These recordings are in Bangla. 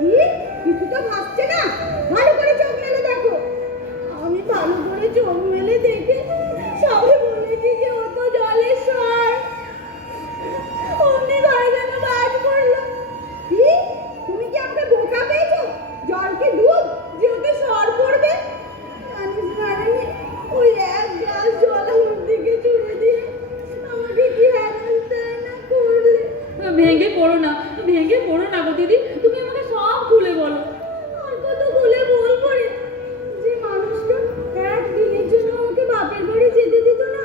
কি? কিছু তো ভাবছে না। ভালো করে চোখ মেলে দেখো। আমি ভালো করে চোখ মেলে দেখে সবাই বলেছি যে ও তো জলের স্বর। অমনি ঘরে যেন বাজ পড়লো। কি? তুমি কি আমাকে বোকা পেয়েছো? জল কি দুধ যে ওতে স্বর পড়বে? জানিস জানি ওই এক গ্লাস জল আমার দিকে ছুড়ে দিয়ে আমাকে কি হেনস্থা না করলে। ভেঙে পড়ো না, ভেঙে পড়ো না গো দিদি, তুমি আমাকে সব খুলে বলো। আর কত বলে বলবো রে? যে মানুষটা একদিনের জন্য আমাকে বাপের বাড়ি যেতে দিত না,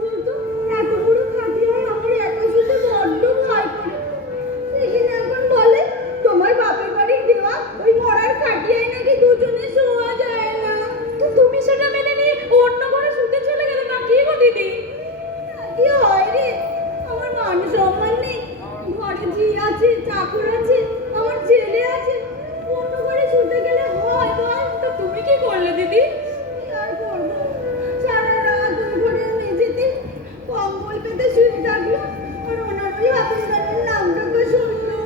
বলতো এত বড় খাটিয়ায় আমার একা শুতে বড্ড ভয় করে। সেদিন এখন বলে তোমার বাপের বাড়ির দেওয়া ওই মরার খাটিয়ায় নাকি দুজনে শোয়া যায় না। তো তুমি সেটা মেনে নিয়ে অন্য ঘরে শুতে চলে গেলে না কি গো দিদি? কি হয় রে? আমার মান সম্মান নেই? ঘরে ঝি আছে, চাকর আছে, আমার ছেলে আছে, অন্য ঘরে শুতে গেলে হয় বল? তো তুমি কি করলে দিদি? কি আর করবো? সারা রাত ওই ঘরে মেঝেতে কম্বল পেতে শুয়ে থাকলো আর ওনার ওই হাতের গানের নামটাকে শুনলো।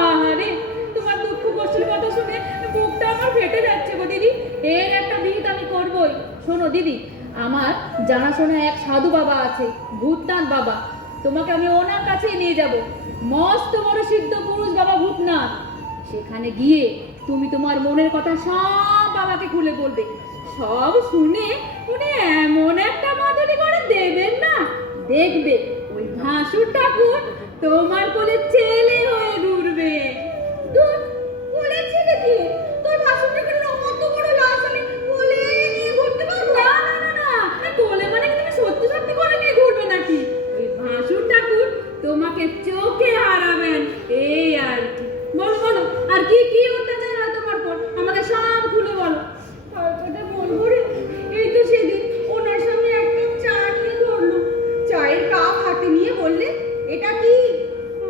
আহারে, তোমার দুঃখ কষ্টের কথা শুনে বুকটা আমার ফেটে যাচ্ছে গো দিদি। এর একটা বিহিত আমি করবই। শোনো দিদি, আমার জানাশোনা এক সাধু বাবা আছে, ভূতনাথ বাবা। তোমাকে আমি ওনার কাছেই নিয়ে যাব। মস্ত বড় সিদ্ধ পুরুষ বাবা ভূতনাথ। সেখানে গিয়ে তুমি তোমার মনের কথা সব বাবাকে খুলে বলবে। সব শুনে উনি এমন একটা মাদুলি করে দেবেন না, দেখবে ওই ভাসুর ঠাকুর তোমার কোলে ছেলে হয়ে ঘুরবে। দূর, বলেছে নাকি তোর ভাসুরটাকে অত বড় লাশ আমি কোলে নিয়ে ঘুরতে পারবো? না না না না, কোলে মানে কি তুমি সত্যি সত্যি কোলে নিয়ে ঘুরবে নাকি? ওই ভাসুর ঠাকুর তোমাকে চোখে হারাবেন, এই আর কি। বলো বলো, আর কি কি অত্যাচার হয় তোমার পর, আমাকে সব খুলে বলো। গল্পটা বলবো রে। এই তো সেদিন ওনার সামনে একটা চা নিয়ে ধরলো, চায়ের কাপ হাতে নিয়ে বললে এটা কি?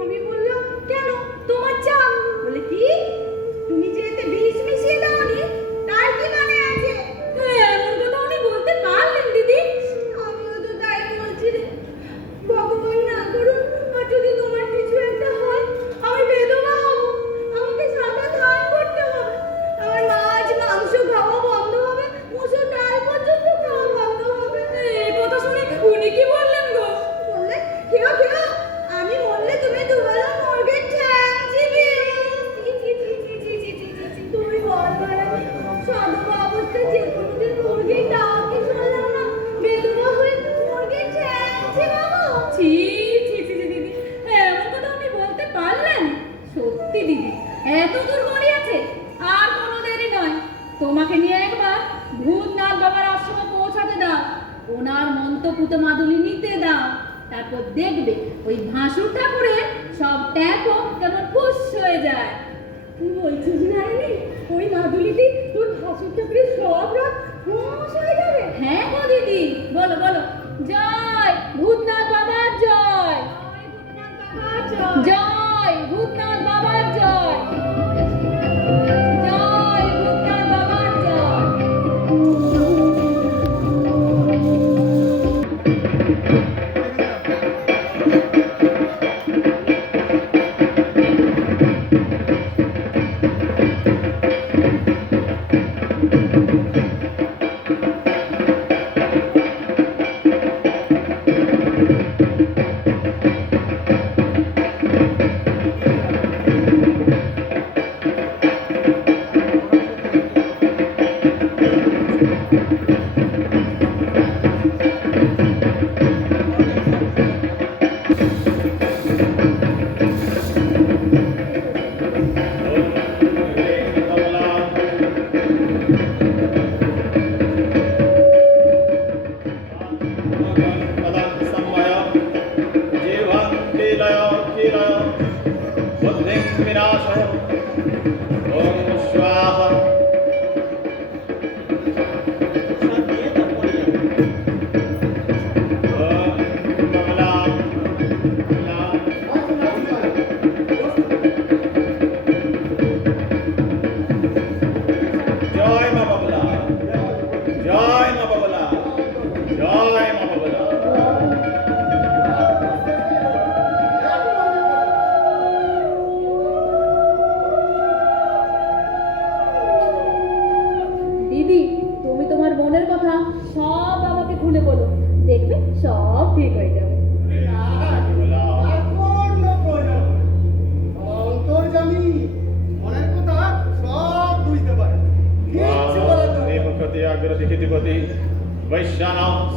আমি বললাম কেন, তোমার চা। বলে কি, তুমি যে এতে বিষ মিশিয়ে দাওনি তার কি মানে আছে? এমন কথা উনি বলতে পারলেন দিদি? আমিও তো তাই বলছি রে। ভগবান না করুন আর যদি তোমার কিছু একটা হয়, আমি বেদনা হব, আমাকে সাদা ধান করতে হবে, আমার মাছ মাংস খাওয়া বন্ধ হবে, মুসুর ডাল পর্যন্ত খাওয়া বন্ধ হবে। এই কথা শুনে উনি কি বললেন গো? বললে খেও খেও, আমি মরলে তুমি দুবেলা মর্গে ঠ্যাং চিবিয়ে। তুমি বল বাড়াবে সদবা অবস্থায় যে কোনোদিন মুরগি ডাকি শুনলাম না, বেদনা হয়ে মুরগি ঠ্যাং চিবাবো? ছি ছি ছি ছি দিদি, এমন কথা উনি বলতে পারলেন? সত্যি দিদি, এত দূর গড়িয়েছে। আর কোনো দেরি নয়, তোমাকে নিয়ে একবার ভূতনাথ বাবার আশ্রমে পৌঁছাতে দাও। ওনার মন্ত্রপুত মাদুলি নিতে দাও। তারপর দেখবে ওই ভাসুর ঠাকুরের সব ট্যাপও কেমন ফুস হয়ে যায়। তুই বলছিস না রে, ওই মাদুলিটি তোর ভাসুর ঠাকুরের সব রাত হুঁশ হয়ে যাবে? হ্যাঁ গো দিদি, বলো বলো। জয় ভূতনাথ বাবার জয়, জয় ভূতনাথ বাবার জয়, জয় ভূতনাথ বাবার জয়।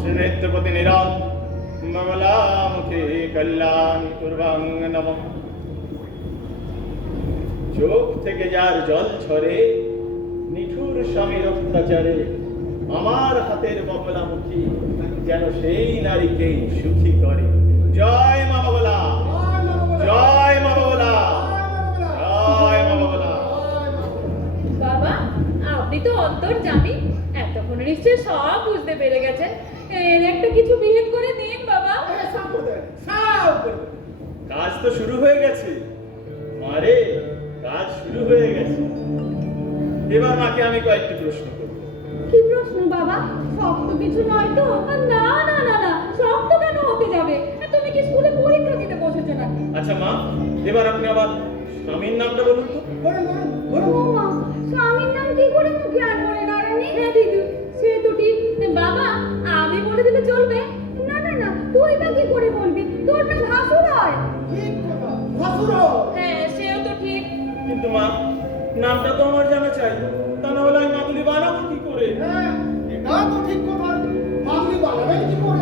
শ্রীনেত্রপতি নিরাম মঙ্গলামুখে কল্যাণী পূর্বাং নমঃ। চোখ থেকে যার জল ঝরে নিঠুর স্বামীর অত্যাচারে, আমার হাতের বগলামুখী যেন সেই নারীকেই সুখী করে। জয় মা বগলা, জয় মা বগলা, জয় মা বগলা। বাবা, আপনি তো অন্তর্যামী, এতক্ষণ নিশ্চয়ই সব বুঝতে পেরে গেছেন। এর একটা কিছু বিহিত করে দিন বাবা। কাজ তো শুরু হয়ে গেছে মারে, কাজ শুরু হয়ে গেছে। এবার মাকে আমি কয়েকটি প্রশ্ন করব। কি প্রশ্ন বাবা? শক্ত কিছু নয় তো? না না না না, শক্ত কেন হতে যাবে? তুমি কি স্কুলে পরীক্ষা দিতে বসেছো নাকি? আচ্ছা মা, এবার আপনি আমার স্বামীর নামটা বলুন তো। ও মা, স্বামীর নাম কি করে মুখে আনবো নারায়ণী? হ্যাঁ দিদি, সে তো ঠিক। বাবা, আমি বলে দিলে চলবে? না না না, তুই বা কি করে বলবি? তোর না ভাসুর হয়। হ্যাঁ, সেও তো ঠিক। কিন্তু মা, নামটা তো আমার জানা চাই, তা না হলে আমি মাদুলি বানাবো কি করে?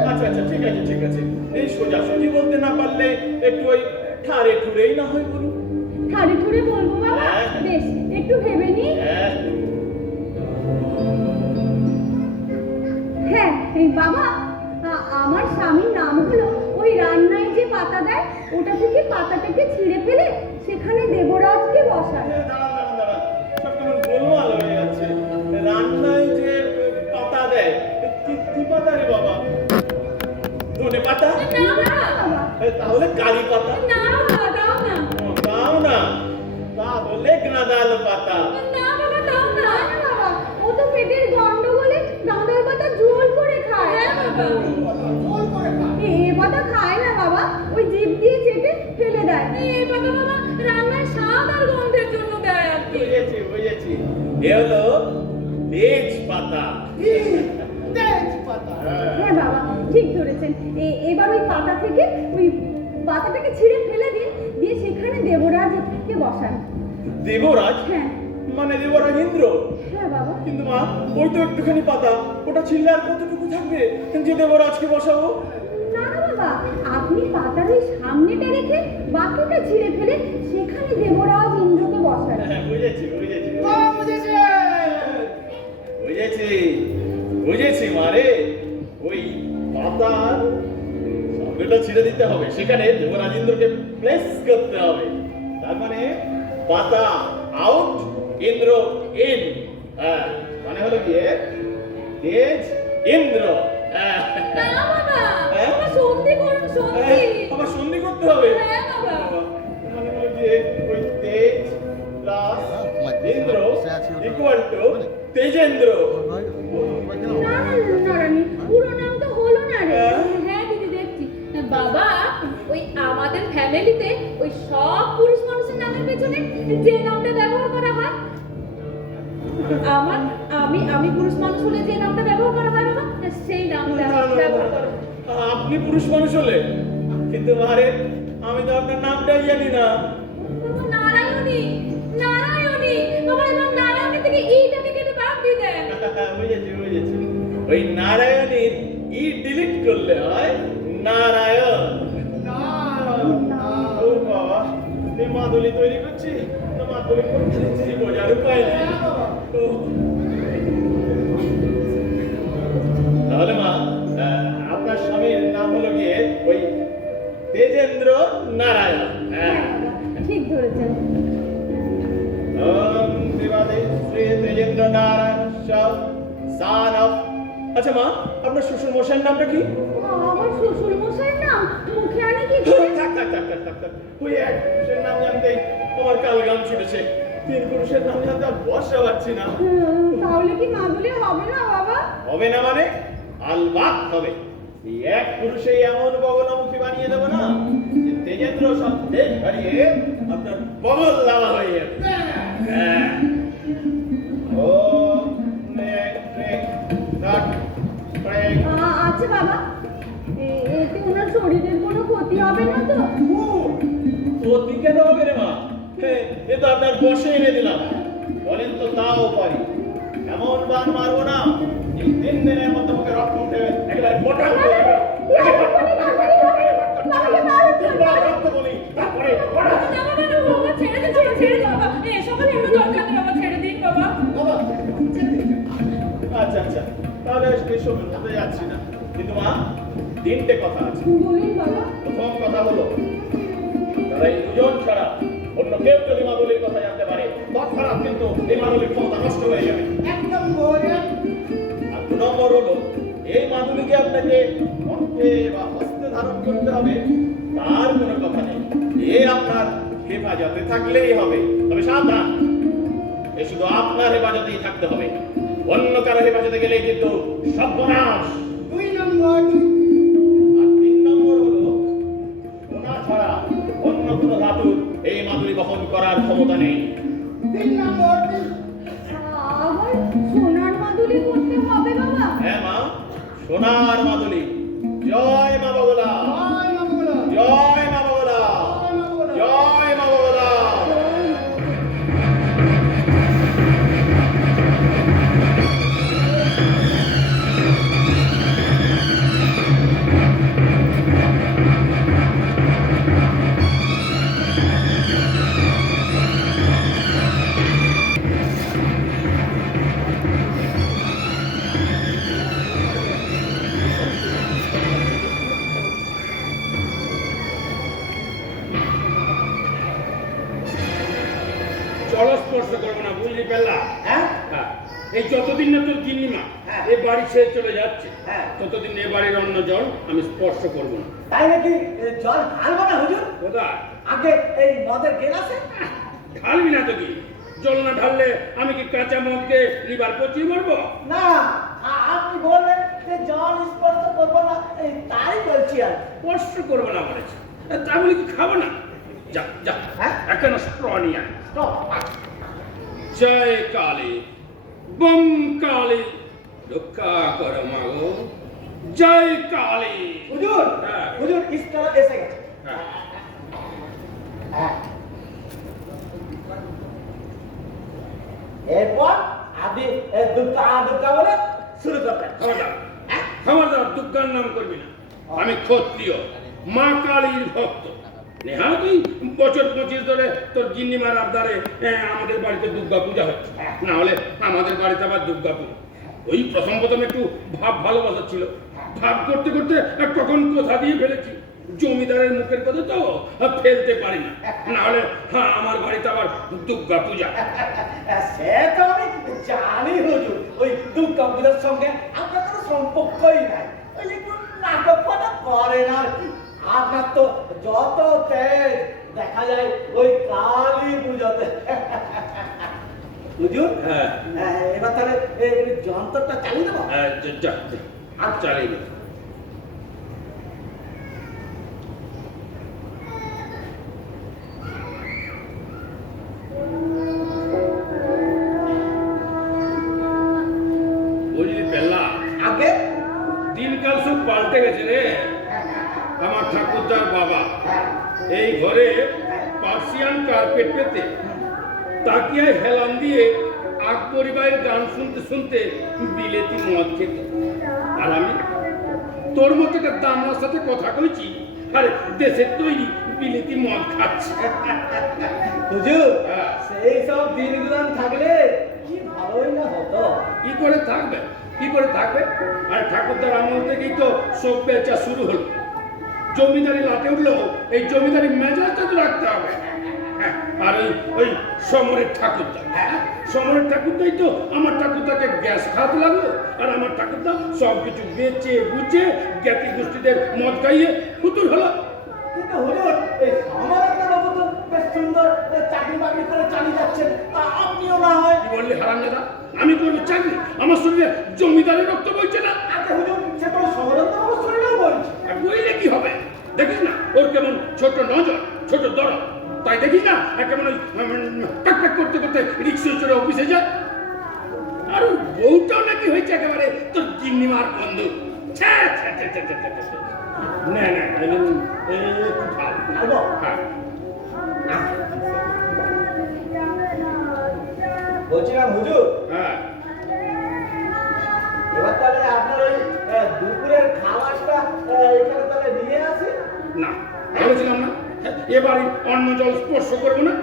আচ্ছা আচ্ছা, ঠিক আছে ঠিক আছে। এই সোজাসুজি বলতে না পারলে একটু ওই ঠারে ঠুরেই না হয় বলুন। ঠাড়ে ঠুড়ে বলবো বাবা? হ্যাঁ। বেশ, একটু ভেবে নি। হ্যাঁ, হ্যাঁ, এই বাবা, আমার স্বামীর নাম হলো ওই রান্নায় যে পাতা দেয়, ওটা থেকে পাতাটাকে ছিঁড়ে ফেলে সেখানে দেবরাজকে বসায়। দাঁড়ান দাঁড়ান দাঁড়ান, সব কেমন গোলমাল হয়ে যাচ্ছে। রান্নায় যে পাতা দেয়, কি পাতা রে বাবা? ধনে পাতা? না না বাবা, তাহলে কারি পাতা? না বাবা, দাও না। তাও না, তাহলে গাঁদাল পাতা। না বাবা, দাও না। না না বাবা, ও তো পেটের গন্ডগোলে গাঁদাল পাতা ঝোল করে খায়। হ্যাঁ বাবা। এ পাতা খায় না বাবা, ওই জিভ দিয়ে চেটে ফেলে দেয়। এই পাতা বাবা রান্নায় স্বাদ আর গন্ধের জন্য দেয় আর কি। বুঝেছি বুঝেছি, এ হলো তেজ পাতা। হ্যাঁ বাবা, ঠিক ধরেছেন। এবার ওই পাতা থেকে ওই পাতাটাকে ছিঁড়ে ফেলে দিন, দিয়ে সেখানে দেবরাজকে বসান। দেবরাজ? হ্যাঁ মানে দেবরাজ ইন্দ্র? হ্যাঁ বাবা। কিন্তু মা, ওই তো একটুখানি পাতা, ওটা ছিললে আর কতটুকু থাকবে যে দেবরাজকে বসাবো? না না বাবা, আপনি পাতার ওই সামনেটা রেখে বাকিটা ছিঁড়ে ফেলে সেখানে দেবরাজ ইন্দ্রকে বসান। হ্যাঁ, বুঝেছি বুঝেছি বুঝেছি বুঝেছি মারে। ওই পাতার সামনেটা ছিঁড়ে দিতে হবে, সেখানে দেবরাজ ইন্দ্রকে প্লেস করতে হবে। তার মানে পাতা আউট, ইন্দ্র ইন। হ্যাঁ, মানে হলো গিয়ে তেজ ইন্দ্র। হ্যাঁ, না বাবা, হ্যাঁ? বাবা সন্ধি করুন, সন্ধি। আবার সন্ধি করতে হবে। হ্যাঁ বাবা। মানে হলো গিয়ে ওই তেজ plus Indra equal to Tejendra. না না নারায়ণী, পুরো নাম তো হলো না রে। হ্যাঁ দিদি, দেখছি। বাবা, ওই আমাদের ফ্যামিলিতে ওই সব পুরুষ মানুষের নামের পেছনে যে নামটা ব্যবহার করা হয়, আমি পুরুষ মানুষ হলে যে নামটা ব্যবহার করা হয় বাবা, সেই নামটা ব্যবহার করো। আপনি পুরুষ মানুষ হলে? কিন্তু আরে, আমি তো আপনার নামটাই জানি না। বাবা, নারায়ণী, নারায়ণী। বাবা, এবার নারায়ণী থেকে এইটাকে কেটে বাদ দিয়ে দেন। বুঝেছি বুঝেছি, ওই নারায়ণীর ই ডিলিট করলে হয় নারায়ণ। ও বাবা, এই মাদুলি তৈরি করছি না মাদুলি করছি, বোঝার উপায় নেই। ও। তাহলে মা, আপনার স্বামীর নাম হলো গিয়ে ওই তেজেন্দ্র নারায়ণ। হ্যাঁ বাবা, ঠিক ধরেছেন। ওম দেবাদে শ্রী তেজেন্দ্র নারায়ণ সান অফ। আচ্ছা মা, আপনার শ্বশুর মশাইয়ের নামটা কি? আমার শ্বশুর মশাইয়ের নাম মুখে আনে কি থাক করে? থাক থাক থাক থাক থাক। ওই এক পুরুষের নাম জানতেই আমার কালঘাম ছুটেছে। তিন পুরুষের নাম জানতে আর বসা পাচ্ছি না। তাহলে কি মাদুলি হবে না বাবা? হবে না মানে? আলবাত হবে। এই এক পুরুষেই এমন বগলামুখী বানিয়ে দেবো না যে তেজেন্দ্র সব তেজ হারিয়ে আপনার বগল লালা হয়ে যাবে। হ্যাঁ। ও আচ্ছা বাবা, এতে ওনার শরীরের কোনো ক্ষতি হবে না তো? ক্ষতি কেন হবে রে মা? এ তো আপনার বসে এনে দিলাম, বলেন তো তাও পারি। এমন বান মারবো না তিন দিনের মধ্যে মুখে রক্ত উঠে একেবারে মোটা হয়ে যাবে। রক্ত বলি তারপরে বাবা, ছেড়ে দে বাবা, সকালে একটু দরকার নেই বাবা, ছেড়ে দিন বাবা। বাবা, আচ্ছা আচ্ছা, তাহলে এসব হতে যাচ্ছি না, কিন্তু মা তিনটে কথা আছে। বলুন বাবা। প্রথম কথা হলো, তারা এই দুজন ছাড়া অন্য কেউ যদি মাদুলির কথা জানতে পারে তৎক্ষণাৎ কিন্তু এই মাদুলির ক্ষমতা নষ্ট হয়ে যাবে। একদম বললেন। আর দু নম্বর হলো, এই মাদুলিকে আপনাকে কণ্ঠে বা হস্তে ধারণ করতে হবে তার কোনো কথা নেই, এ আপনার হেফাজতে থাকলেই হবে। তবে সাবধান, এ শুধু আপনার হেফাজতেই থাকতে হবে, অন্য কারো হেফাজতে গেলেই কিন্তু সর্বনাশ। 2 নম্বর। আর 3 নম্বর হলো, সোনা ছাড়া অন্য কোনো ধাতুর এই মাদুলি বহন করার ক্ষমতা নেই। 3 নম্বর। আবার সোনার মাদুলি করতে হবে বাবা? হ্যাঁ মা, সোনার মাদুলি। জয় মা বগলা, জয় মা বগলা। জয় মা বগলা, জয় মা বগলা। জলস্পর্শ করবো না, বুঝলি পেল্লা? হ্যাঁ? হ্যাঁ, এই যতদিন না তোর গিন্নিমা হ্যাঁ। এ বাড়ি ছেড়ে চলে যাচ্ছে, হ্যাঁ। ততদিন এ বাড়ির অন্য জল আমি স্পর্শ করবো না। তাই নাকি? জল ঢালবো না হুজুর? কোথায়? আগে এই মদের গেলাসে? ঢালবি না তো কি? জল না ঢাললে আমি কি কাঁচা মদকে লিভার পচিয়ে মরবো? না, আপনি বললেন যে জল স্পর্শ করবো না, তাই বলছি আর। স্পর্শ করবো না বলেছে, তা বলে কি খাবো না? যা যা, হ্যাঁ? একখানা স্ট্র নিয়ে আয়। স্টপ। জয় কালী, বম কালী, রক্ষা করো মাগো, জয় কালী। হুজুর, হ্যাঁ। হুজুর স্টপ এসে গেছে। হ্যাঁ। হ্যাঁ। এরপর আপনি দুর্গা বলে শুরু করবেন। খবরদার, খবরদার, দুর্গার নাম করবি না। আমি ক্ষত্রিয়, মা কালীর ভক্ত। নেহা তুই বছর 25 ধরে তোর গিন্নিমার আবদারে আমাদের বাড়িতে দুর্গা পূজা হচ্ছে, না হলে আমাদের বাড়িতে আবার দুর্গা পূজা। ওই প্রথম একটু ভাব ভালোবাসা ছিল, ভাব করতে করতে কখন কোথা দিয়ে ফেলেছি। জমিদারের মুখের কথা তো ফেলতে পারি না, না হলে আমার বাড়িতে আবার দুর্গা পূজা। সে তো আমি জানি হুজুর, ওই দুর্গা পূজার সঙ্গে আপনার কোনো সম্পর্কই নাই। ওই একটু নাটক ফাটক করেন আর কি। আপনার তো যত তেজ দেখা যায় ওই কালী পুজোতে। হুজুর, হ্যাঁ। এবার তাহলে এই যন্ত্রটা চালিয়ে দেবো? আর চালিয়ে দে। বুঝলি পেল্লা, আগে দিনকাল সব পাল্টে গেছে রে। আমার ঠাকুরদার বাবা এই ঘরে পার্সিয়ান কার্পেট পেতে তাকিয়ায় হেলান দিয়ে আকবরী বাইয়ের গান শুনতে শুনতে বিলেতি মদ খেত, আর আমি তোর মতো একটা দামড়ার সাথে কথা কইছি আর দেশের তৈরি বিলেতি মদ খাচ্ছি। হুজুর, হ্যাঁ। সেই সব দিনগুলো থাকলে কি ভালোই না হতো। কি করে থাকবে, কি করে থাকবে? আর ঠাকুরদার আমল থেকেই তো সব বেচা শুরু হলো। জমিদারি লাটে উঠলো, এই জমিদারি মেজাজটা তো রাখতে হবে। হ্যাঁ, আর ওই সমরের ঠাকুরদা, সমরের ঠাকুরদাই তো আমার ঠাকুরদাকে গ্যাস খাওয়াতে লাগলো, আর আমার ঠাকুরদা সব কিছু বেচে বুঝে জ্ঞাতি গোষ্ঠীদের মদ খাইয়ে ফুতুর হলো। কিন্তু হুজুর, এই সমাজটা বাবু তো বেশ সুন্দর চাকরি বাকরি করে চালিয়ে যাচ্ছেন, আপনিও না হয়। কি বললি হারামজাদা? আমি করবো চাকরি? আমার শরীরে জমিদারের রক্ত বইছে না? আচ্ছা হুজুর, সে কোনো সমাজটা বাবু শরীরেও বলছে। আর বইলে কি হবে? দেখিস না ওর কেমন ছোট নজর, ছোট দরদ, তাই দেখিস না কেমন ওই প্যাক প্যাক করতে করতে রিক্সা চড়ে অফিসে যায়। আর ওর বউটাও নাকি হয়েছে একেবারে তোর গিন্নিমার বন্ধু। ছ্যা, ছ্যা, ছ্যা, ছ্যা, ছ্যা, ছ্যা, ছ্যা। না না, একটু ভালো। ভালো? হ্যাঁ। বলছিলাম হুজুর, হ্যাঁ। এবার তাহলে আপনার ওই দুপুরের খাবারটা এখানে তাহলে নিয়ে আসি। না, বলেছিলাম না এবারে অন্ন জল স্পর্শ করবো না।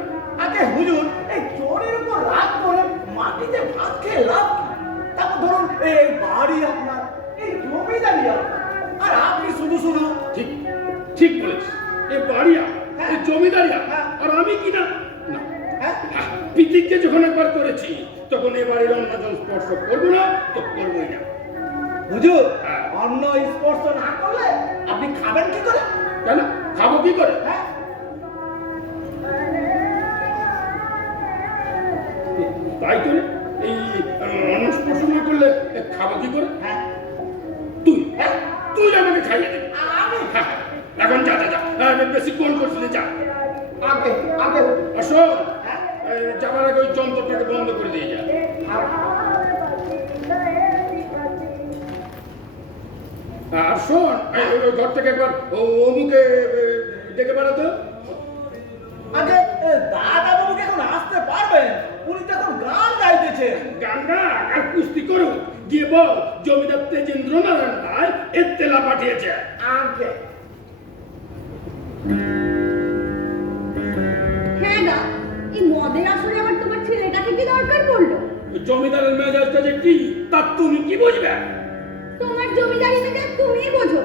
আগে হুজুর, এই চোরের উপর রাগ করে মাটিতে ভাত খেয়ে লাভ কি? তারপর ধরুন এই বাড়ি আপনার, এই জমিদারি আপনার, আর আপনি শুধু শুধু ঠিক ঠিক বলেছিস, এ বাড়িয়া এ জমিদারিয়া, আর আমি কি না না, হ্যাঁ পিতিককে যখন একবার করেছি তখন এ বাড়ির অন্ন জল স্পর্শ করবো না তো করবোই না। হুজুর, হ্যাঁ। অন্ন স্পর্শ না করলে আপনি খাবেন কি করে? কেন খাবো কি করে? হ্যাঁ তাই করে এই অন্ন স্পর্শ না করলে খাবো কি করে? হ্যাঁ তুই তুই আমাকে খাইয়ে দে। আমি হ্যাঁ, এখন যা যা যা, বেশি কোন করছিলি যা। আগে আগে আসো, হ্যাঁ যাবার আগে ওই যন্ত্রটাকে বন্ধ করে দিয়ে যা। আর শোন, ওই ঘর থেকে একবার অমুকে ডেকে বেড়াতো। আগে দাদা বাবুকে এখন আসতে পারবেন? উনি তো এখন গান গাইতেছেন। গাঙ্গা আর কুস্তি করো, গিয়ে বল জমিদার তেজেন্দ্র নারায়ণ রায় এত্তেলা পাঠিয়েছে। আগে হ্যাঁ গা, এই মদের আসরে আবার তোমার ছেলেটাকে কি দরকার পড়লো? জমিদারের মেজাজটা যে কি তা তুমি কি বুঝবে? তোমার জমিদারি মেজাজ তুমিই বোঝো,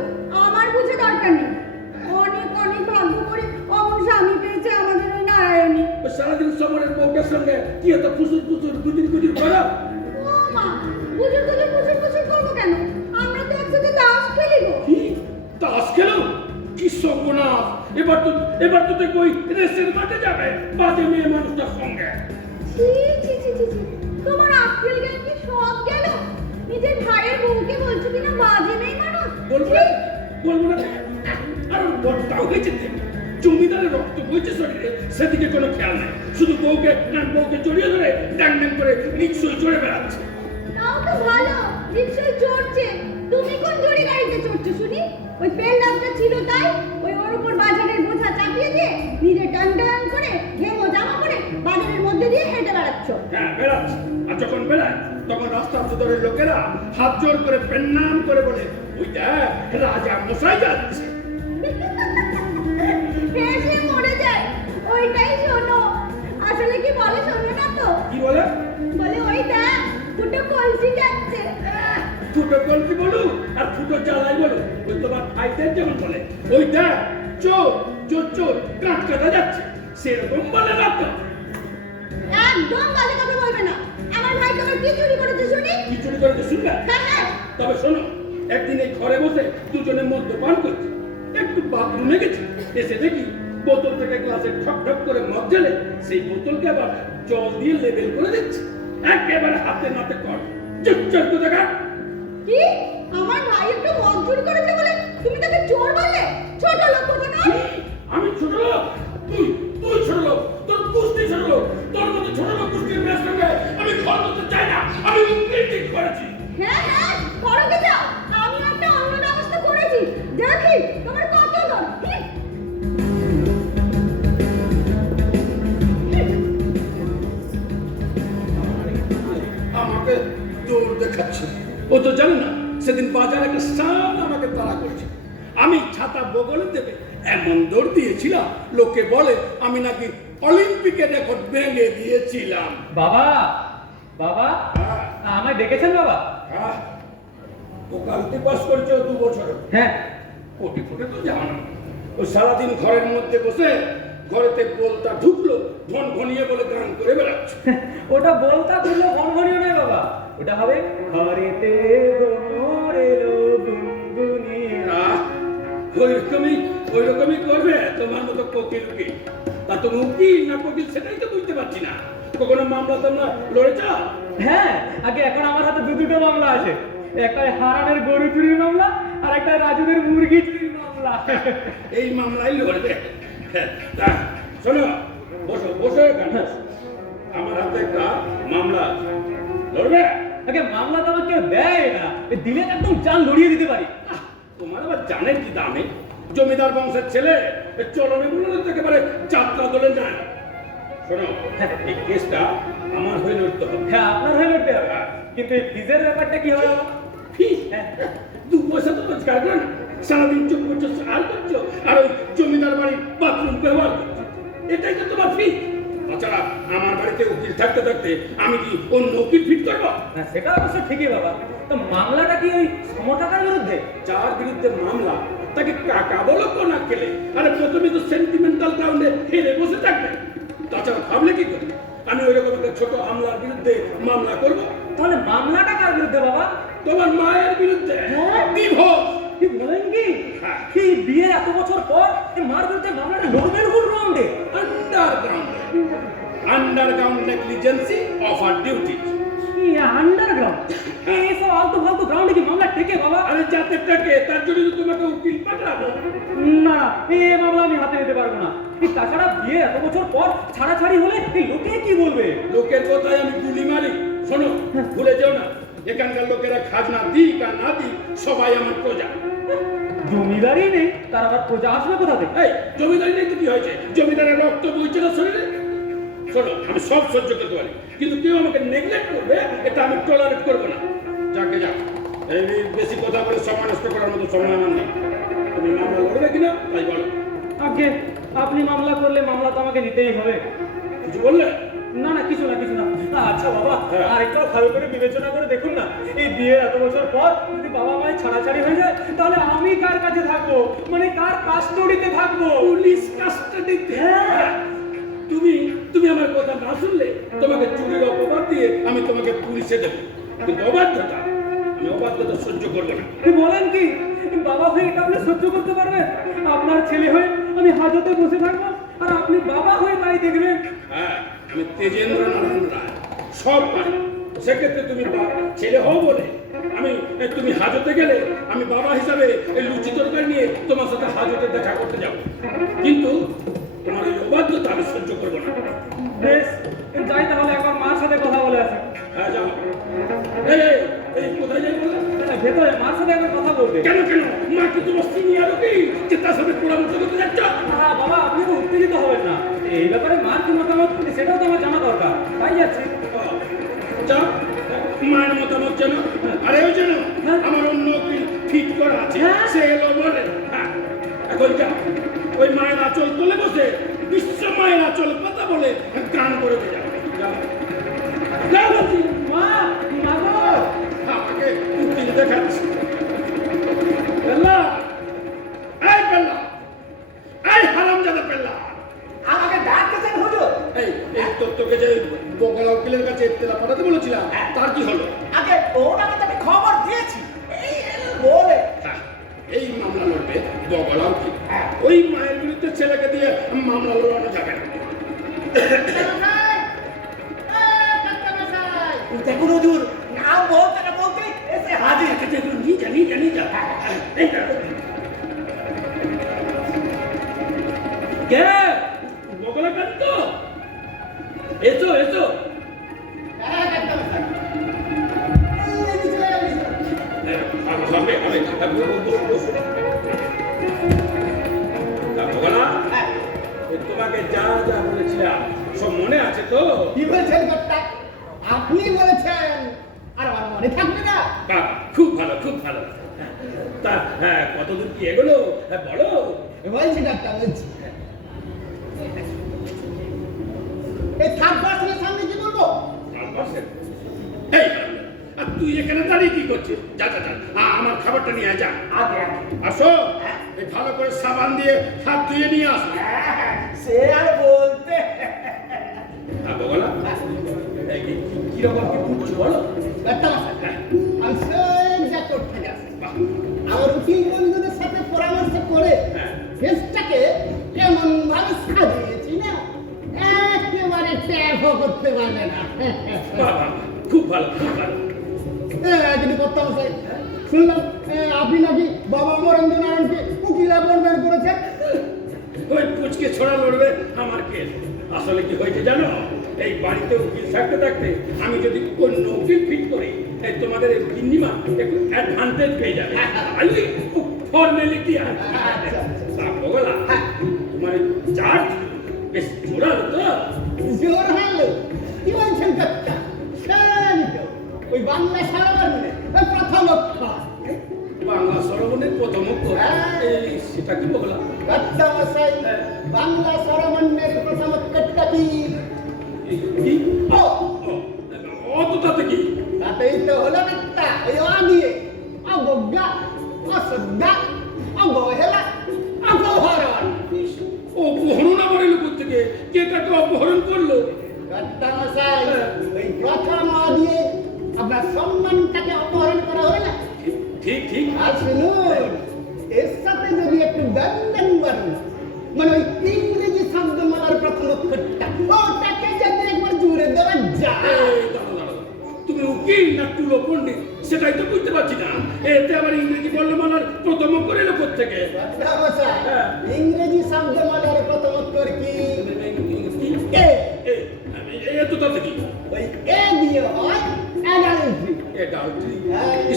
আমার বুঝে দরকার নেই। অনেক অনেক ভাগ্য করে অমন স্বামী পেয়েছে আমাদের ওই নারায়ণী। ওই সারাদিন সমরের বউটার সঙ্গে কি এত ফুসুর ফুসুর গুজির গুজির করো? ও মা, বুঝুর করবো কেন? আমরা তো একসাথে তাস খেলিব। কি তাস খেলো? কি সর্বনাশ! এবার তো দেখো ওই রেসের মাঠে যাবে বাজে মেয়ে মানুষটার সঙ্গে। ছি ছি ছি ছি ছি, তোমার আক্কেল জ্ঞান কি সব গেল? নিজের ভাইয়ের বউকে বলছো কিনা বাজে মেয়ে মানুষ? বলবো না বলবো না, আর বড়টাও হয়েছে যে। জমিদারের রক্ত বইছে শরীরে, সেদিকে কোনো খেয়াল নাই, শুধু বউকে জড়িয়ে ধরে ড্যাং ড্যাং করে রিক্সোয় চড়ে বেড়াচ্ছে। তাও তো ভালো, রিক্সায় চড়ছে। তুমি কোন জড়ি গাড়িতে চড়ছো শুনি? ওই পেল্লামটা ছিল তাই ওই ওর উপর বাজারের বোঝা চাপিয়ে দিয়ে নিজে টান টান করে ঘেমো জামা পরে বাজারের মধ্যে দিয়ে হেঁটে বেড়াচ্ছ। হ্যাঁ বেড়াচ্ছে, আর যখন বেড়ায় তখন রাস্তার ভিতরের লোকেরা হাত জোর করে প্রণাম করে বলে ওই দেখ রাজা মশাই যাচ্ছে। হেসে মরে যায়। ওইটাই শোনো, আসলে কি বলে শোনো না তো? কি বলে? বলে ওই দেখ দুটো কলসি যাচ্ছে। ফুটো কলকি বলু আর ফুটো জ্বালাই বলু, ওই তোমার ভাইদের যেমন বলে ওই দেখ চোর চোর চোর কাঠ কাটা যাচ্ছে, সেরকম বলে না তো। একদম বাজে কথা বলবে না। আমার ভাই তোমার কি চুরি করেছে শুনি? কি চুরি করে তো শুনবে? হ্যাঁ হ্যাঁ, তবে শোনো, একদিন এই ঘরে বসে দুজনে মদ্যপান করছে, একটু বাথরুমে গেছে, এসে দেখি বোতল থেকে গ্লাসে ঠক ঠক করে মদ ঢেলে সেই বোতলকে আবার জল দিয়ে লেবেল করে দিচ্ছে, একেবারে হাতে নাতে কর চুপচাপ তো দেখা। কি আমার ভাই একটু মদ চুরি করেছে বলে তুমি তাকে চোর বললে? ছোট লোক কথা না। আমি ছোট লোক? তুই ছোট লোক, তোর কুস্তি ছোট লোক, তোর মতো ছোট লোক কুস্তির মেয়ের সঙ্গে আমি ঘর করতে চাই না, আমি উকিল ঠিক করেছি। হ্যাঁ হ্যাঁ, করো কে যাও, আমি একটা অন্য ব্যবস্থা করেছি। দেখি তোমার কত দর। আমাকে দৌড় দেখাচ্ছে, ও তো জানে না সেদিন বাজারে একটা সাল আমাকে তাড়া করছে, আমি ছাতা বগলে দেবে এমন দৌড় দিয়েছিলাম, লোকে বলে আমি নাকি অলিম্পিকে রেকর্ড ভেঙে দিয়েছিলাম। বাবা বাবা হ্যাঁ, আমায় ডেকেছেন বাবা? হ্যাঁ, ও কালকে পাস করেছে 2 বছর। হ্যাঁ কোটি কোটি তো জানো, ও সারাদিন ঘরের মধ্যে বসে ঘরেতে বলটা ঢুকলো ধন ঘনিয়ে বলে গান করে বেড়াচ্ছে। ওটা বলতা খুললো ঘনঘনিও নয় বাবা, ওটা হবে ঘরেতে ভ্রমর এলো গুনগুনিয়ে। ওইরকমই করবে তোমার মতো কোকিল উকিল। তা তুমি উকিল না কোকিল সেটাই তো বুঝতে পারছি না। কখনো মামলা তোমরা লড়েছ? হ্যাঁ, আগে এখন আমার হাতে দুটো মামলা আছে, একটা হারানের গরু চুরির মামলা আর একটা রাজুদের মুরগি চুরির মামলা। এই মামলাই লড়বে। তা শোনো, বসো বসো এখানে। আমার হাতে একটা মামলা আছে, লড়বে? আগে মামলা তো আমাকে কেউ দেয় না, দিলে একদম জান লড়িয়ে দিতে পারি। তোমার আবার জানের কি দামে? জমিদার বংশের ছেলে চলনে বললে তো একেবারে যাত্রা দলে যায়। শোনো, এই কেসটা আমার হয়ে লড়তে হবে। হ্যাঁ আপনার হয়ে লড়তে হবে, কিন্তু এই ফিজের ব্যাপারটা কি হবে? কি? 2 পয়সা তো রোজগার করে না, সারাদিন চুপ করছো আর করছো, আর ওই জমিদার বাড়ির বাথরুম ব্যবহার করছো, এটাই তো তোমার ফি। তাছাড়া আমার বাড়িতে উকিল থাকতে থাকতে আমি কি অন্য উকিল ফিট করবো? হ্যাঁ, সেটা অবশ্য ঠিকই বাবা। তো মামলাটা কি ওই সমটাকার বিরুদ্ধে? যার বিরুদ্ধে মামলা তাকে কাকা বলো কোনা খেলে, আরে প্রথমে তো সেন্টিমেন্টাল গ্রাউন্ডে হেরে বসে থাকবে। তাছাড়া ভাবলে কি করে আমি ওই রকম একটা ছোট আমলার বিরুদ্ধে মামলা করব? তাহলে মামলাটা কার বিরুদ্ধে বাবা? তোমার মায়ের বিরুদ্ধে। হ্যাঁ? ডিভোর্স। কি বলেন কি? হ্যাঁ। এই বিয়ের এত বছর পর এই মার বিরুদ্ধে মামলাটা লড়বেন কোন রাউন্ডে? Underground negligence of our duty. কি আন্ডারগ্রাউন্ড? এই সব আলতু ফালতু গ্রাউন্ডে কি মামলা টেকে বাবা? আরে যাতে টাকে তার জন্য তো তোমাকে উকিল পাঠাবো। না, এই মামলা আমি হাতে নিতে পারবো না। এই তাছাড়া বিয়ে এত বছর পর ছাড়াছাড়ি হলে এই লোকে কি বলবে? লোকের কথায় আমি গুলি মারি। শোনো, ভুলে যেও না, এখানকার লোকেরা খাজনা দিক আর না দিক সবাই আমার প্রজা। জমিদারি নেই, তার আবার প্রজা আসবে কোথা থেকে? এই জমিদারি নেই তো কি হয়েছে? জমিদারের রক্ত বইছে না শরীরে। শোনো, আমি সব সহ্য করতে পারি, কিন্তু কেউ আমাকে নেগলেক্ট করবে এটা আমি টলারেট করবো না। যাকে যাক, এই বেশি কথা বলে সময় নষ্ট করার মতো সময় আমার নেই। তুমি মামলা লড়বে কিনা তাই বলো। আগে আপনি মামলা করলে মামলা তো আমাকে নিতেই হবে। কিছু বললে? না না, কিছু না কিছু না। আচ্ছা বাবা, হ্যাঁ। আর একটু ভালো করে বিবেচনা করে দেখুন না, এই বিয়ের এত বছর পর যদি বাবা মায়ের ছাড়াছাড়ি হয়ে যায়, তাহলে আমি কার কাছে থাকবো? মানে কার কাস্টডিতে থাকবো? পুলিশ কাস্টাডিতে। হ্যাঁ। তুমি আমার কথা না শুনলে তোমাকে চুরির অপবাদ দিয়ে আমি তোমাকে পুলিশে দেবো, কিন্তু আমি অবাধ্যতা সহ্য করবো না। কি বলেন কি? বাবা হয়ে এটা আপনি সহ্য করতে পারবেন? আপনার ছেলে হয়ে আমি হাজতে বসে থাকবো, আর আপনি বাবা হয়ে তাই দেখবেন? হ্যাঁ, আমি তেজেন্দ্র নারায়ণ রায়, সব পারি। সেক্ষেত্রে তুমি ছেলে হও বলে তুমি হাজতে গেলে আমি বাবা হিসাবে এই লুচি তরকারি নিয়ে তোমার সাথে হাজতে দেখা করতে যাব, কিন্তু তোমার এই অবাধ্যতা আমি সহ্য করবো না। বেশ, যাই তাহলে একবার মার সাথে কথা বলে আসি। হ্যাঁ, যাও। এই কোথায় যাই বলে? ভেতরে মার সাথে একবার কথা বলবে। কেন মা কি তোমার সিনিয়র কি যে তার সাথে পরামর্শ করতে যাচ্ছ? হ্যাঁ বাবা, আপনি তো উত্তেজিত হবেন না। এই ব্যাপারে মার কি মতামত সেটাও তো আমার জানা দরকার, তাই যাচ্ছি। যাও, মায়ের মতামত জানো, আরে ওই জানো আমার অন্য ঠিক করা আছে, সে এলো বলে। হ্যাঁ, এখন যাও, ওই মায়ের আঁচল তোলে বসে বিশ্ব মায়ের আঁচল কথা বলে গান করে দিয়ে যাও। যাও বলছি। মা, মাগো। আমাকে উকিল দেখাচ্ছি। পেল্লা, এই হারামজাদা পেল্লা, আমাকে ডাকতেছেন হুজুর? এই তোকে যে বগলা উকিলের কাছে তেলা পাঠাতে বলেছিলাম, তার কি হলো? আগে ওনাকে তো আমি খবর দিয়েছি, এই বলে হ্যাঁ, এই মামলা লড়বে বগলা উকিল। ওই মায়ের বিরুদ্ধে ছেলেকে দিয়ে মামলা লড়ানো যাবে না। দেখুন হুজুর, নাম বলতে না বলতে এসে হাজির। নিয়ে যা। এইটা কে? বগলা কাজ তো। এসো। তোমাকে যা বলেছিলাম সব মনে আছে তো? কি বলছেন কর্তা? আপনি বলেছেন আর আমার মনে থাকবে না? বাহ, খুব ভালো। তা হ্যাঁ, কতদূর কি এগোলো বলো। বলছি ডাক্তার, বলছি এই থার্ড পার্সনের সামনে কি বলবো? এই, আর তুই এখানে দাঁড়িয়ে কি করছিস? যা আমার খাবারটা নিয়ে আয়, যা। আগে আসো, এই ভালো করে সাবান দিয়ে হাত ধুয়ে নিয়ে আসো। সে আর বলতে। বগলা, কিরকম কি বুঝছো বলো? ডাক্তার আমি সেই যা করতে যাচ্ছি, আমার উকিল বন্ধুদের সাথে পরামর্শ করে কেসটাকে এমন ভাবে সাজিয়েছি না, একেবারে ট্যাপও করতে পারবে না। বাবা, খুব ভালো। কিন্তু কর্তা মশাই, শুনলাম আপনি নাকি বাবা মরেন্দ্র নারায়ণকে উকিল অ্যাপয়েন্টমেন্ট করেছেন। ওই পুচকে ছড়া লড়বে আমার কেস। আসলে কি হয়েছে জানো, এই বাড়িতে উকিল থাকতে আমি যদি অন্য উকিল ফিট করি, এই তোমাদের এই গিন্নিমা একটু অ্যাডভান্টেজ পেয়ে যাবে। ফর্মালিটি আছে। বগলা, তোমার চার্জ বেশ জোরালো তো? জোর হারলো কি বলছেন কর্তা? ওই বাংলা সারা প্রথম অক্ষর। বাংলা স্বরবর্ণের প্রথম অক্ষর। এই সেটা কি বললাম? কর্তামশাই, বাংলা স্বরবর্ণের প্রথম অক্ষরটা কি? কি? ও, অত তাতে কি? তাতেই তো হলো একটা, ওই অ দিয়ে অবজ্ঞা, অশ্রদ্ধা, অবহেলা, অপহরণ। অপহরণ আবার এলো থেকে? কে কাকে অপহরণ করলো? কর্তামশাই, ওই প্রথম অ দিয়ে আপনার সম্মানটাকে অপহরণ করা হলো না? ঠিক ঠিক। আর শুনুন, এর সাথে যদি একটু ব্যঞ্জন বর্ণ, মানে ওই ইংরেজি শব্দমালার প্রথম অক্ষরটা, ওটাকে যদি একবার জুড়ে দেওয়া যায়। এই দাঁড়াও, দাঁড়াও। তুমি উকিল না টুলো পণ্ডিত সেটাই তো বুঝতে পারছি না। এতে আবার ইংরেজি বর্ণমালার প্রথম অক্ষর এলো থেকে? কর্তামশাই, হ্যাঁ। ইংরেজি শব্দমালার প্রথম অক্ষর কি? এ। এ তো তাতে কি? ওই এ দিয়ে হয় অ্যাডাল্ট্রি।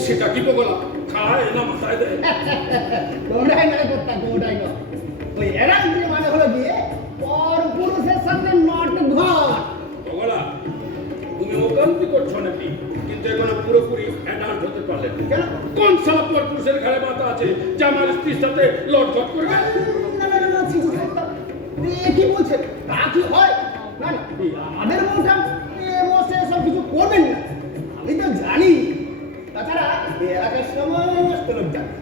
সেটা কি বলা? খায় না মাথায় দেয়? ওটাই নয় কর্তা, ওটাই নয়। ওই অ্যাডাল্ট্রি মানে হলো গিয়ে পরপুরুষের সাথে নট ঘর। বগলা, তুমি ওকান্তি করছো নাকি? কিন্তু এখনো পুরোপুরি অ্যাডাল্ট হতে পারলেন না। কেন? কোন সালা পুরুষের ঘরে মাথা আছে যে আমার স্ত্রীর সাথে লটঘট করবে? না, এ কি বলছেন? তা কি হয়? না না, আমাদের বউটা বসে সব কিছু করবেন না, আমি তো জানি। তাছাড়া এই এলাকার সমস্ত লোক জানে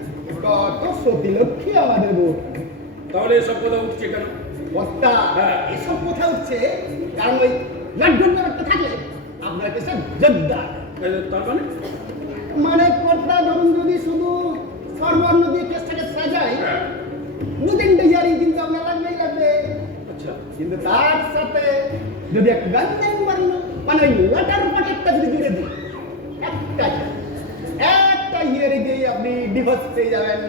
কত সতী লক্ষ্মী আমাদের বউ। তাহলে এসব কথা উঠছে কেন? কর্তা, হ্যাঁ। এসব কথা হচ্ছে কারণ ওই লকডাউন ব্যাপারটা থাকলে আপনার কাছে জোরদার। তার মানে? মানে কর্তা ধরুন যদি শুধু সর্বর্ণ দিয়ে কেসটাকে সাজাই, হ্যাঁ। দু তিনটে ইয়ারিং কিন্তু আপনার লাগবেই লাগবে। আচ্ছা, কিন্তু তার সাথে যদি একটা গান বর্ণ, মানে ওই লটার পটেরটা যদি জুড়ে দিই, একটা ইয়ারে গিয়ে আপনি ডিভোর্স পেয়ে যাবেন।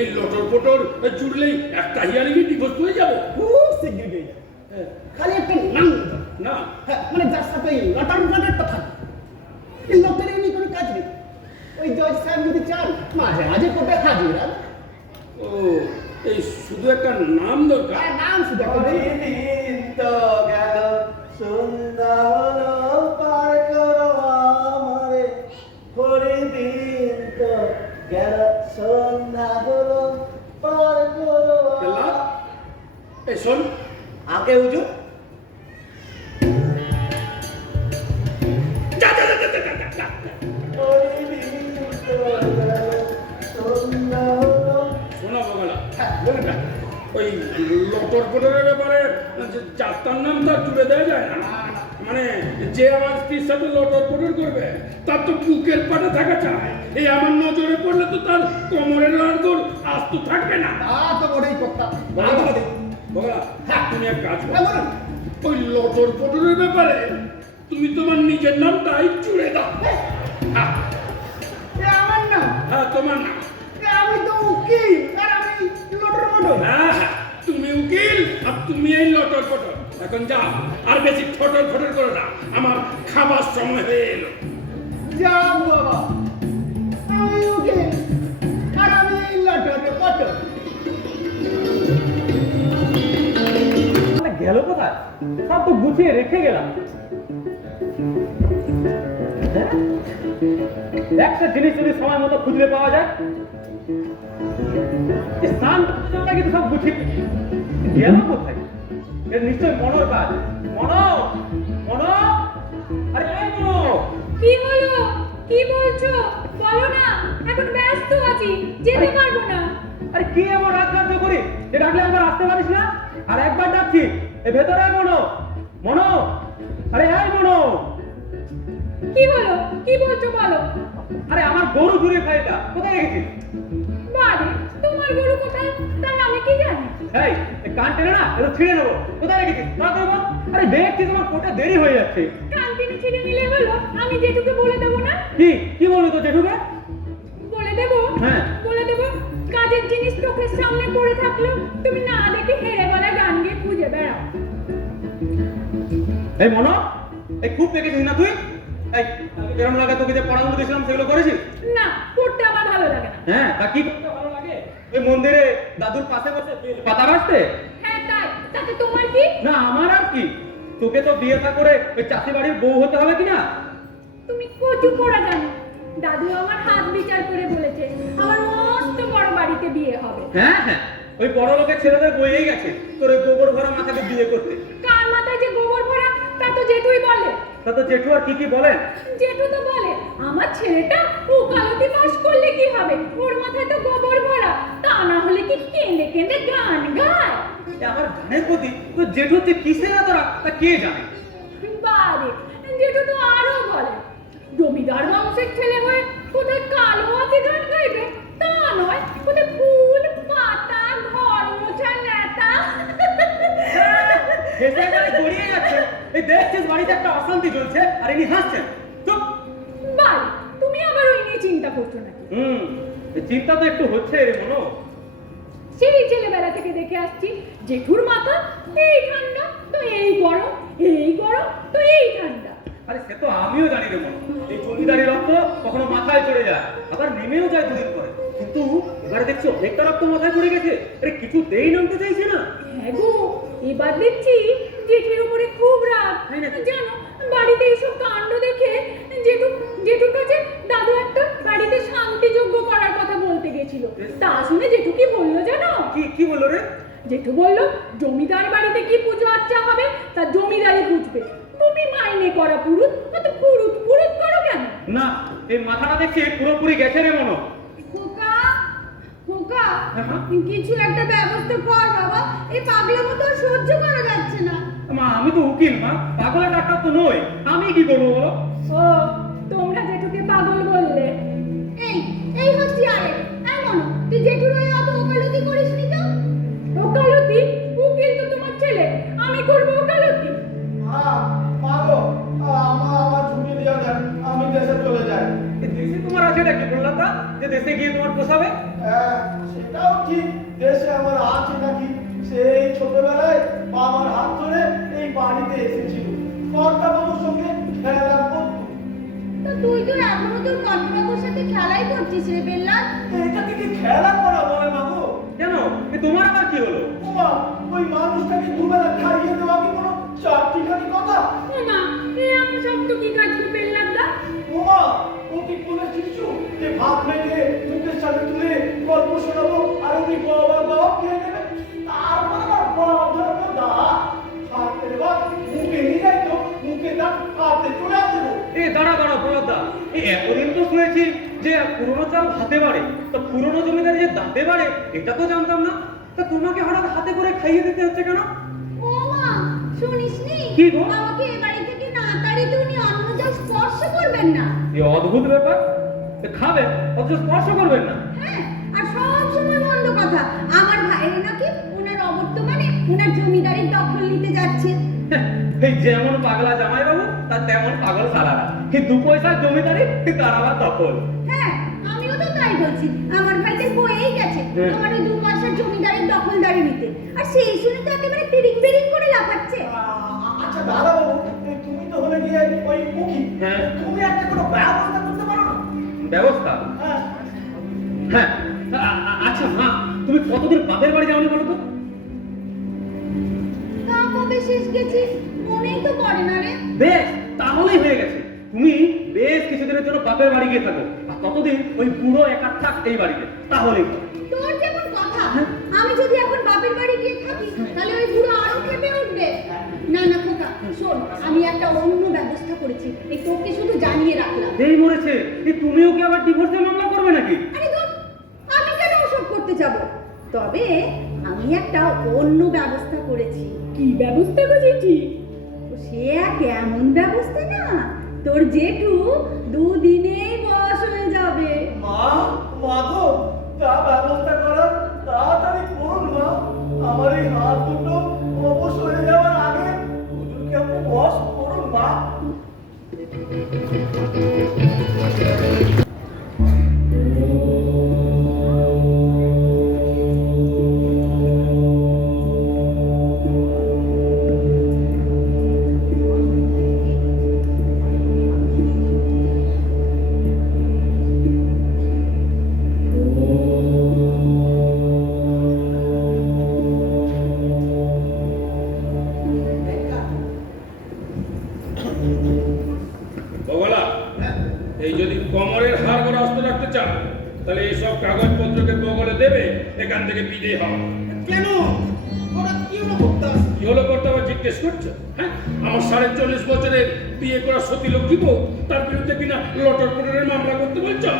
এই লটর পটর জুড়লেই একটা হিয়ারিংয়ে ডিভোর্স হয়ে যাবো? খুব শীঘ্র পেয়ে যাবেন। খালি একটা নাম না। হ্যাঁ, মানে যার সাথে ওই লটার পটেরটা থাকে। এই লটারি এমনি কোনো কাজ নেই। ওই জজ সাহেব যদি চান মাঝে মাঝে কোর্টে হাজির হন। ও, এই শুধু একটা নাম দরকার? আর নাম শুধু একটা বলুন। দিন তো গেল সন্ধ্যা হলো পার করো আমারে, দিন তো গেল সন্ধ্যা হলো পার করো। কেল্লা, এই শোন, আগে হুজুর। যা যা যা যা যা, যা, যা, যা। দিন তো গেল সন্ধ্যা হলো। শোনো বগলা, হ্যাঁ, বলুন না। ওই লটর পটরের ব্যাপারে যাত্রার নাম তার জুড়ে দেওয়া যায় না। মানে যে আমার স্ত্রীর সাথে লটর পটর করবে তার তো বুকের পাটা থাকা চায়। এই আমার নজরে পড়লে তো তার কোমরের লাড়গোড় আস্ত থাকবে না। তা তো বটেই কর্তা। বগলা, হ্যাঁ। তুমি এক কাজ করো, হ্যাঁ, বলুন। ওই লটর পটরের ব্যাপারে তুমি তোমার নিজের নামটাই জুড়ে দাও। হ্যাঁ, এ আমার নাম। হ্যাঁ, তোমার নাম। এ আমি তো উকিল, আর আমি লটর মটর। হ্যাঁ, হ্যাঁ, তুমি উকিল আর তুমি এই লটর পটর। এখন যাও, আর বেশি ঠটর ফটর করো না, আমার খাবার সময় হয়ে এলো। যাও বাবা, আমি উকিল, আর আমি লটর মটর। গেল কোথায়? সব তো গুছিয়ে রেখে গেলাম। হ্যাঁ? একটা জিনিস যদি সময় মতো খুঁজলে পাওয়া যায়, স্নান করতে কিন্তু সব গুছিয়ে গেল কোথায়? এর নিশ্চয় মনোর কাজ। মনো, মনো, আরে এই মনো, কি হলো? কি বলছো? বলো না, এখন ব্যস্ত আছি, যেতে পারবো না। আরে কি এমন রাজকার্য করি যে ডাকলে একবার আসতে পারিস না? আর একবার ডাকছি, এ ভেতরে আয় মনো, মনো, আরে এই মনো। কি হলো? কি বলছো বলো? আরে আমার গরু চুরি খাইটা কোথায় রেখেছিস? বাড়ি? তোমার গরু কোথায়? তার আমি কি জানি? এই কান টেনে না এটা ছিঁড়ে নেবো। কোথায় রেখেছিস? তাড়াতাড়ি বল। আরে দেখছিস আমার কোটে দেরি হয়ে যাচ্ছে। কান্তিনি ছিঁড়ে নিলে হলো, আমি জেঠুকে বলে দেবো না? কি বললি তো জেঠুকে? বলে দেবো? হ্যাঁ। বলে দেবো, কাজের জিনিস চোখের সামনে পড়ে থাকলো তুমি না দেখে হেরে গলা গান গিয়ে খুঁজে বেড়াও। এই মনো, এই খুব পেকেছিস না তুই? এই কেরম লাগে তোকে যে পড়াগুলো দিয়েছিলাম সেগুলো করেছিস? না, পড়তে আমার ভালো লাগে না। হ্যাঁ, তা কি করতে ভালো লাগে? ওই মন্দিরে দাদুর পাশে বসে পাতা বাঁচতে? হ্যাঁ তাই, তাতে তোমার কি? না আমার আর কি, তোকে তো বিয়ে থা করে ওই চাষি বাড়ির বউ হতে হবে কি না? তুমি কচু পড়া জানো, দাদু আমার হাত বিচার করে বলেছে আমার মস্ত বড় বাড়িতে বিয়ে হবে। হ্যাঁ হ্যাঁ, ওই বড় লোকের ছেলেদের বইয়েই গেছে তোর ওই গোবর ভরা মাথাকে বিয়ে করতে। কার মাথায় যে গোবর ভরা তা তো জেঠুই বলে। তা তো জেঠু আর কি বলেন? জেঠু তো বলে আমার ছেলেটা ওকালতি পাস করলে কি হবে, ওর মাথায় তো গোবর ভরা, তা না হলে কি কেঁদে কেঁদে গান গায়। আমার গানের প্রতি তো জেঠুর যে কিসের এত রাগ তা কে জানে। বারে জেঠু তো আরো বলে জমিদার বংশের ছেলে হয়ে কোথায় কালো হাতি গান গাইবে, তা নয় কোথায় ফুল পাতা ঘর মোছা নেতা। হেসে গেলে গড়িয়ে যাচ্ছে। এই দেখছিস বাড়িতে একটা অশান্তি চলছে আর ইনি হাসছেন। চুপ। বারে তুমি আবার ওই নিয়ে চিন্তা করছো নাকি? এই চিন্তা তো একটু হচ্ছে রে মনো। সেই ছেলেবেলা থেকে দেখে আসছি জেঠুর মাথা এই ঠান্ডা তো এই গরম, এই গরম তো এই ঠান্ডা। আরে সে তো আমিও জানি রে মনো, এই জমিদারি রক্ত কখনো মাথায় চড়ে যায় আবার নেমেও যায় দুদিন পরে, কিন্তু এবারে দেখছি অনেকটা রক্ত মাথায় পড়ে গেছে। আরে কিছুতেই নামতে চাইছে না। হ্যাঁ গো, এবার দেখছি জেঠির উপরে খুব রাগ। তাই নাকি? জানো বাড়িতে এইসব কাণ্ড দেখে জেঠুর কাছে দাদু একটা বাড়িতে শান্তি যজ্ঞ করার কথা বলতে গেছিল। তা শুনে জেঠু কি বললো জানো? কি বললো রে? জেঠু বললো জমিদার বাড়িতে কি পুজো আচ্চা হবে তা জমিদারি বুঝবে, তুমি মাইনে করা পুরুত অত পুরুত পুরুত করো কেন? না, এই মাথাটা দেখছি পুরোপুরি গেছে রে মনো। খোকা খোকা হ্যাঁ, মা? কিছু একটা ব্যবস্থা কর বাবা, এই পাগলামো তো আর সহ্য করা যাচ্ছে না। মা আমি তো উকিল মা, পাগলের ডাক্তার তো নই, আমি কি করবো বলো? ও তোমরা জেঠুকে পাগল বললে। এই এই হচ্ছে আরে এমন তুই জেঠুর হয়ে অত ওকালতি করিস নি তো। ওকালতি? উকিল তো তোমার ছেলে, আমি করবো ওকালতি? আমার ছুটি দিয়ে দেন, আমি দেশে চলে যাই। এই দেশে তোমার আছে নাকি বললাম না যে দেশে গিয়ে তোমার পোষাবে? সেটাও ঠিক, দেশে আমার আছে নাকি। সেই ছোটবেলায় বাবার হাত ধরে এই বাড়িতে এসেছিল, কর্তা বাবুর সঙ্গে খেলা করতো। তা তুই তো এখনো তোর কর্তাবাবুর সাথে খেলাই করছিস রে বেল্লাল। এটাকে কি খেলা করা বলে মাগো? কেন তোমার আবার কি হলো? ওমা, ওই মানুষটাকে দুবেলা খাইয়ে দেওয়া কি কোনো চারটিখানি কথা? ওমা, এ আমার শব্দ কি কাজ করবে লাদা? ওমা, ও কি কোনো শিশু যে ভাত মেখে মুখের সাথে তুলে গল্প শোনাবো আর উনি বাবা খেয়ে নেবে? তারপর আবার বাবা দা হাতে বা মুখে নিয়ে যাই তো মুখে দাঁত হাতে চলে আসবো। দাঁড়া প্রলদা, এই এতদিন তো শুনেছি যে পুরনো চাল হাতে বাড়ে, তো পুরনো জমিদারি যে দাঁতে বাড়ে এটা তো জানতাম না। তা তোমাকে হঠাৎ হাতে করে খাইয়ে দিতে হচ্ছে কেন? ও মা, শুনিসনি? কি গো? বাবাকে এ বাড়ি থেকে না তাড়িয়ে উনি অন্য যা স্পর্শ করবেন না। এই অদ্ভুত ব্যাপার, খাবেন অথচ স্পর্শ করবেন না। হ্যাঁ, আর সব সময় মন্দ কথা। আমার ভাইয়ের নাকি ওনার অবর্তমানে ওনার জমিদারির দখল নিতে যাচ্ছে। এই যেমন পাগলা জামাই বাবু তার তেমন পাগল সালারা, এই 2 পয়সার জমিদারি তার আবার দখল। হ্যাঁ, আমিও তো তাই বলছি। আমার ভাইদের বইয়েই গেছে আমার ওই 2 মাসের জমিদারির দখলদারি নিতে, আর সেই শুনে তো একেবারে তিরিং বিরিং করে লাফাচ্ছে। আচ্ছা দাদা বাবু, তুমি তো হলে গিয়ে ওই মুখী, হ্যাঁ। তুমি একটা কোনো ব্যবস্থা করতে পারো না? ব্যবস্থা? হ্যাঁ, হ্যাঁ, আচ্ছা মা, তুমি কতদিন বাপের বাড়ি যাওনি বলো তো? তা কবে শেষ গেছি মনেই তো পড়ে না রে। বেশ, তাহলেই হয়ে গেছে। তুমি বেশ কিছুদিনের জন্য বাপের বাড়ি গিয়ে থাকো, আর ততদিন ওই বুড়ো একা থাক এই বাড়িতে, তাহলেই হবে। তোর যেমন কথা, আমি যদি এখন বাপের বাড়ি গিয়ে থাকি তাহলে ওই বুড়ো আরো খেপে উঠবে। না না খোকা, শোন, আমি একটা অন্য ব্যবস্থা করেছি, এই তোকে শুধু জানিয়ে রাখলাম। এই মরেছে, এই তুমিও কি আবার ডিভোর্সের মামলা করবে নাকি? আরে ধুর, আমি কেন ওসব করতে যাব? তবে আমি একটা অন্য ব্যবস্থা করেছি। কি ব্যবস্থা করেছি? সে এক এমন ব্যবস্থা না, তোর জেঠু 2 দিনেই বশ হয়ে যাবে। মা গো, যা ব্যবস্থা করার তাড়াতাড়ি করুন মা। আমার এই হাত দুটো অবশ হয়ে যাওয়ার আগে হুজুরকে আপনি বশ করুন মা। কাগজপত্রকে বগলে দেবে, এখান থেকে বিদে হও। কেন ওরা কি হলো করতাম? কি হলো করতে আবার জিজ্ঞেস করছো? হ্যাঁ, আমার ৪৫ বছরের বিয়ে করা সতী লক্ষ্মী বউ, তার বিরুদ্ধে কিনা লটরপটরের মামলা করতে বলছো?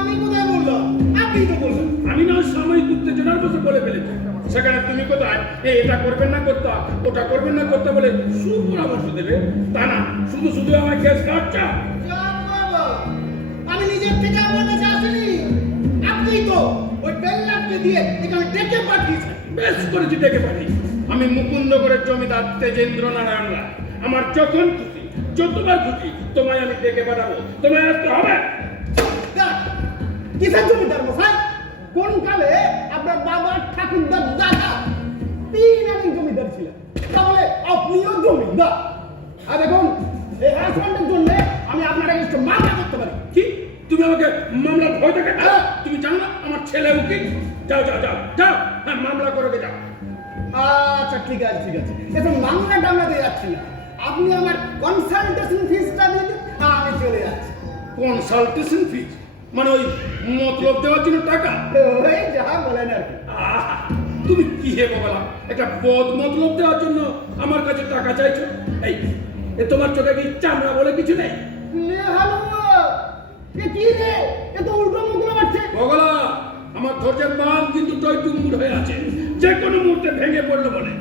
আমি কোথায় বললাম? আপনি তো বললেন। আমি না সাময়িক উত্তেজনার বসে বলে ফেলেছি, সেখানে তুমি কোথায় এটা করবেন না করতে, ওটা করবেন না করতে বলে সুপরামর্শ দেবে? তা না, শুধু শুধু আমার কেস কাটছা। যাক বাবা, আমি নিজের থেকে আপনার কাছে আসিনি। আপনি তো ওই বেল্লাটকে দিয়ে এখানে ডেকে পাঠিয়েছেন। বেশ করেছি ডেকে পাঠি। আমি মুকুন্দগড়ের জমিদার তেজেন্দ্র নারায়ণ রায়। আমার যখন খুশি, যতবার খুশি তোমায় আমি ডেকে পাঠাবো, তোমায় আসতে হবে। যাক, কিসের জমিদার মশাই? কোন কালে আপনার বাবার ঠাকুরদার দাদা 3 আনি জমিদার ছিলেন, তাহলে আপনিও জমিদার। আর দেখুন, এই হ্যারাসমেন্টের জন্য আমি আপনার কাছে মামলা করতে পারি। কি তুমি আমাকে মামলার ভয় দেখাচ্ছ? তুমি জানো না আমার ছেলে উকিল? যাও যাও যাও যাও, হ্যাঁ মামলা করে যাও। আচ্ছা ঠিক আছে ঠিক আছে, এসব মামলা টামলা দিয়ে যাচ্ছি না। আপনি আমার কনসালটেশন ফিসটা দিয়ে দিন, আমি চলে যাচ্ছি। কনসালটেশন ফিজ মানে ওই মতলব দেওয়ার জন্য টাকা? ওই যা বলেন আর কি। আহা, তুমি কি হে বাবা, একটা বদ মতলব দেওয়ার জন্য আমার কাছে টাকা চাইছো? এই এ তোমার চোখে কি চামড়া বলে কিছু নেই? লে হালুয়া, এ কি রে? এ তো উল্টো মুখে মারছে। বগলা, আমার ধৈর্যের বাঁধ কিন্তু টইটুম্বুর হয়ে আছে, যে কোনো মুহূর্তে ভেঙে পড়লো বলে।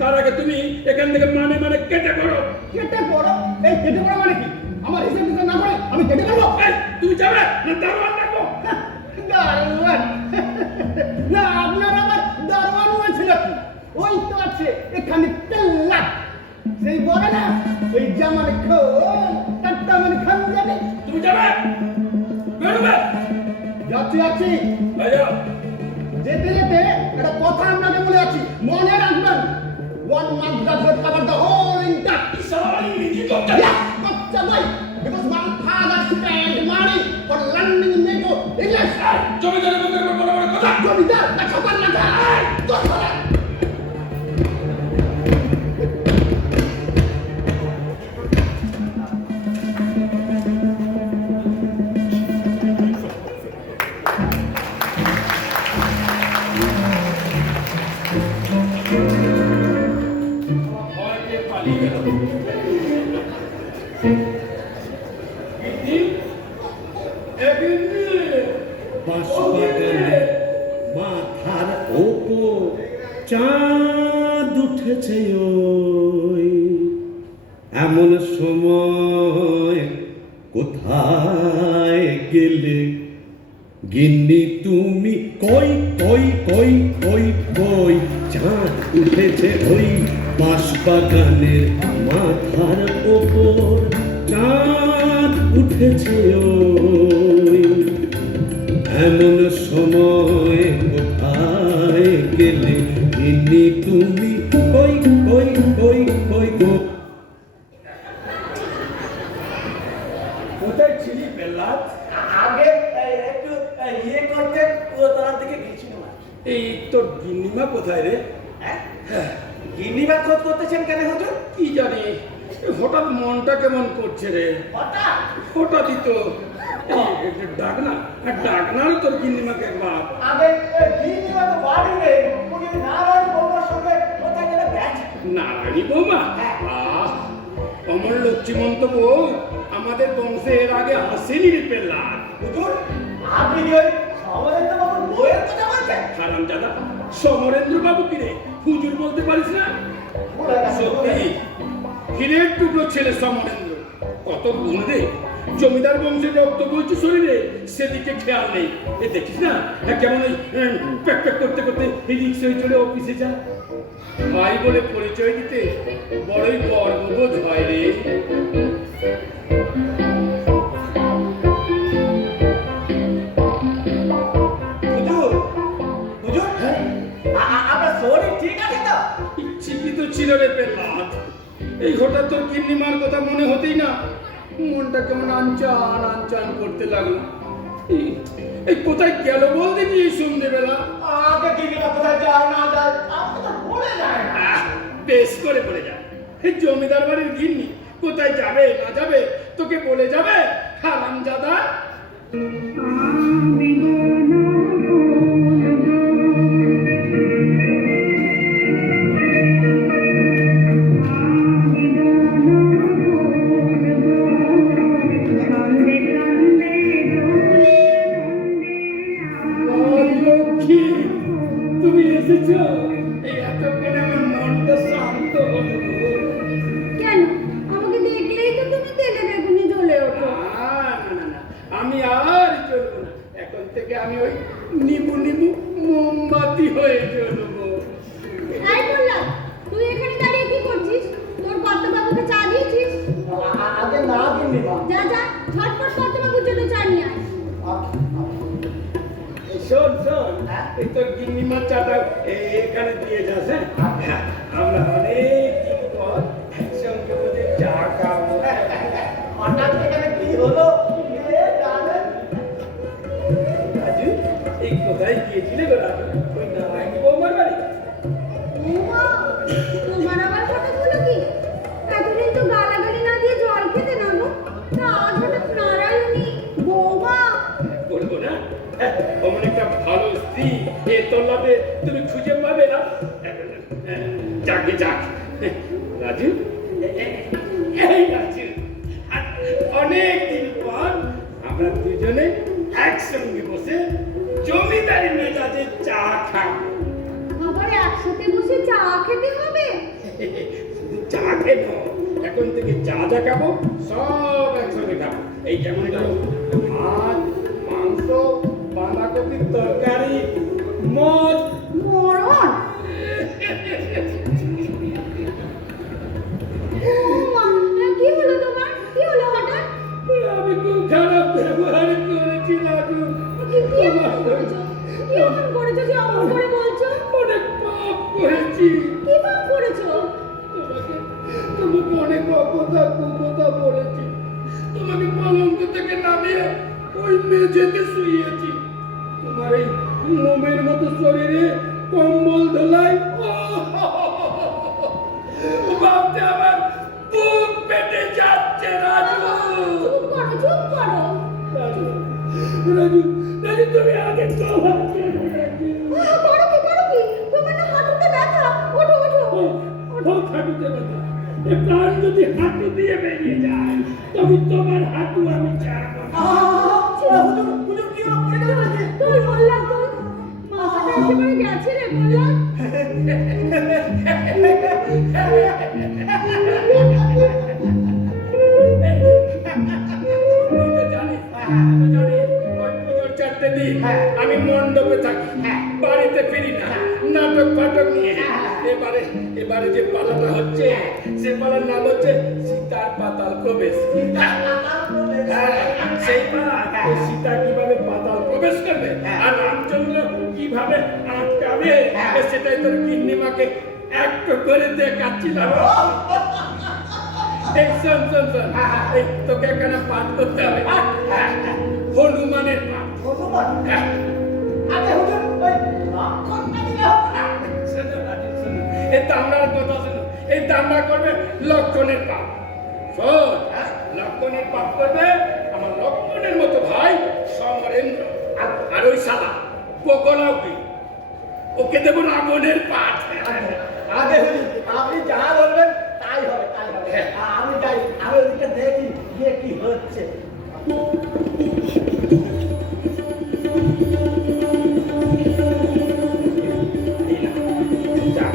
তার আগে তুমি এখান থেকে মানে কেটে করো। কেটে পড়ো? এই কেটে পড়ো মানে কি? আমার হিসেব না করে আমি কেটে পড়বো? এই তুমি যাবে না দারোয়ান রাখবো? দারোয়ান? না, আপনার আবার দারোয়ান হয়েছিল কি? ওই তো আছে এখানে তেল্লা, সেই বলে না ওই জামানে খোল টাট্টা মানে খান যাবে। তুমি যাবে? বেরোবে? যাচ্ছি যাচ্ছি। এই যাও। যেতে যেতে একটা কথা আপনাকে বলে যাচ্ছি, মনে রাখবেন। One must does not cover the whole entire. সারা ইংরেজি করতে Yeah, gotcha boy. Because my father spent money for learning Negro English. জমিদারের মুখের উপর বড় বড় কথা। জমিদার না সবার না যায়। কথা না। ভয় পেয়ে পালিয়ে গেল। গিন্নি, এ গিন্নি, বাঁশবাগানে মাথার ওপর চাঁদ উঠেছে ওই, এমন সময় কোথায় গেলে গিন্নি তুমি? কই কই কই কই কই, চাঁদ উঠেছে ওই বাঁশবাগানের মাথার ওপর, চাঁদ উঠেছে ওই, এমন সময় কোথায় গেলে গিন্নি তুমি? কই কই কই কই কই। কোথায় ছিলি পেল্লাদ? আগে একটু ইয়ে করতে পুরোতলার দিকে গেছিলাম। এই তোর গিন্নিমা কোথায় রে? হ্যাঁ, গিন্নিমা খোঁজ করতেছেন কেন হুজুর? কি জানি, হঠাৎ মনটা কেমন করছে রে। হঠাৎ? হঠাৎই তো ডাক না তোর গিন্নিমাকে একবার। আগে গিন্নিমা তো বাড়ি নেই, উনি নারায়ণ বৌমার সঙ্গে কোথায় গেলে গেছে। নারায়ণী বৌমা? আহ, অমর লক্ষ্মীমন্ত বউ আমাদের বংশে এর আগে আসেনি রে পেল্লাদ। হুজুর, আপনি কি ওই সমরেন্দ্র বাবুর বইয়ের কথা বলছেন? হারামজাদা, সমরেন্দ্র বাবু কি রে হুজুর বলতে পারিস না? সত্যি হিরের টুকরো ছেলে সমরেন্দ্র, কত গুণ রে। জমিদার বংশের রক্ত বলছে শরীরে, সেদিকে খেয়াল নেই। এ দেখিস না কেমন ওই প্যাক প্যাক করতে করতে রিক্সায় চলে অফিসে যায়। ভাই বলে পরিচয় দিতে বড়ই গর্ববোধ হয় রে। হুজুর, হুজুর, আপনার শরীর ঠিক আছে তো? ঠিকই তো ছিল রে পেল্লাদ। এই হঠাৎ তোর গিন্নিমার কথা মনে হতেই না মনটা কেমন আনচান আনচান করতে লাগলো। এই কোথায় গেল বল দেখি এই সন্ধ্যেবেলা? আগে গিন্নিমা কোথায় যায় না যায় আপনি তো ভুলে যায় না। বেশ করে বলে যায়। এই জমিদার বাড়ির গিন্নি কোথায় যাবে না যাবে তোকে বলে যাবে? হারামজাদা, লক্ষ্মী, তুমি এসেছো, এই এতক্ষণে আমার মনটা শান্ত হলো। কেন আমাকে দেখলেই তো তুমি তেলে বেগুনি জ্বলে ওঠো। না, আমি আর চলবো না। এখন থেকে আমি ওই নিবু নিবু মোমবাতি হয়ে চলবো। তাই বললাম, তুই এখানে দাঁড়িয়ে কি করছিস? তোর কর্তাবাবুকে চা দিয়েছিস? আগে না গিন্নিমা। যা যা, ঝটপট কর্তাবাবুর জন্য চা নিয়ে আয়। শোন, এই তোর গিন্নিমার চাটা এখানে দিয়ে যাস। হ্যাঁ, আমরা অনেক দিন পর একসঙ্গে বসে চা খাবো। হঠাৎ এখানে কি হলো কে জানে? রাজু, এই কোথায় গিয়েছিলে গো রাজু? ওই নারায়ণী বৌমার বাড়ি? ওমা, তোমার আবার হঠাৎ হলো কি? এতদিন তো গালাগালি না দিয়ে জল খেতে না গো। তা আজ হঠাৎ নারায়ণী বৌমা। বলবো না? অমন একটা ভালো স্ত্রী এ তল্লাতে তুমি খুঁজে পাবে না। যাকে যাক রাজু, এই রাজু, অনেক দিন পর আমরা দুজনে একসঙ্গে বসে জমিদারি মেজাজে চা খাবো। আবার একসাথে বসে চা খেতে হবে? শুধু চা খেবো, এখন থেকে যা যা খাবো সব একসঙ্গে খাবো। এই যেমন ধরো ভাত, মাংস, বাঁধাকপির তরকারি, মদ। মরণ! ওমা, কি হলো তোমার? কি হলো হঠাৎ? আমি খুব খারাপ ব্যবহার করেছি রাজু। কি এমন করেছো? কি এমন করেছো যে অমন করে বলছো? অনেক পাপ করেছি। কি পাপ করেছো? তোমাকে অনেক অকথা কুকথা বলেছি। তোমাকে পালঙ্ক থেকে নামিয়ে ওই মেঝেতে শুইয়েছি। তোমার এই মোমের মতো শরীরে কম্বল ধোলাই ভাবতে আমার বুক পেটে যাচ্ছে রাজু। চুপ করো, চুপ করো। রাজু, রাজু, রাজু, তুমি আগে চলো। করো কি, করো কি? তোমার না হাঁটুতে ব্যথা। ওঠো, ওঠো। হাঁটুতে ব্যথা। এ প্রাণ যদি হাঁটু দিয়ে বেরিয়ে যায় তবে তোমার হাঁটু আমি ছাড়বো না। হুজুর কি হলো? পড়ে গেল নাকি? তুই বললাম তো, মাথাটা একেবারে গেছে রে বললাম। তুই তো জানিস, ওই পুজোর 4টে দিন আমি মণ্ডপে থাকি, বাড়িতে ফিরি না, নাটক ফাটক নিয়ে। এবারে যে পালাটা হচ্ছে সে পালার নাম হচ্ছে সীতার পাতাল প্রবেশ। সেই পালা সীতা কিভাবে পাতাল প্রবেশ করবে আর রামচন্দ্র কিভাবে আটকাবে সেটাই তোর গিন্নিমাকে একটু করে দেখাচ্ছিলাম। এই শোন, এই তোকে এখানে পাঠ করতে হবে হনুমানের পাঠ। হনুমান? আগে হুজুর ওই লক্ষণটা দিলে হবে না? শোনো রাজু, শোনো, এই দামড়ার কথা শোনো। এই দামড়া করবে লক্ষণের পাপ। শোন, লক্ষণের পাপ করবে আমার লক্ষণের মতো ভাই সমরেন্দ্র। আর ওই শালা কোকলাউকি, ওকে দেবো রাবণের পাঠ। আগে হুজুর আপনি যা বলবেন তাই হবে, তাই হবে। আমি যাই, আমি ওদিকে দেখি গিয়ে কি হচ্ছে। যা।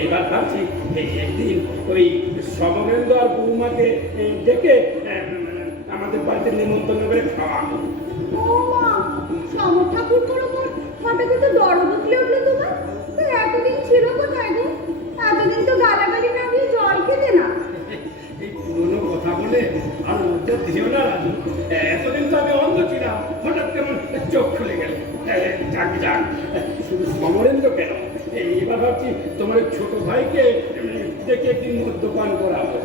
এইবার ভাবছি একদিন ওই সমরেন্দ্র আর বৌমাকে ডেকে আমাদের বাড়িতে নিমন্ত্রণ করে খাওয়াবো। ওমা, সমর ঠাকুরপোর ওপর হঠাৎ তো দরদ উঠলে উঠলো তোমার। তো এতদিন ছিল কোথায় গো? এতদিন তো গালাগালি না দিয়ে জল খেতে না। এই পুরনো কথা বলে আর লজ্জা দিও না রাজু। এতদিন তো আমি অন্ধ ছিলাম, হঠাৎ কেমন চোখ খুলে গেল। যাক যাক, শুধু সমরেন্দ্র কেন, এবার ভাবছি তোমার ওই ছোট ভাইকে দেখে একদিন মদ্যপান করাবো।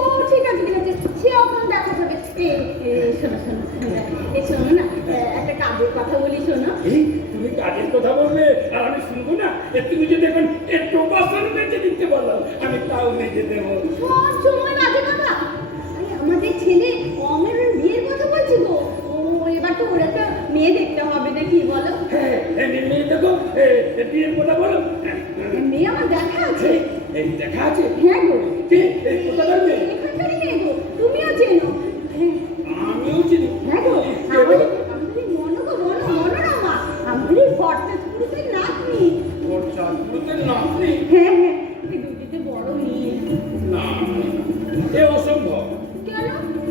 ও ঠিক আছে, ঠিক আছে, সে এখন দেখা যাবে। শোনো শোনো, শোনো না, একটা কাজের কথা বলি, শোনো। এই তুমি কাজের কথা বলবে আর আমি শুনবো না? তুমি যদি এখন একটু বাসন বেঁচে দিতে পারলাম আমি তাও মেজে দেবো। সব সময় বাজে কথা। আরে আমাদের ছেলে অমরের বিয়ের কথা বলছি গো। ও এবার তো ওর একটা মেয়ে দেখতে হবে না, কি বলো? হ্যাঁ, মেয়ে দেখো, বিয়ের কথা বলো। মেয়ে আমার দেখা আছে। এই দেখা আছে? হ্যাঁ গো। কে? কোথাকার মেয়ে? এখানকারই মেয়ে গো, তুমিও চেনো। হ্যাঁ। আমিও চিনি। হ্যাঁ গো, আমাদের মনোরমা, আমাদের ভট্টাচার্যের নাতনি। ওর চাঁদপুরের নাতনি? হ্যাঁ হ্যাঁ, এই দুটিতে বড় মেয়ে। না, এ অসম্ভব। কেন?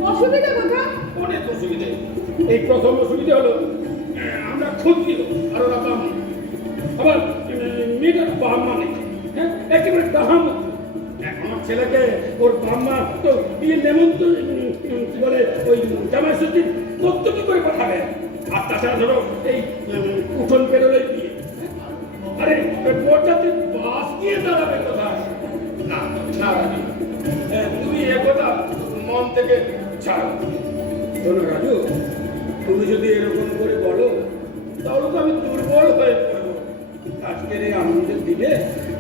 অসুবিধা কোথায়? অনেক অসুবিধে। এই প্রথম অসুবিধা হলো আমরা ক্ষত্রিয় আর ওরা ব্রাহ্মণ। আবার মেয়েটার বাবা নেই, হ্যাঁ, একেবারে ডাহামো। আমার ছেলেকে ওর বাবা তো বিয়ে নেমন্তন্ন কি বলে ওই জামাই ষষ্ঠী তথ্য কি করে পাঠাবে? আর তাছাড়া ধরো এই উঠোন পেরোলে বিয়ে। আরে বরযাত্রী বাস নিয়ে দাঁড়াবে কোথায়? না না রাজু, তুমি এ কথা মন থেকে ছাড়ো। শোনো রাজু, তুমি যদি এরকম করে বলো তাহলে তো আমি দুর্বল হয়ে পড়বো। আজকের এই আনন্দের দিনে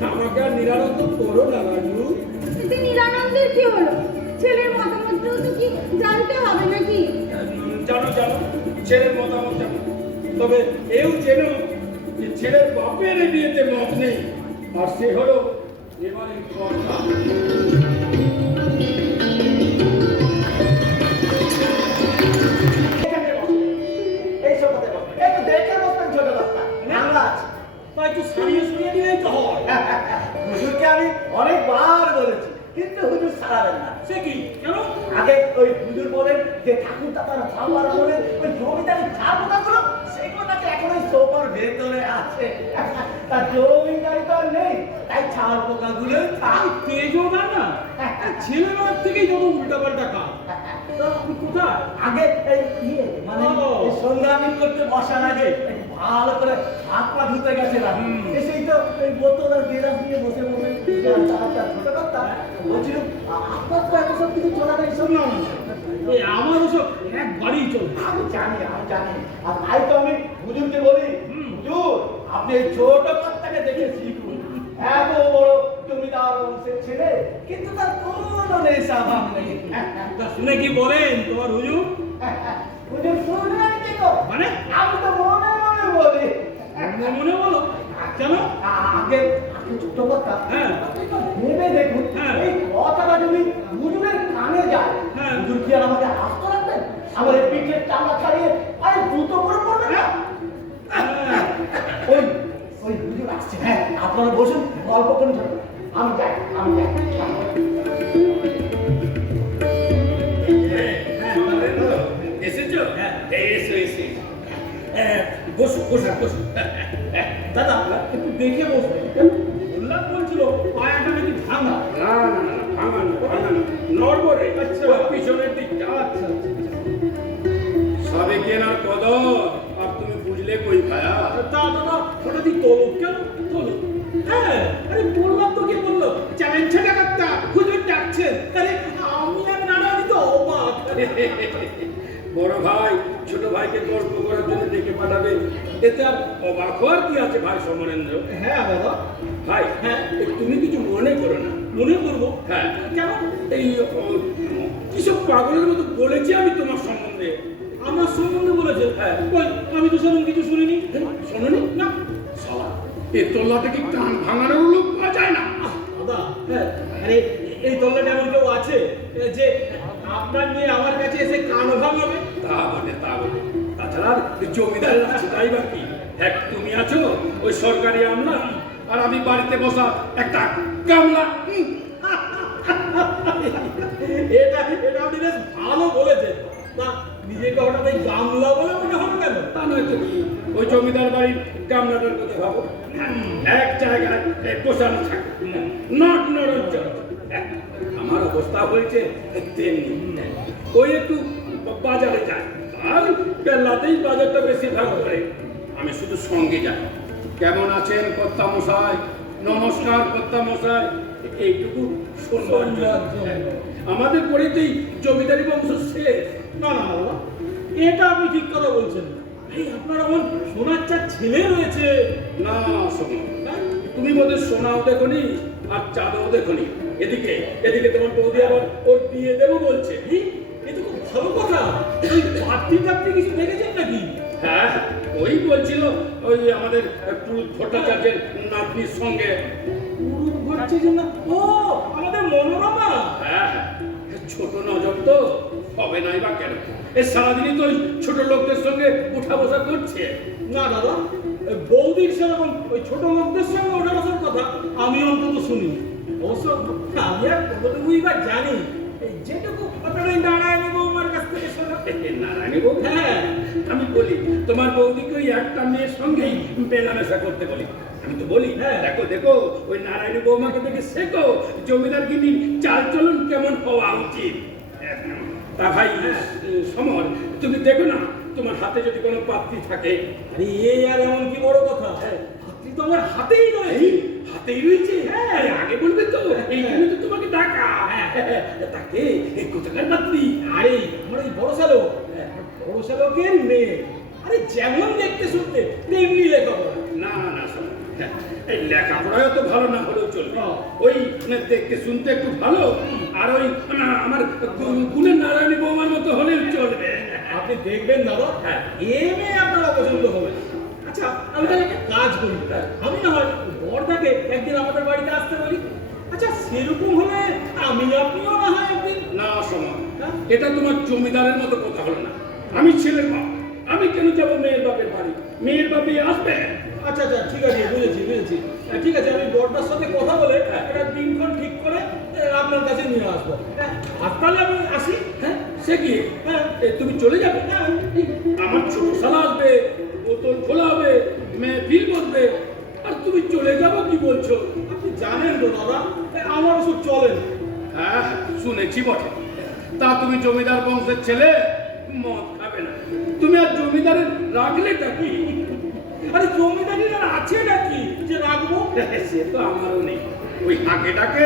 আমাকে আর নিরানন্দ করো না রাজু। এতে নিরানন্দের কি হলো? ছেলের মতামতটাও তো কি জানতে হবে নাকি? জানো জানো, ছেলের মতামত জানো, তবে এও জেনো যে ছেলের বাপের এ বিয়েতে মত নেই, আর সে হলো এবারে কর্তা। এইসব কথা বলো। একটু দেখে বসবেন ছোট কথা। বাংলা আছে। তাই একটু সারিয়ে শুনিয়ে দিলেই তো হয়। হুজুরকে আমি অনেকবার বলেছি, কিন্তু হুজুর সারাবেন না। সে কি? কেন? আগে ওই হুজুর বলেন যে ঠাকুর দাদার ভাবার বলে ওই জমিদারি যা পোকাগুলো সেগুলো নাকি এখন ওই সোফার ভেতরে আছে। তার জমিদারি তো আর নেই, তাই ছাড় পোকাগুলো তাই তেজও না না, ছেলেবেলার থেকেই যত উল্টাপাল্টা কাজ। তা আপনি কোথায়? আগে এই ইয়ে মানে ও। এই সন্ধ্যাবিন করতে বসার আগে একটু ভালো করে হাত পা ধুতে গেছিলাম। এসেই তো এই বোতল আর গেলাস নিয়ে বসে বসে ছোট কথা বলছিলাম, আপনার তো এত সব কিছু চলা নেই। শোন না, এই আমার ওসব একবারই চলবে। আমি জানি আর তাই তো আমি হুজুরকে বলি, হুজুর আপনি এই ছোট কর্তাকে দেখে শিখুন। এত বড় জমিদার বংশের ছেলে, কিন্তু তার কোনো নেশা ভাব নেই। তা শুনে কি বলেন তোমার হুজুর? হুজুর শুনলেন কি গো? মানে? আমি তো মনে মনে বলি। মনে মনে বলো কেন? আগে ছোট কথা, হ্যাঁ। আপনি তো ভেবে দেখুন, হ্যাঁ। এই কথাটা যদি হুজুরের কানে যায়, হ্যাঁ। হুজুর কি আর আমাকে আস্ত রাখবেন? আমাদের পিঠের চামড়া ছাড়িয়ে আরে জুতো করে পড়বে না? হ্যাঁ। ওই ওই হুজুর আসছে। হ্যাঁ, আপনারা বসুন, গল্প করুন। আমি যাই। এসেছো? এসো এসে বসো বসো বসো। দাদা একটু দেখে বসবে। উল্লাস বলছিল পায়াটা নাকি ভাঙা। না না না, ভাঙা না, নড়বড়ে। আচ্ছা, পিছনের দিকটা। আচ্ছা সাবেকেনার কদর আর তুমি বুঝলে কই ভায়া? তা দাদা ওটা দিয়ে তোলো কেন? তোলো। হ্যাঁ, আরে বললাম তো, কি বললো? চ্যালেঞ্জ ছেড়ে কাটতা হুজুর ডাকছেন। আরে আমি আর নানা তো অবাক। বড় ভাই ছোট ভাইকে গল্প করার জন্য ডেকে পাঠাবে, এতে আর অবাক হওয়ার কি আছে ভাই সমরেন্দ্র? হ্যাঁ দাদা। ভাই হ্যাঁ, তুমি কিছু মনে করো না। মনে করবো? হ্যাঁ, কেন? এই কিসব পাগলের মতো বলেছি আমি তোমার সম্বন্ধে। আমার সম্বন্ধে বলেছে? হ্যাঁ। ওই আমি তো সেরকম কিছু শুনিনি। শোনোনি না? শালা, এ তোল্লা থেকে কান ভাঙানোর লোক পাওয়া যায় না। দাদা হ্যাঁ, আরে এই দলটা এমন কেউ আছে যে আপনার নিয়ে আমার কাছে এসে কান ভাঙাবে? তা বটে, তা বটে। তাছাড়া জমিদার আছে তাই বা কি? এক তুমি আছো ওই সরকারি আমলা, আর আমি বাড়িতে বসা একটা কামলা। এটা আপনি বেশ ভালো বলেছেন। না, নিজেকে হঠাৎ এই গামলা বলে মনে হলো কেন? তা নয় তো কি, ওই জমিদার বাড়ির কামলাটার কথা ভাবো। এক জায়গায় বসানো থাকে, নট নড়চড়। আমার অবস্থা হয়েছে তেমনি। ওই একটু বাজারে যায়, আর বেলাতেই বাজারটা বেশি ভাগ করে। আমি শুধু সঙ্গে যাই। কেমন আছেন কর্তা মশাই? নমস্কার কর্তা মশাই, এইটুকু শুনবার জন্য। আমাদের পরেতেই জমিদারি বংশ শেষ। না না বাবা, এটা আপনি ঠিক কথা বলছেন না। এই আপনার এমন সোনার চার ছেলে রয়েছে। না শোনো, তুমি বোধহয় সোনাও দেখনি আর চাঁদও দেখনি। এদিকে এদিকে তোমার বৌদি আবার ওর বিয়ে দেবো বলছে। এ তো খুব ভালো কথা। ওই পাত্রী টাত্রী কিছু দেখেছেন নাকি? হ্যাঁ, ওই বলছিল ওই আমাদের পুরুষ ভট্টাচার্যের নাতনির সঙ্গে। পুরুষ ভট্টাচার্যের না? ও আমাদের মনোরমা। হ্যাঁ, ছোট নজর তো হবে নাই বা কেন? এ সারাদিনই তো ওই ছোট লোকদের সঙ্গে উঠা বসা করছে। না দাদা, ওই বৌদির সেরকম ওই ছোট লোকদের সঙ্গে ওঠা বসার কথা আমি অন্তত শুনি। অবশ্য আমি আর কতটুকুই বা জানি, এই যেটুকু আপনার ওই নারায়ণী বৌমার কাছ থেকে শোনা। নারায়ণী বউ? হ্যাঁ, আমি বলি তোমার বৌদিকে ওই একটা মেয়ের সঙ্গেই মেলামেশা করতে বলি। আমি তো বলি, হ্যাঁ। দেখো দেখো ওই নারায়ণী বৌমাকে দেখে শেখো জমিদার গিন্নির চাল চলন কেমন হওয়া উচিত। তা ভাই সমর, তুমি দেখো না তোমার হাতে যদি কোনো পাত্রী থাকে। আরে এ আর এমন কি বড় কথা? পাত্রী তো আমার হাতেই রয়েছে। হাতেই রয়েছে? হ্যাঁ। আরে আগে বলবে তো, এই জন্য তো তোমাকে ডাকা। তাকে এই কোথাকার পাত্রী? আরে আমার এই বড় শালক, বড় শালকের মেয়ে। আরে যেমন দেখতে শুনতে তেমনি লেখাপড়া। না না শোনো, এই লেখাপড়ায় তো ভালো না হলেও চলবে। হ্যাঁ। ওই দেখতে শুনতে একটু ভালো, আর ওই আমার গুণের নারায়ণী বৌমার মতো হলেও চলবে। আপনি দেখবেন দাদা, হ্যাঁ। এ মেয়ে আপনার অপছন্দ হবে না। আচ্ছা, আমি তাহলে একটা কাজ করি, আমি না হয় বরটাকে একদিন আমাদের বাড়িতে আসতে বলি। আচ্ছা, সেরকম হলে আমি আপনিও না হয় একদিন। না সময়, হ্যাঁ? এটা তোমার জমিদারের মতো কথা হলো না। আমি ছেলের বাপ, আমি কেন যাবো মেয়ের বাপের বাড়ি? মেয়ের বাপে আসবে। আচ্ছা আচ্ছা, ঠিক আছে, বুঝেছি। ঠিক আছে, আমি বরটার সাথে কথা বলে একটা দিনক্ষণ ঠিক করে আপনার কাছে নিয়ে আসবো। আর তাহলে আমি আসি। হ্যাঁ, সে কি? হ্যাঁ। তুমি চলে যাবে? এই, আমার ছোট শালা আসবে, বোতল খোলা হবে, মেয়ে বিল বসবে, আর তুমি চলে যাবো কি বলছো? আপনি জানেন তো দাদা, আমার ওসব চলে না। হ্যাঁ, শুনেছি বটে। তা তুমি জমিদার বংশের ছেলে, মদ খাবে না। তুমি আর জমিদারের রাখলেটা কি? আরে জমিদারির আর আছে নাকি যে রাখবো? সে তো আমারও নেই। ওই হাঁকে ডাকে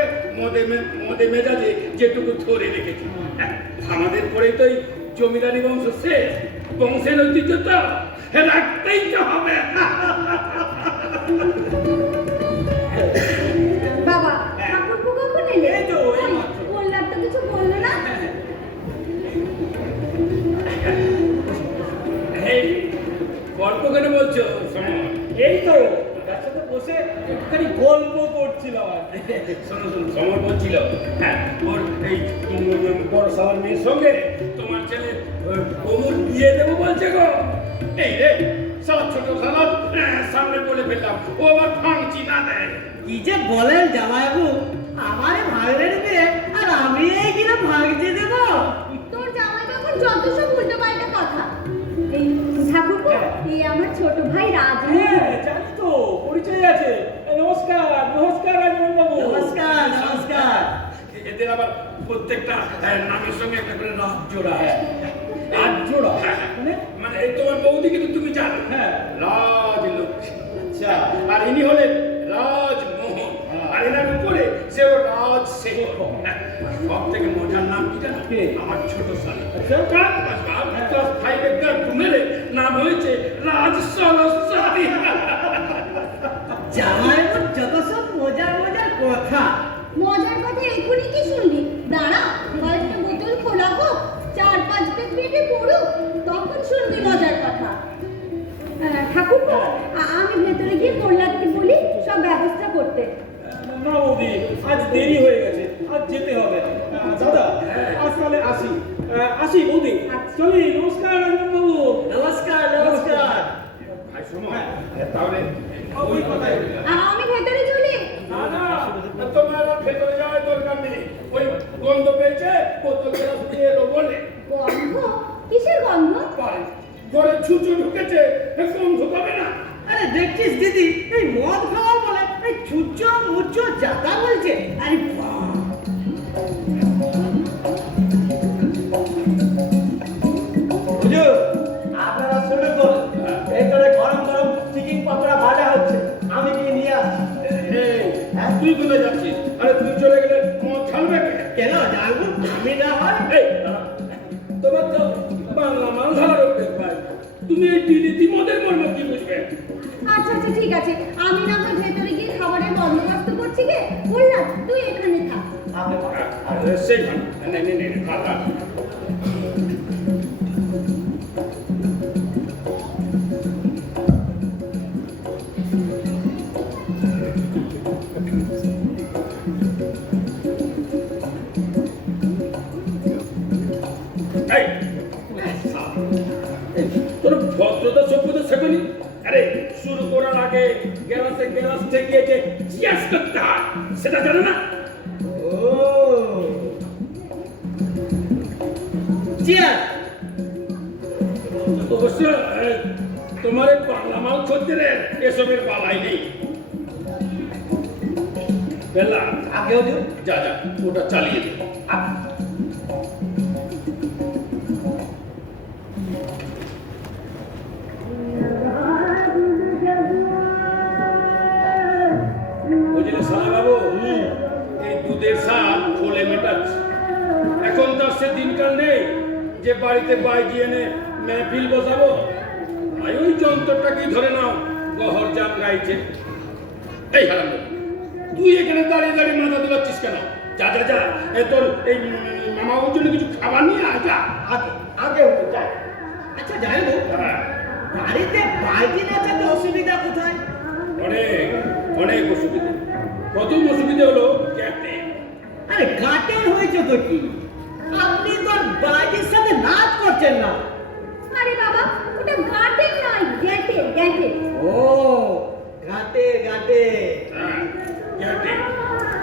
মদে মেজাজে যেটুকু ধরে রেখেছি। আমাদের পরেই তো এই জমিদারি বংশ শেষ। বংশের ঐতিহ্য তো রাখতেই তো হবে। বাবা ঠাকুরপো কখন এলে? এই তো, এই মাত্র। বললাম তো কিছু বললো না। এই গল্প কেন বলছো সমর? এই তো তার সাথে বসে একটুখানি গল্প করছিলাম আর কি। শোনো শোনো, সমর বলছিল, হ্যাঁ, ওর এই বড় সালার মেয়ের সঙ্গে তোমার ছেলে কোমর বিয়ে দেবো বলছে গো। এই রে সব ছোট সালাদ সামনে বলে ফেললাম, ও আবার ভাঙচি না দেয়। কি যে বলেন জামাইবাবু, আমারে ভাগলে নেবে আর আমি এই কিনা ভাগতে দেব? তোর জামাই তখন যত সব উল্টো পাল্টা কথা। এই ঠাকুরপো, এই আমার ছোট ভাই রাজু। হ্যাঁ, জানি তো, পরিচয় আছে। নমস্কার রাজমোহন বাবু। নমস্কার। এদের আবার প্রত্যেকটা নামের সঙ্গে একটা করে রাত জোড়া আছে। রাত জোড়া? মানে মানে এই তোমার বৌদি কিন্তু তুমি জানো, হ্যাঁ। রাজলক্ষ্মী। আচ্ছা। আর ইনি হলেন রাজমোহন, আর এনার উপরে সে রাজশেখর। সব থেকে মজার নাম কি জানো? কে? আমার ছোট শালি। আচ্ছা। ক্লাস 5 এর গান মেরে নাম হয়েছে রাজ সরস্বতী। জামাইবাবু যত সব মজার কথা। মজার কথা এখনই কি শুনলি? দাঁড়া, কয়েকটা বোতল খোলা হোক, 4-5 পেটে পড়ুক, তখন শুনবি মজার কথা। ঠাকুরপো, আমি ভেতরে গিয়ে প্রহ্লাদকে বলি সব ব্যবস্থা করতে। না বৌদি, আজ দেরি হয়ে গেছে, আজ যেতে হবে। দাদা, আজ তাহলে আসি বৌদি। চলি, নমস্কার রাজমোহন বাবু। নমস্কার। ভাই শোনো, তাহলে ওই কথাই। আমি ভেতরে চলি। না না, তোমার আর ভেতরে যাওয়ার দরকার নেই। ওই গন্ধ পেয়েছে, বোতল গ্লাস দিয়ে এলো বলে। গন্ধ? কিসের গন্ধ? পারে ঘরে ছুঁচো ঢুকেছে, গন্ধ পাবে না? আরে দেখছিস দিদি, এই মদ খাওয়া বলে এই ছুচ্চো মুচ্চো যাতা বলছে। আরে বাহ! হুজুর, আপনারা শুরু করুন। ভেতরে গরম চিকেন পকোড়া ভাজা হচ্ছে, আমি গিয়ে নিয়ে আসছি। এই, তুই কোথায় যাচ্ছিস? আরে তুই চলে গেলে মদ ছাড়বে কে? কেন জানবো? আমি না হয় এই, দাঁড়া। তোমার তো বাংলা মাল ধরার অভ্যেস ভাই। তুমি এই বিলিতি মদের মর্ম কি বুঝবে? আচ্ছা ঠিক আছে, আমি না হয় ভেতরে গিয়ে খাবারের বন্দোবস্ত করছি গে। প্রহ্লাদ, তুই এখানে থাক। আপনি বসেন। সেইখানে নে নে নে খাতা তোর ভদ্রতা সভ্যতা শেখনি আরে শুরু করার আগে গ্যালাস থেকে যে জিজ্ঞাস করতে হয় সেটা জানে না ও চিয়ার অবশ্য তোমার এই বাংলা মাল খদ্দেরের এসবের বালাই নেই বেলা আগেও দিও। যা যা ওটা চালিয়ে দে বুঝলে সালা বাবু এই দুধের স্বাদ খোলে মেটাচ্ছে এখন তার সে দিনকাল নেই যে বাড়িতে বাইজি এনে মেহফিল বসাবো আর ওই যন্ত্রটাকে ধরে নাও গহর জাম গাইছে এই হারাম তুই এখানে দাঁড়িয়ে দাঁড়িয়ে মাথা দোলাচ্ছিস কেন যা যা যা তোর এই মামার জন্য কিছু খাবার নিয়ে আয় যা আগেও তো যাই। আচ্ছা জানো হ্যাঁ, বাড়িতে বাইরে নাচাতে অসুবিধা কোথায়? অনেক অনেক অসুবিধা প্রথম অসুবিধা হলো ক্যাটে আরে ঘাটের হয়েছে তো কি, আপনি তো আর বাইরের সাথে নাচ করছেন না। আরে বাবা ওটা গাটে নয় গেটে গেটে। ও ঘাটে ঘাটে হ্যাঁ, ক্যাটে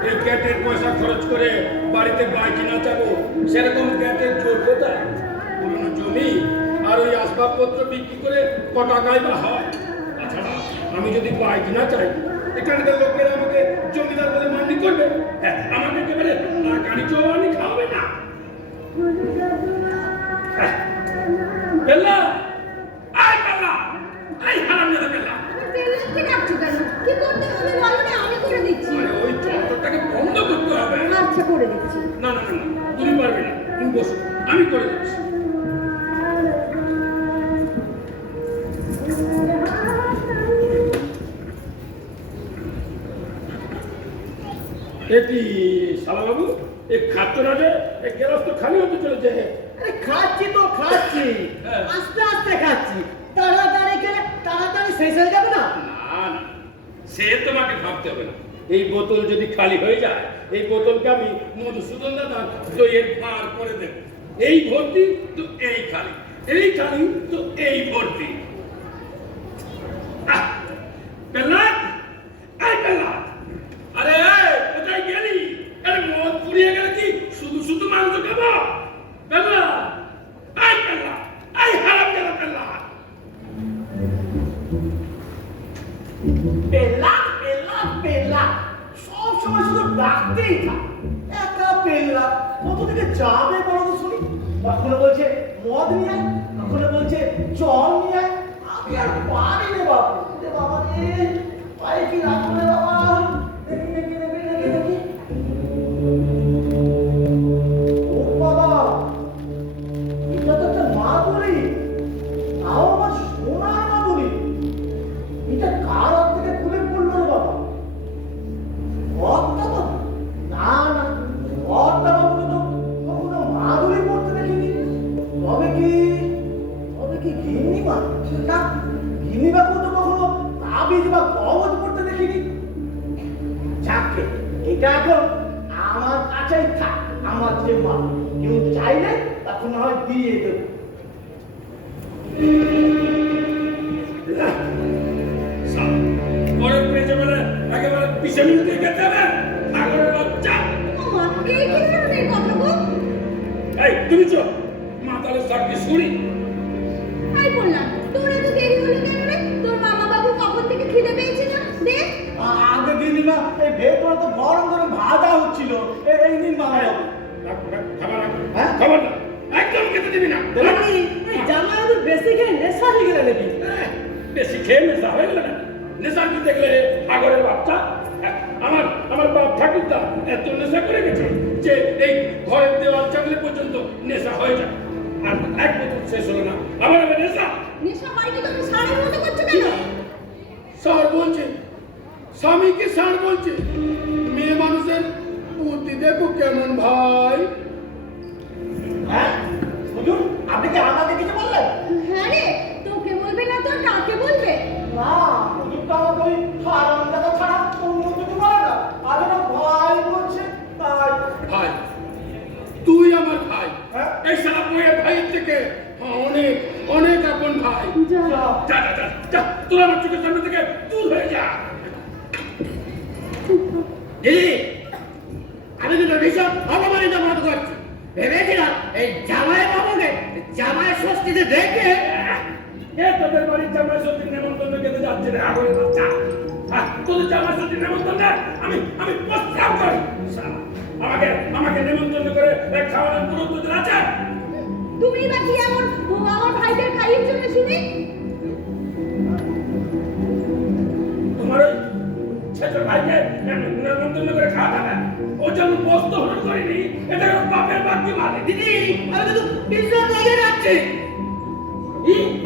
এই ক্যাটের পয়সা খরচ করে বাড়িতে বাইজি না যাবো সেরকম ক্যাটের জোর কোথায় পুরনো জমি আর ওই আসবাবপত্র বিক্রি করে ক টাকায় বা হয় তাছাড়া আমি যদি বাইজি না চাই এখানকার লোকেরা আমাকে জমিদার বলে মান্যি করবে হ্যাঁ, আমাকে একেবারে গাড়ি চৌবানি খাওয়াবে না হ্যাঁ, বেল্লা আয় বেল্লা আয় হারাম জাদা বেল্লা বেলকে ডাকছো কেন? কি করতে হবে বলো না, আমি করে দিচ্ছি। আরে ওই যন্ত্রটাকে বন্ধ করতে হবে আচ্ছা করে দিচ্ছি। না না না না, তুমি পারবে না তুমি বসো আমি করে দিচ্ছি এটি শালাবাবু এই খাচ্ছ না যে এই গ্যালাস তো খালি হতে চলেছে আরে খাচ্ছি তো খাচ্ছি, হ্যাঁ। আস্তে আস্তে খাচ্ছি, তাড়াতাড়ি খেলে তাড়াতাড়ি শেষ হয়ে যাবে না। না না সে তোমাকে ভাবতে হবে না এই বোতল যদি খালি হয়ে যায় এই বোতলকে আমি মধুসূদন দাদা দইয়ের ভার করে দেব এই ভর্তি তো এই খালি তো এই ভর্তি আহ, পেলাট এই পেলাট আরে এই, কোথায় গেলি আরে মদ পুড়িয়ে গেলে কি শুধু শুধু মাংস খাবো পেলাট এই পেলাট এই হারাম জাদা পেলাট পেল্লা পেল্লা পেল্লা সব সময় শুধু ডাকতেই থাকে। একা পেল্লা কতদিকে যাবে বলো তো শুনি। কখনো বলছে মদ নিয়ে আয়, কখনো বলছে জল নিয়ে আয়। আমি আর পারি রে বাবু, রে বাবা রে, পায়ে কি রাখবো রে বাবা। দেখি দেখি দেখি দেখি দেখি ও বাবা, এটা তো একটা মাদুরি, তাও আবার সোনার মাদুরি। এটা কার হাত থেকে খুলে পড়লো রে বাবা? অর্থ বাবু? না না, অর্থ বাবুকে তো কখনো মাদুরি পড়তে দেখিনি। তবে কি গিন্নিমা? না, গিন্নিমাকেও তো কখনো তাবিজ বা কবজ পড়তে দেখিনি। যাকে এটা এখন আমার কাছেই থাক, আমার যে মা, কেউ চাইলে তখন না হয় দিয়ে দেবো। পরের পেজে বলে একেবারে পিছনে উঠে গেতে হবে আগরের বাচ্চা ও মা, এই কি ধরনের কথা গো? এই তুমি চো মাতালে সাক্ষী শুনি তাই বললাম, তোর এত দেরি হলো কেন রে? তোর মামা বাবু কখন থেকে খিদে পেয়েছে না? দেখ। আগে গিন্নিমা এই ভেতরে তো গরম করে ভাজা হচ্ছিল। এই নিন মা বাবু। খাবার হ্যাঁ? খাবার না একদম খেতে দিবি না দেখি এই জামাই আবার বেশি খেয়ে নেশা হয়ে গেলে নাকি? বেশি খেয়ে নেশা হয়ে গেলে না নেশা কি দেখলে আগরের বাচ্চা আমার বাপ ঠাকুরদা এত নেশা করে গেছে যে এই ঘরের দেওয়াল চাকলে পর্যন্ত নেশা হয়ে যায় আর এক বছর শেষ হলো না আবার নেশা নেশা হয়নি তো তুমি সারের মতো করছো কেন? সার বলছে স্বামীকে সার বলছে মেয়ে মানুষের বুদ্ধি দেখো কেমন ভাই। হ্যাঁ হুজুর, আপনি কি আমাকে কিছু বললেন? হ্যাঁ রে, তোকে বলবে না তো আর কাকে বলবে? না, হুজুর তো আমাকে ওই হারামজাদা ছাড়া অন্য কিছু বলে না। আর ওটা ভাই বলছে তাই। ভাই, তুই আমার ভাই। হ্যাঁ? এই সারা বইয়ের ভাইয়ের থেকে অনেক অনেক আপন ভাই। যা। যা যা যা যা, তুই আমার চোখের সামনে থেকে দূর হয়ে যা। দিদি, আমি কিন্তু ভীষণ অপমানিত বোধ করছি। ভেবেছিলাম এই জামাই বাবুকে জামাই ষষ্ঠীতে দেখে এ তোদের বাড়ির জামাই ষষ্ঠীর নেমন্তন্ন খেতে যাচ্ছে রে আগরের বাচ্চা। তোদের জামাই ষষ্ঠীর নেমন্তন্ন আমি প্রস্তাব করি। শালা, আমাকে নেমন্তন্ন করে খাওয়ানোর কোনো তোদের আছে? তুমি বা কি আমার ভাইদের খাইয়ের জন্য শুনি? তোমার ওই ছেলের ভাইকে নেমন্তন্ন করে খাওয়া যাবে? ও যেমন বস্ত হরণ করেনি, এটা ওর বাপের বাকি মানে। দিদি, আমি কিন্তু ভীষণ লেগে যাচ্ছি।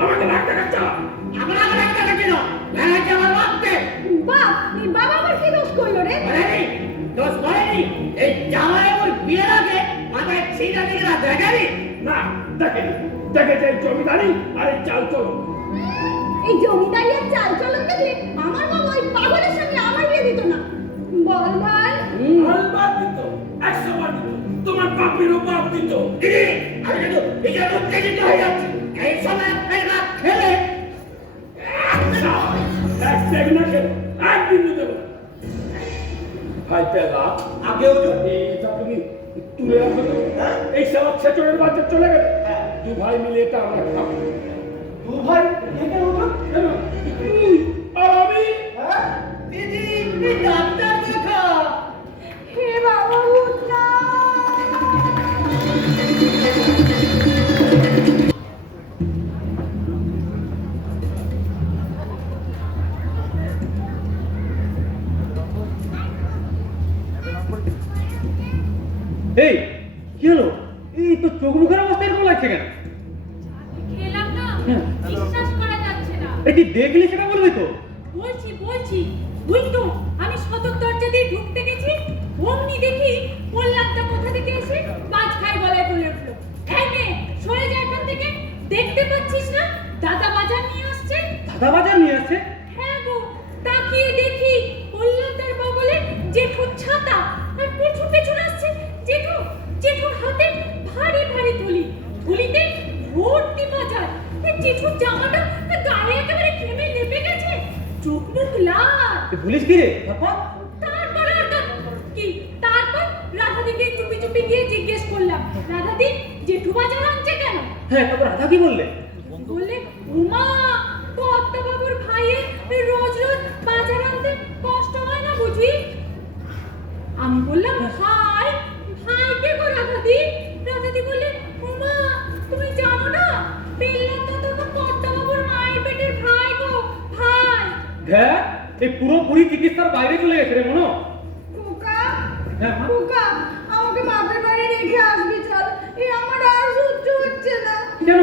আমাকে রাগ দেখাচ্ছ? আমার আমার একটা কেন ভেড়াচ্ছে আমার বাপকে। বাবা আমার কি দোষ করলো রে? বলেনি, দোষ করেনি। এই জামাই বাবুর বিয়ের আগে মাথায় ছিটা দিকে না দেখেনি। না, দেখেনি। দেখেছে এই জমিদারি আর এই চাল চলো। এই জমিদারি আর চাল চলন দেখলে আমার বাবা ওই পাগলের সঙ্গে আমার বিয়ে দিত না। বল ভাই। আলবাত দিত, 100 বার দিত। তোমার বাপেরও বাপ দিত। দিদি, আমি কিন্তু নিজের উত্তেজিত হয়ে যাচ্ছি। এই সময় একটা রাত খেলে এক সেকেন্ড না খেলে একদিন দেবো। ভাই পেলা আগেও তো এটা তুমি তুলে রাখো তো। এই সব ছেচড়ের বাচ্চা চলে গেল। দু ভাই মিলে এটা আমরা খাবো। দু ভাই একে হুজুর? কেন? তুই আর আমি। হ্যাঁ? দিদি, তুমি ডাক্তার দেখা। হে বাবা ভূতনা। এই কি হলো? এই তো চোখ মুখের অবস্থা এরকম লাগছে কেন? খেলাম না, বিশ্বাস করা যাচ্ছে না। এই কি দেখলি সেটা বলবি তো? বলছি ওই তো আমি সদর দরজা দিয়ে ঢুকতে গেছি, অমনি দেখি মোল্লাদা কোথা থেকে এসে বাজ খাই গলায় বলে উঠলো, এই মেয়ে সরে যা এখান থেকে, দেখতে পাচ্ছিস না দাদা বাজার নিয়ে আসছে? দাদা বাজার নিয়ে আসছে? হ্যাঁ গো, তাকিয়ে দেখি মোল্লাদার বগলে জেঠুর ছাতা, আর পেছন আসছে জেঠুর হাতে ভারী ভারী থলিতে ভর্তি বাজার। জেঠুর জামাটা গায়ে একেবারে ঘেমে লেপে গেছে, চোখ মুখ লাল। তুই ভুলিস কি রে? তারপর রাধাদিকে চুপি গিয়ে জিজ্ঞেস করলাম, রাধাদি জেঠু বাজার আনছে কেন? হ্যাঁ, তারপর রাধা কি বললে? বললে, উমা কর্তা বাবুর ভাইয়ের রোজ বাজার আনতে কষ্ট হয় না বুঝি? আমি বললাম, ভাইকে গো রাধাদি। রাধাদি বললে, উমা তুমি জানো না পেল্লাম তো কর্তা বাবুর মায়ের পেটের ভাই গো, ভাই। হ্যাঁ, এই পুরোপুরি চিকিৎসার বাইরে চলে গেছে রে মনো। খোকা, হ্যাঁ মা? খোকা, আমাকে বাপের বাড়ি রেখে আসবি চল। এই আমার আর সহ্য হচ্ছে না। কেন?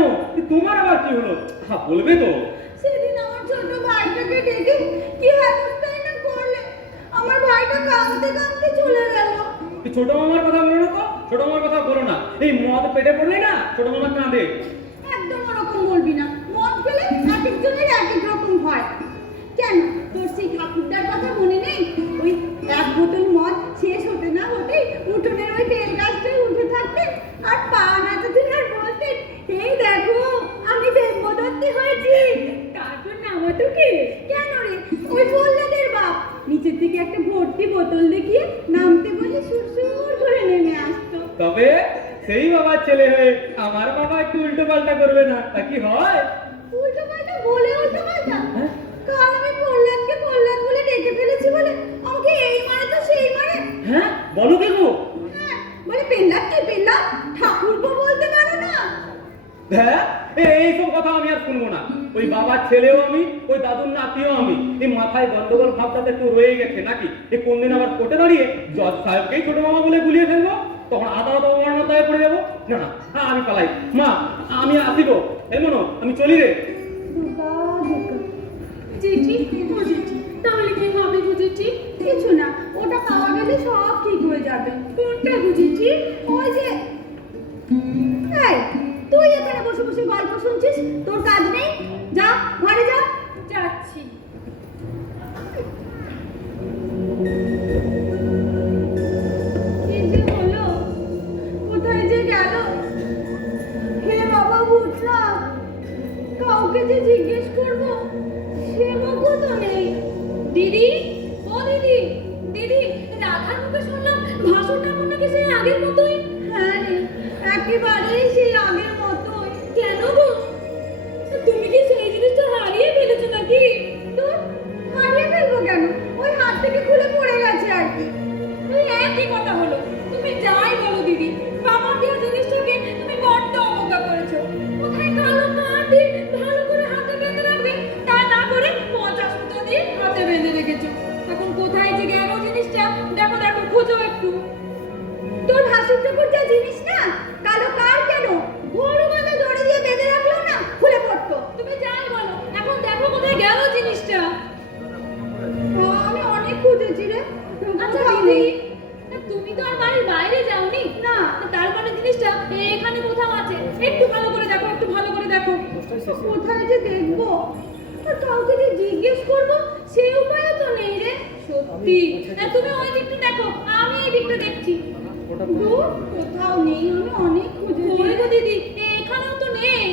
তোমার আবার কি হলো? বলবে তো। সেদিন আমার ছোট ভাইটাকে ডেকে কি হেনস্থাই না করলে, আমার ভাইটা কাঁদতে কাঁদতে চলে গেল। তুই ছোট মামার কথা বলো না তো, ছোট মামার কথা বলো না। এই মদ পেটে পড়লে না ছোট মামা কাঁদে। একদম ওরকম বলবি না। মদ খেলে এক একজনের এক এক রকম হয়। কেন তোর সেই ঠাকুরদার কথা মনে নেই? ওই এক বোতল মদ শেষ হতে না হতেই উঠোনের ওই বেল গাছটায় উঠে থাকতেন আর পা নাচাতেন আর বলতেন, এই দেখো আমি বেম্বদত্তি হয়েছি। তারপর নামাতো কে? কেন রে? ওই মোল্লাদের বাপ নিচের থেকে একটা ভর্তি বোতল দেখিয়ে নামতে বলে সুরসুর করে নেমে আসতো। তবে সেই বাবার ছেলে হয়ে আমার বাবা একটু উল্টো পাল্টা করবে না, তা কি হয়? উল্টো পাল্টা বলে উল্টো পাল্টা? কাল আমি প্রহ্লাদকে প্রহ্লাদ বলে ডেকে ফেলেছি বলে আমাকে এই মারে তো সেই মারে। হ্যাঁ, বলো কি গো? হ্যাঁ, বলে পেল্লাদ কি পেল্লাদ, ঠাকুরপো বলতে পারো না? হ্যাঁ, এইসব কথা আমি আর শুনবো না। ওই বাবার ছেলেও আমি, ওই দাদুর নাতিও আমি। এই মাথায় গন্ডগোল ভাবটাতে একটু রয়ে গেছে নাকি? এই কোনদিন আবার কোর্টে দাঁড়িয়ে জজ সাহেবকেই ছোট মামা বলে গুলিয়ে ফেলবো, তখন আদালত অবমাননায় পড়ে যাবো। না না, আমি পালাই। মা, আমি আসিব। এই মনো, আমি চলি রে। দুর্গা দুর্গা। জেঠি, ও জেঠি, তাহলে কি হবে গো জেঠি? কিছু না, ওটা পাওয়া গেলে সব ঠিক হয়ে যাবে। কোনটা শুনছিস? তোর কাজ নেই? যা ঘরে যা। যাচ্ছি। কি যে হলো, কোথায় যে গেল? হে বাবা ভূতনাথ, কাউকে যে জিজ্ঞেস করবো সে মুখও তো নেই। দিদি, ও দিদি, দিদি, রাধার মুখে শুনলাম ভাষণটা মনে নাকি সেই আগের মতোই। হ্যাঁ রে, একেবারেই সেই আগের মতোই। কেন গো? তুমি কি সেই জিনিসটা হারিয়ে ফেলেছো নাকি? তোর হারিয়ে ফেলবো কেন? ওই হাত থেকে খুলে পড়ে গেছে আর কি। ওই একই কথা হলো। তুমি যাই বলো দিদি, আমার দেওয়া জিনিসটাকে তুমি বড্ড অবজ্ঞা করেছো। কোথায় কালো কাঠ দিয়ে ভালো করে হাতে বেঁধে রাখবে, তা না করে 50 সুতো দিয়ে হাতে বেঁধে রেখেছো। এখন কোথায় যে গেল জিনিসটা? দেখো দেখো, খোঁজো একটু। তোর ভাসুর ঠাকুর যা জিনিস না, কালো কার কেন বড় মাথা দড়ি দিয়ে বেঁধে রাখলো না, খুলে পড়তো। তুমি যাই বলো, এখন দেখো কোথায় গেল জিনিসটা। আমি অনেক খুঁজেছি রে। আচ্ছা কোথাও দিদি, নেই। তুমি তো আর বাড়ির বাইরে যাওনি না, তার মানে জিনিসটা এখানে কোথাও আছে। একটু ভালো করে দেখো, একটু ভালো করে দেখো। কোথায় যে দেখবো আর কাউকে যে জিজ্ঞেস করবো সেই উপায় তো নেই রে। সত্যি, তুমি ওই দিকটা দেখো, আমি এই দিকটা দেখছি। দূর কোথাও নেই, আমি অনেক খুঁজেছি। ওই গো দিদি, এখানেও তো নেই।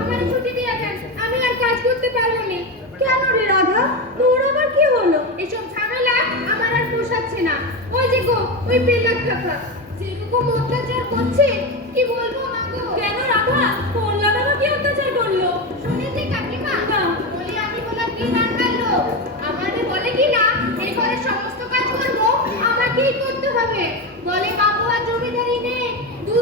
আমার ছুটি দিয়েছেন, আমি আর কাজ করতে পারবো না। কেন রে রাধা, তোর আবার কি হলো? এসব ঝামেলা আমার আর পোষাচ্ছে না। ওই যে গো, ওই পেলার কাকা যেরকম অত্যাচার করছে, কি বলবো মা গো। কেন রাধা, কল্যাণ আবার কি অত্যাচার করলো? শুনেছি কাকিমা, না। বলি আমি বলা কি না করলো, আমাদের বলে কি না এই ঘরের সমস্ত কাজ করবো আমাকেই করতে হবে। বলে বাবু আর জমিদারি নেই, দু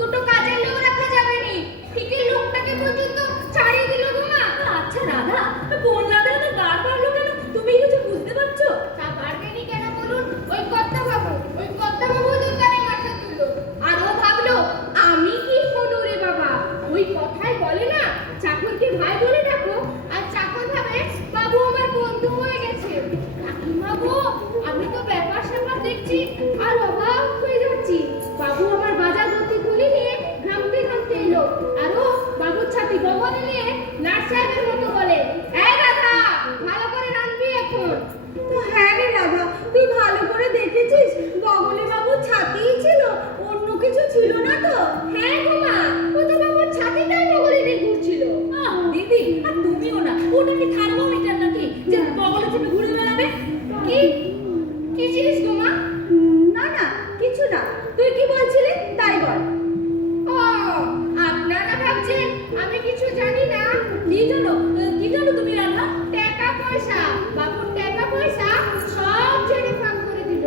দুটো কাজের লোক রাখা যাবে নি। ঠিকই লোকটাকে পর্যন্ত ছাড়িয়ে দিল গো মা। আচ্ছা রাধা, কল্যাণ তো গাড় বাড়লো কেন? তুমি কিছু বুঝতে পারছো? তা পারবেনি কেন বলুন? ওই কর্তা বাবু দোকানে মাথা তুললো আর ও ভাবলো আমি কি হলো রে বাবা। ওই কথাই বলে না, চাকরকে ভাই বলে ডাকো, আর চাকর ভাবে বাবু আমার বন্ধু হয়ে গেছে। কাকিমা গো, আমি তো ব্যাপার স্যাপার দেখছি আর অবাক হয়ে যাচ্ছি। বাবু আমার বাজার ভর্তি তুলে নিয়ে ঘামতে ঘামতে এলো, আর ও বাবুর ছাতি বগলে নিয়ে নার্স সাহেবের মতো বলে, এই রাধা ভালো করে রাখবি এখন। তো হ্যাঁ রে রাধা, তুই ভালো করে দেখেছিস? বগলে বাবুর ছাতিই ছিল, অন্য কিছু ছিল না তো? হ্যাঁ গো মা, ও তো বাবুর ছাতিটাই বগলে নিয়ে ঘুরছিল। দিদি, আর তুমিও না, ওটা কি থার্মোমিটার নাকি যে বগলে চেপে ঘুরে বেড়াবে? কি কি জিনিস গো মা? না না কিছু না, তুই কি বলছিলি তাই বল। ও, আপনারা ভাবছেন আমি কিছু জানি না। কি জানো, কি জানো তুমি রাধা? টাকা পয়সা, বাবুর টাকা পয়সা সব ছেড়ে ফাঁক করে দিল।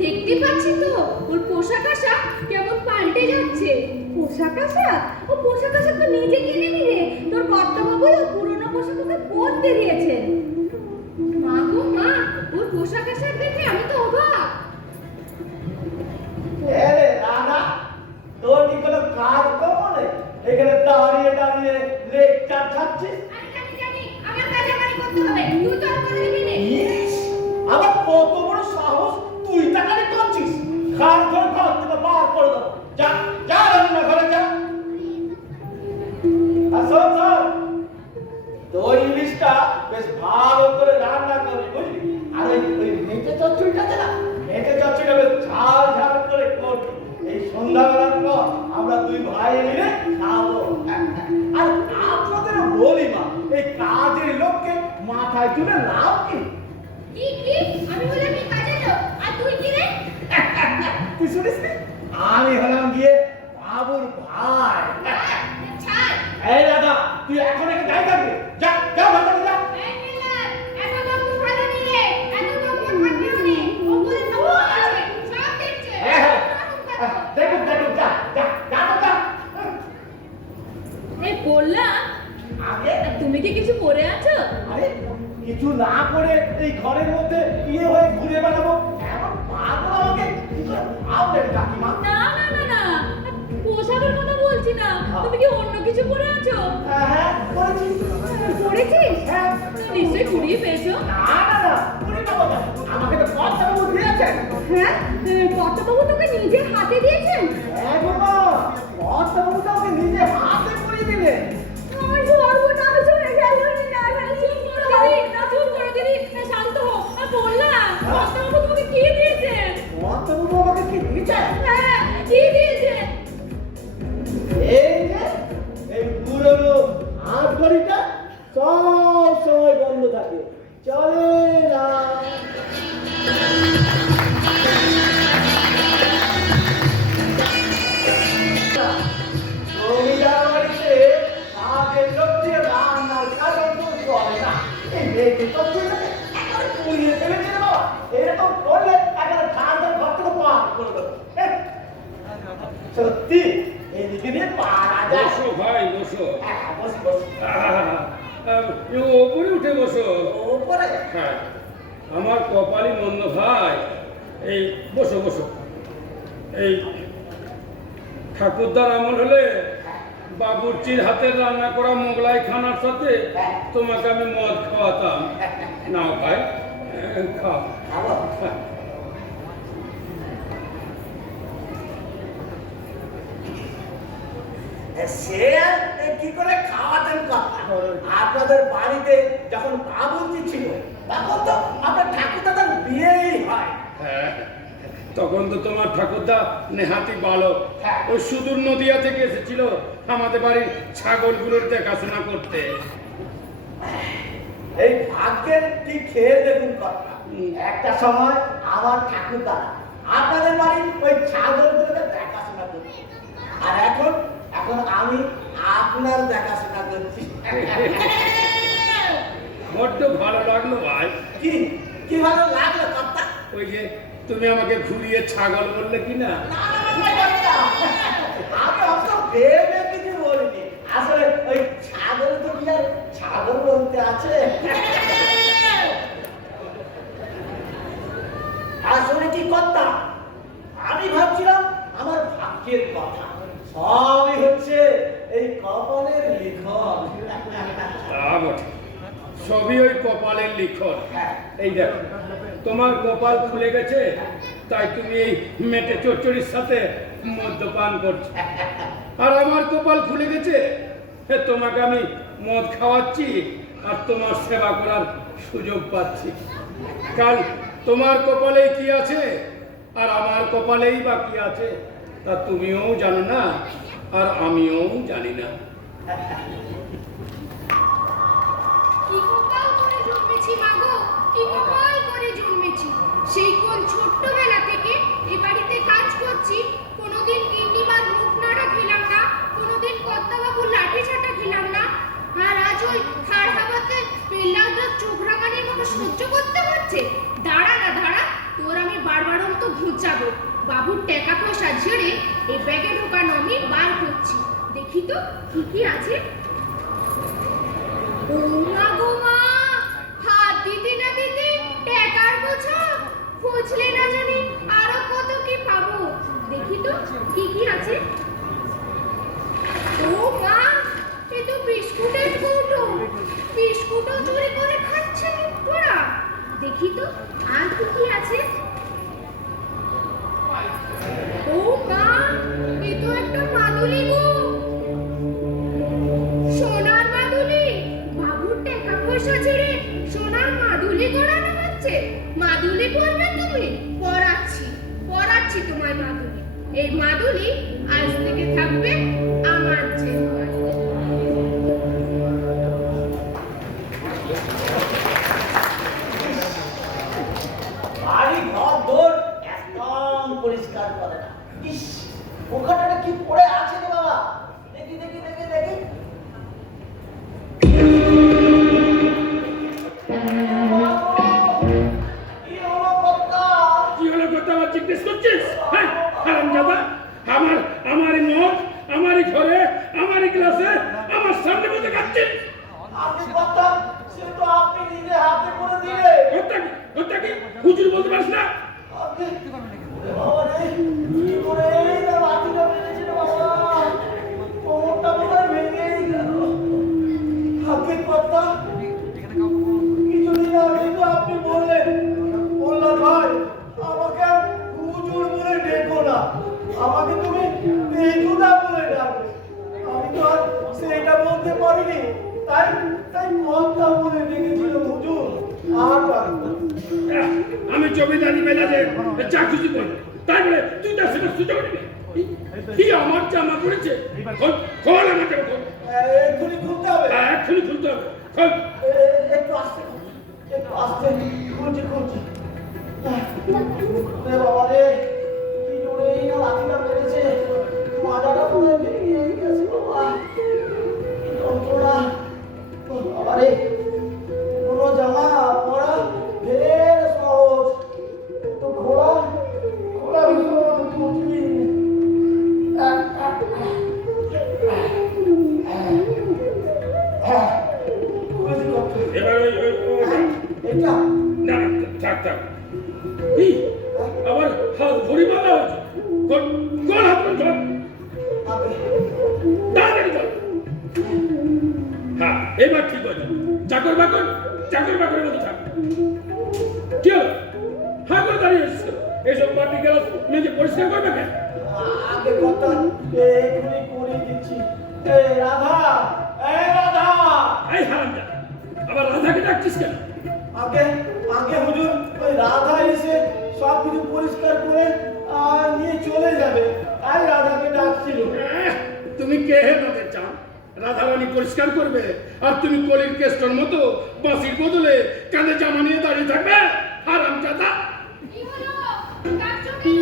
দেখতে পাচ্ছি তো ওর পোশাক আশাক কেমন পাল্টে যাচ্ছে। পোশাক আশাক? ও পোশাক আশাক তো নিজে কিনে নিলে, তোর কর্তাবাবু ওই পুরনো পোশাক ওকে পরতে দিয়েছেন। মা গো মা, ওর পোশাক আশাক দেখে আমি তো অবাক। এরে রাধা, তোর কি কোনো কাজ কম নেই? এখানে দাঁড়িয়ে দাঁড়িয়ে লেকচার ছাড়ছিস? আমি জানি, আমার কাজ আমারই করতে হবে, তুই তো আর করে দিবি না। ইস, আবার কত বড় সাহস, তুই টাকারি করছিস? খান ধরে ঘর থেকে বার করে দেবো। যা যা, রান্না ঘরে যা। আর শোন শোন, তোর ইলিশটা বেশ ভালো করে রান্না করবি, বুঝলি? আর ওই মেটে চচ্চড়িটা আছে না, মেটে চচ্চড়িটা বেশ ঝাল ঝাল করে করবি। এই সন্ধ্যাবেলার পর আমরা দুই ভাই মিলে খাবো। আর আপনাদের বলি মা, এই কাজের লোককে মাথায় তুলে লাভ কি? কি কি? আমি হলাম এই কাজের লোক, আর তুই কি রে? তুই শুনিস নি? আমি হলাম গিয়ে বাবুর ভাই। ছাড়। এই দাদা, তুই এখন এখানে যাই থাকবি? যা যা ভেতরে যা। এই মিলার, এত বন্ধু ভালো নেই রে, এত বন্ধু থাকবেও নি। ওপরে সব আছে, সব দেখছে। হ্যাঁ, দেখুন যা যা যা যা। এই কল্যাণ, আগে তুমি কি কিছু পরে আছো? আরে কিছু না করে এই ঘরের মধ্যে ইয়ে হয়ে ঘুরে বেড়াবো, এমন পাগল আমাকে কি করে ভাবলেন কাকিমা? না না না না, পোশাকের কথা বলছি না, তুমি কি অন্য কিছু পরে আছো? হ্যাঁ করেছি। পড়েছিস? হ্যাঁ। নিশ্চয়ই কুড়িয়ে পেয়েছো। না না না, পুরি পাবো না, আমাকে তো কথা বাবু দিয়েছেন। হ্যাঁ, কর্তাবাবু তোকে নিজে হাতে দিয়েছেন? হ্যাঁ গো মা, দরজা সব সময় বন্ধ থাকে, চলে না। জমিদার বাড়িতে কাজের লোক দিয়ে রান্নার কাজ তো চলে না। এই মেয়েকে তো একেবারে পুড়িয়ে ফেলেছে রে বাবা। এরকম করলে একেবারে ঠান্ডার ঘর থেকে পার করে দেবো। সত্যি এদিকে নিয়ে পারা যায়। বসো ভাই বসো। হ্যাঁ, বস বস। ওপরে উঠে বসো। ওপরে হ্যাঁ, আমার কপালই মন্দ ভাই। এই বসো বসো। এই ঠাকুরদার আমল হলে বাবুর্চির হাতের রান্না করা মোগলাই খানার সাথে তোমাকে আমি মদ খাওয়াতাম। নাও ভাই, খাও। খাবো। সে আর কি করে খাওয়াতেন কথা। আপনাদের বাড়িতে যখন বাবুর্চি ছিল তখন তো আপনার ঠাকুরদাদার বিয়েই হয়। হ্যাঁ, তখন তো তোমার ঠাকুরদা নেহাতি বালক। হ্যাঁ। ওই সুদূর নদিয়া থেকে এসেছিল আমাদের বাড়ির ছাগলগুলোর দেখাশোনা করতে। এই ভাগ্যের কি খেয়ে দেখুন কথা। একটা সময় আমার ঠাকুরদাদা আপনাদের বাড়ির ওই ছাগলগুলোকে দেখাশোনা করত, আর এখন এখন আমি আপনার দেখাশোনা করছি। বড্ড ভালো লাগলো ভাই। কি কি ভালো লাগলো কথা। ওই যে তুমি আমাকে ঘুরিয়ে ছাগল বললে কি না? আমি অত ভেবে কিছু বলিনি। আসলে ওই ছাগল তো কি আর ছাগল বলতে আছে। আসলে কি করতাম, আমি ভাবছিলাম আমার ভাগ্যের কথা। সবই হচ্ছে এই কপালের লিখন। তা বটে, সবই ওই কপালের লিখন। হ্যাঁ। এই দেখো, তোমার কপাল খুলে গেছে, তাই তুমি এই মেটে চচ্চড়ির সাথে মদ্যপান করছো। আর আমার কপাল খুলে গেছে, তোমাকে আমি মদ খাওয়াচ্ছি আর তোমার সেবা করার সুযোগ পাচ্ছি। কাল তোমার কপালেই কি আছে আর আমার কপালেই বা কি আছে তা তুমিও জানো না আর আমিও জানি না। কি কপাল করে জন্মেছি মাগো, কি কপাল করে জন্মেছি। সেই কোন ছোট্টবেলা থেকে এ বাড়িতে কাজ করছি, কোনোদিন গিন্নিমার মুখ নাড়া খেলাম না, কোনোদিন কর্তাবাবুর লাঠি ছাটা খেলাম না, আর আজ ওই থার হাওয়াতে পেল্লাদের চোখ রাঙানির মতো সহ্য করতে হচ্ছে। দাঁড়া না দাঁড়া, তোর আমি বারবারন্ত ঘুচাবো। বাবুর টাকা পয়সা ঝেড়ে এই ব্যাগে ঢোকানো আমি বার করছি। দেখি তো কি কি আছে। ও মা গো মা, হাত দিতে না দিতে টাকার বোঝা খুঁজলে না জানি আরো কত কি পাবো। দেখি তো কি কি আছে। ও মা, এ তো বিস্কুটের কৌটো। বিস্কুটও চুরি করে খাচ্ছে মুখপোড়া। দেখি তো আর কি কি আছে। ও মা, এ তো একটা মাদুলি গো, সোনার মাদুলি। বাবুর টাকা পয়সা ছেড়ে সোনার মাদুলি গড়ানো হচ্ছে। মাদুলি পরবে তুমি? পরাচ্ছি পরাচ্ছি তোমায় মাদুলি। এই মাদুলি আজ থেকে থাকবে আমার জেম্মায়। বাড়ি ঘর দৌড় একদম পরিষ্কার করে না। ইস, ওখানে কি পড়ে আছে রে বাবা। দেখি দেখি দেখি দেখি। কি হলো কর্তা? কি হলো কথা আমার জিজ্ঞেস করছিস? হ্যাঁ, হারামজাদা, আমার মদ, আমারই ঘরে, আমারই গ্লাসে, আমার সামনে বসে খাচ্ছিস। আপনি কর্তা, সে তো আপনি নিজে হাতে করে দিলে। কথা কি হুজুর বলতে পারিস না? আপনি বাবা রে, কি করে না বাতিটা মেরেছিল বাবা। কোমরটা বোধহয় ভেঙেই গেল। হাতে কর্তা, কিছুদিন আগে তো আপনি বললেন ভাই আমাকে আর হুজুর বলে ডেকো না, আমাকে তুমি বেহুদা বলে ডাকো। আমি তো আর সেটা বলতে পারিনি, তাই তাই কথা বলে ডেকেছিল হুজুর। আর পারবো না। আমি জমিদারি মেলাতে যা খুশি করবো, তাই বলে তুই তার সেটা সুযোগ নিবি? কি আমার জামা পড়েছে? খোল আমার জামা খোল। এক্ষুনি খুলতে হবে। এক্ষুনি খুলতে হবে। খোল। একটু আস্তে খুলছি। রে বাবা রে, কি জোরে এই না লাঠিটা মেরেছে, মাথাটা পুরো ভেঙে গেছে বাবা। কি যন্ত্রণা। বাবা রে, পুরো জামা পরা ঢের সহজ, তো খোলা ভীষণ কঠিন। এবার এটা না থাক। এই, আবার হাত ধরি বাঁধা হয়েছে। খোল হাত খোল। তাড়াতাড়ি খোল। হ্যাঁ, এবার ঠিক আছে। চাকর বাকরের মতো থাক। কি হলো? হ্যাঁ করে দাঁড়িয়ে এসছো। এইসব মাটি গ্লাস মেজে পরিষ্কার করবে কেন? আগে কথা এক্ষুনি করে দিচ্ছি। রাধা, রাধা। এই হারামজাদা, আবার রাধাকে ডাকছিস কেন? আগে হুজুর, ওই রাধা এসে সব কিছু পরিষ্কার করে নিয়ে চলে যাবে, তাই রাধাকে ডাকছিল। তুমি কে হে নদের চাও? রাধারানী পরিষ্কার করবে আর তুমি কলির কেষ্টর মতো বাঁশির বদলে কাঁধে জামা নিয়ে দাঁড়িয়ে থাকবে? হারামজাদা। কি হলো? ডাকছো কেন?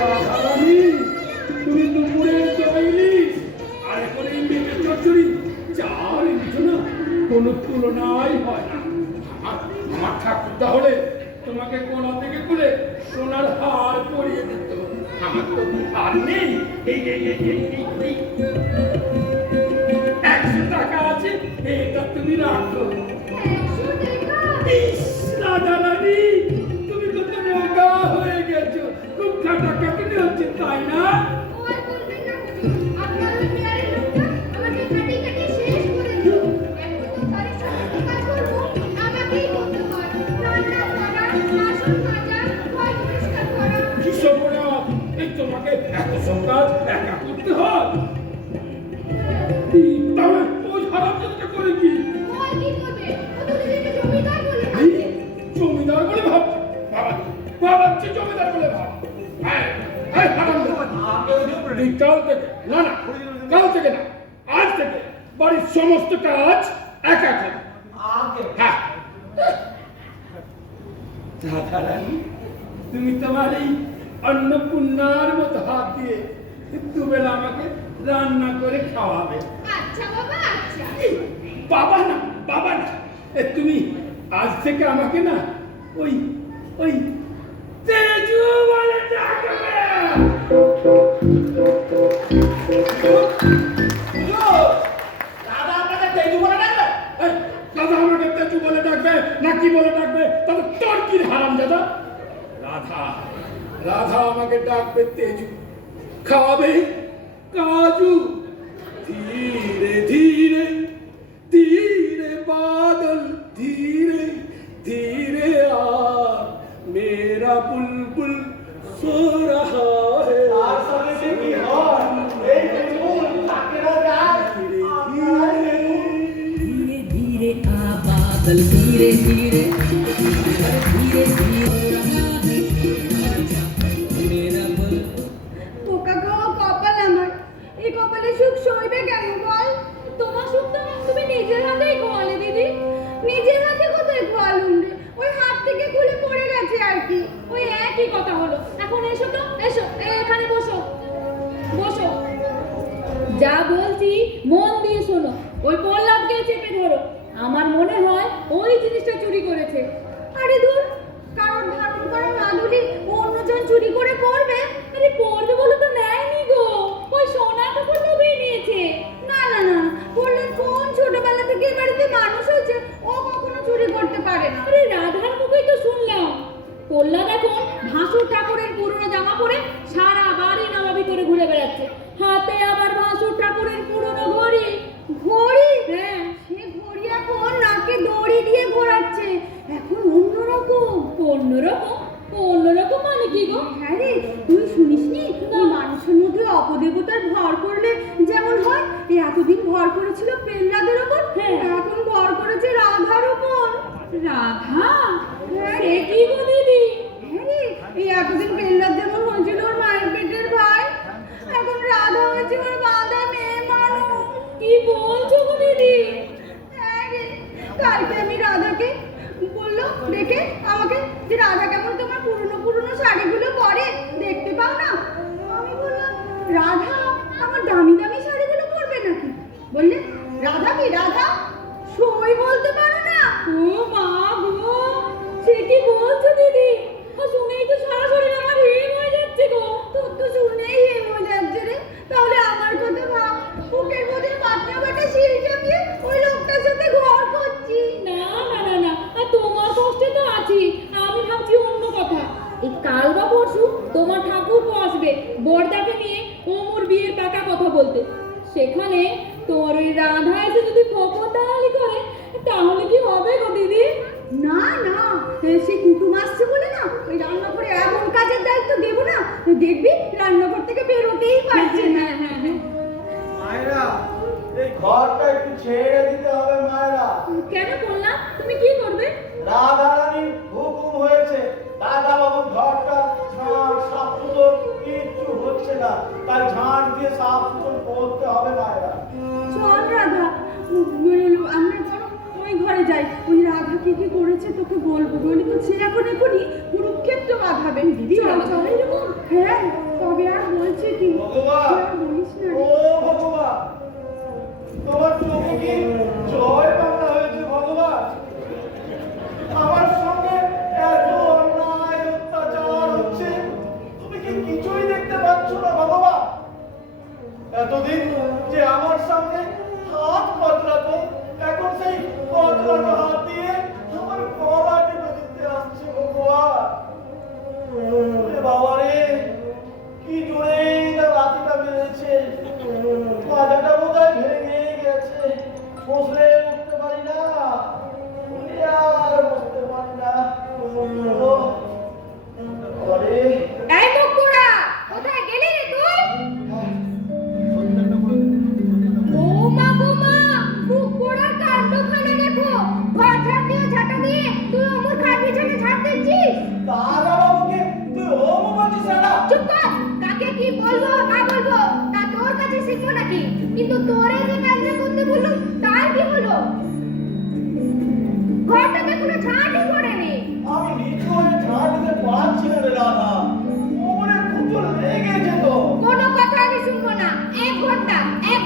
রাধারানী, তুমি দুপুরে জবাইলিস আর এখন এই মেঘের চচ্চড়ি, চার ইঞ্চি না কোনো তুলনাই হয় না। আমার ঠাকুরদা হলে তোমাকে কোলা থেকে খুলে সোনার হার পরিয়ে দিত। আমার তো হার নেই। এই 100 টাকা আছে, এটা তুমি রাখো। 100 টাকা? ইস, রাধারানী, তুমি তো রোগা হয়ে গেছো। খুব খাটাখাটনি হচ্ছে, তাই না? ও আর বলবেন না হুজুর, আপনার ওই পেয়ারের লোকটা আমাকে কাটি শেষ করে দিল। এখন তো ঘরের সমস্ত কাজ করবো আমাকেই করতে হয়। রান্না করা, বাসন মাজা, ঘর পরিষ্কার করা। কি সর্বনাশ! এই তোমাকে এত সব কাজ একা করতে হয়? তাহলে ওই হারামজাদাটা করে কি? ও আর কি করবে? ও তো নিজেকে জমিদার বলে এই ভাবে। জমিদার বলে ভাব? বাবাচ্ছি জমিদার বলে ভাব। হারামজাদা, তুই কাল থেকে না, কাল থেকে না, আজ থেকে বাড়ির সমস্ত কাজ একা কর। আগে হ্যাঁ। রাধারানী, তুমি তোমার এই অন্নপূর্ণার মতো হাত দিয়ে দুবেলা আমাকে রান্না করে খাওয়াবে। আচ্ছা বাবা, আচ্ছা। এই, বাবা না। তুমি আজ থেকে আমাকে না ওই তেজু বলে ডাকবে। রাধা আপনাকে তেজু বলে ডাকবে? এই, দাদা আমাকে তেজু বলে ডাকবে না কি বলে ডাকবে, তবে তোর কি হারামজাদা? রাধা আমাকে ডাকবে তেজু, খাওয়াবে কাজু। ধীরে ধীরে धीरे बादल धीरे धीरे आ मेरा बुलबुल सो रहा है। আর সঙ্গে যে কি হয়, এই তেজুল থাকে না যায়। धीरे धीरे आ बादल धीरे धीरे धीरे धीरे रहा है मेरा बुलबुल। পোকা গো কপাল আমার, এই কপালে সুখ সইবে কেন বল? তোমার সুখ তো তুমি নিজের হাতেই খোয়ালে দিদি। নিজের হাতে কোথায় খোয়ালুম রে, ওই হাত থেকে খুলে পড়ে গেছে আর কি। ওই একই কথা হলো। এখন এসো তো, এসো এখানে বসো। যা বলছি মন দিয়ে শোনো। ওই পল্লবকে চেপে ধরো। আমার মনে হয় ওই জিনিসটা চুরি করেছে। আরে দূর, কারণ ধারণ করা মাদুলি অন্যজন চুরি করে পড়বে? আরে পড়বে বলে তো নেয়নি গো, ওই সোনাটা পল্লবই নিয়েছে। না, বললেন কোন ছোটবেলা থেকে এ বাড়িতে মানুষ হয়েছে, ও কখনো চুরি করতে পারে না। আরে রাধার মুখেই তো শুনলাম। পল্লব এখন ভাসুর ঠাকুরের পুরনো জামা পরে সারা বাড়ি নবাবি করে ঘুরে বেড়াচ্ছে। হাতে আবার ভাসুর ঠাকুরের পুরনো ঘড়ি। ঘড়ি? হ্যাঁ, সে ঘড়ি এখন নাকে দড়ি দিয়ে ঘোরাচ্ছে। এখন অন্যরকম। অন্যরকম? অন্যরকম মানে কি গো? হ্যাঁ রে, তুই শুনিসনি ওই মানুষের মধ্যে অপদেবতার ভর করলে যেমন হয়, এই এতদিন ভর করেছিল পেল্লাদের ওপর, এখন ভর করেছে রাধার ওপর। রাধা? হ্যাঁ সে রে। কি গো দিদি? হ্যাঁ রে, এই এতদিন পেল্লার যেমন হয়েছিল ওর মায়ের পেটের ভাই, এখন রাধা হয়েছে ওর বাঁধা মেয়ে মানুষ। কি বলছো গো দিদি? হ্যাঁ রে, কালকে আমি রাধাকে বললো দেখে আমাকে যে রাধা কেমন তোমার পুরনো পুরনো শাড়িগুলো পরে দেখতে পাও না? আমি বললাম রাধা আমার দামি দামি শাড়িগুলো পরবে নাকি? বললে রাধা কি রাধা সই বলতে পারো না? ও মা গো, সে কি বলছো দিদি? শুনেই তো সারা শরীর আমার হিম হয়ে যাচ্ছে গো। তোর তো শুনেই হেম হয়ে যাচ্ছে রে। তাহলে আমার কথা ভাব, বুকের মধ্যে পাতলা বাটা শিল চাপিয়ে ওই লোকটার সাথে ঘর করছি। না না না না, আর তোমার কষ্টে তো আছি, আমি ভাবছি অন্য কথা। এই কাল বা পরশু তোমার ঠাকুর আসবে বড়দাকে নিয়ে ওমর বিয়ের পাকা কথা বলতে। সেখানে তোর ওই রাধা এসে যদি ফোকর দালালি করে, তাহলে কি হবে গো দিদি? না না, সে কুটুম আসছে বলে না ওই রান্নাঘরে এমন কাজের দায়িত্ব দেবো না, দেখবি রান্নাঘর থেকে বেরোতেই পারছে না। হ্যাঁ হ্যাঁ। মায়েরা, এই ঘরটা একটু ছেড়ে দিতে হবে মায়েরা। কেন বললাম? তুমি কি করবে? রাধা রানীর হুকুম হয়েছে, দাদা বাবুর ঘরটা ঝাড় সাফ সুতর কিচ্ছু হচ্ছে না, তাই ঝাড় দিয়ে সাফ সুতর করতে হবে মায়েরা। চল রাধা, আমরা বরং ওই ঘরে যাই, ওই রাধা কি কি করেছে তোকে বলবো। বলি তো সে এখন এখনই কুরুক্ষেত্র বাঁধাবেন। দিদি চল চল। হ্যাঁ, তবে আর বলছে কি ভগবান, আর বলিস না ও ভগবান, তোমার চোখে কি জয় বাংলা হয়েছে ভগবান? আমার সঙ্গে এত অন্যায় অত্যাচার হচ্ছে, তুমি কি কিছুই দেখতে পাচ্ছ না ভগবান? এতদিন যে আমার সামনে হাত পাতলাতো, এখন সেই পাতলানো হাত দিয়ে আমার গলা টিপে দিতে আসছে ভগবান। ওরে বাবা রে, কি জোরেই না লাঠিটা মেরেছে, মাথাটা বোধহয় ভেঙে গেছে, বসলে উঠতে পারি না, উঠে আর বসতে পারি না। ও, আরে, এই মুখ পোড়া, কোথায় গেলি রে তুই? ও মা গো মা, মুখ পোড়ার কাণ্ডখানা দেখো। ঘর ঝাড় দিয়ে ঝাঁটা দিয়ে তুই অমর খাট বিছানে ঝাড় দিচ্ছিস। দাদা বাবুকে তুই ও বলছিস না? চুপ কর, কাকে কি বলবো না বলবো তা তোর কাছে শিখবো নাকি? কিন্তু তোরে যে কাজটা করতে বললুম তার কি হলো? ঘরটাতে কোনো ঝাঁটই পড়েনি। আমি নিচু হয়ে ঝাড় দিতে পারছি না রে রাধা, ওরে খুব লেগেছে তো। কোনো কথা আমি শুনবো না। এক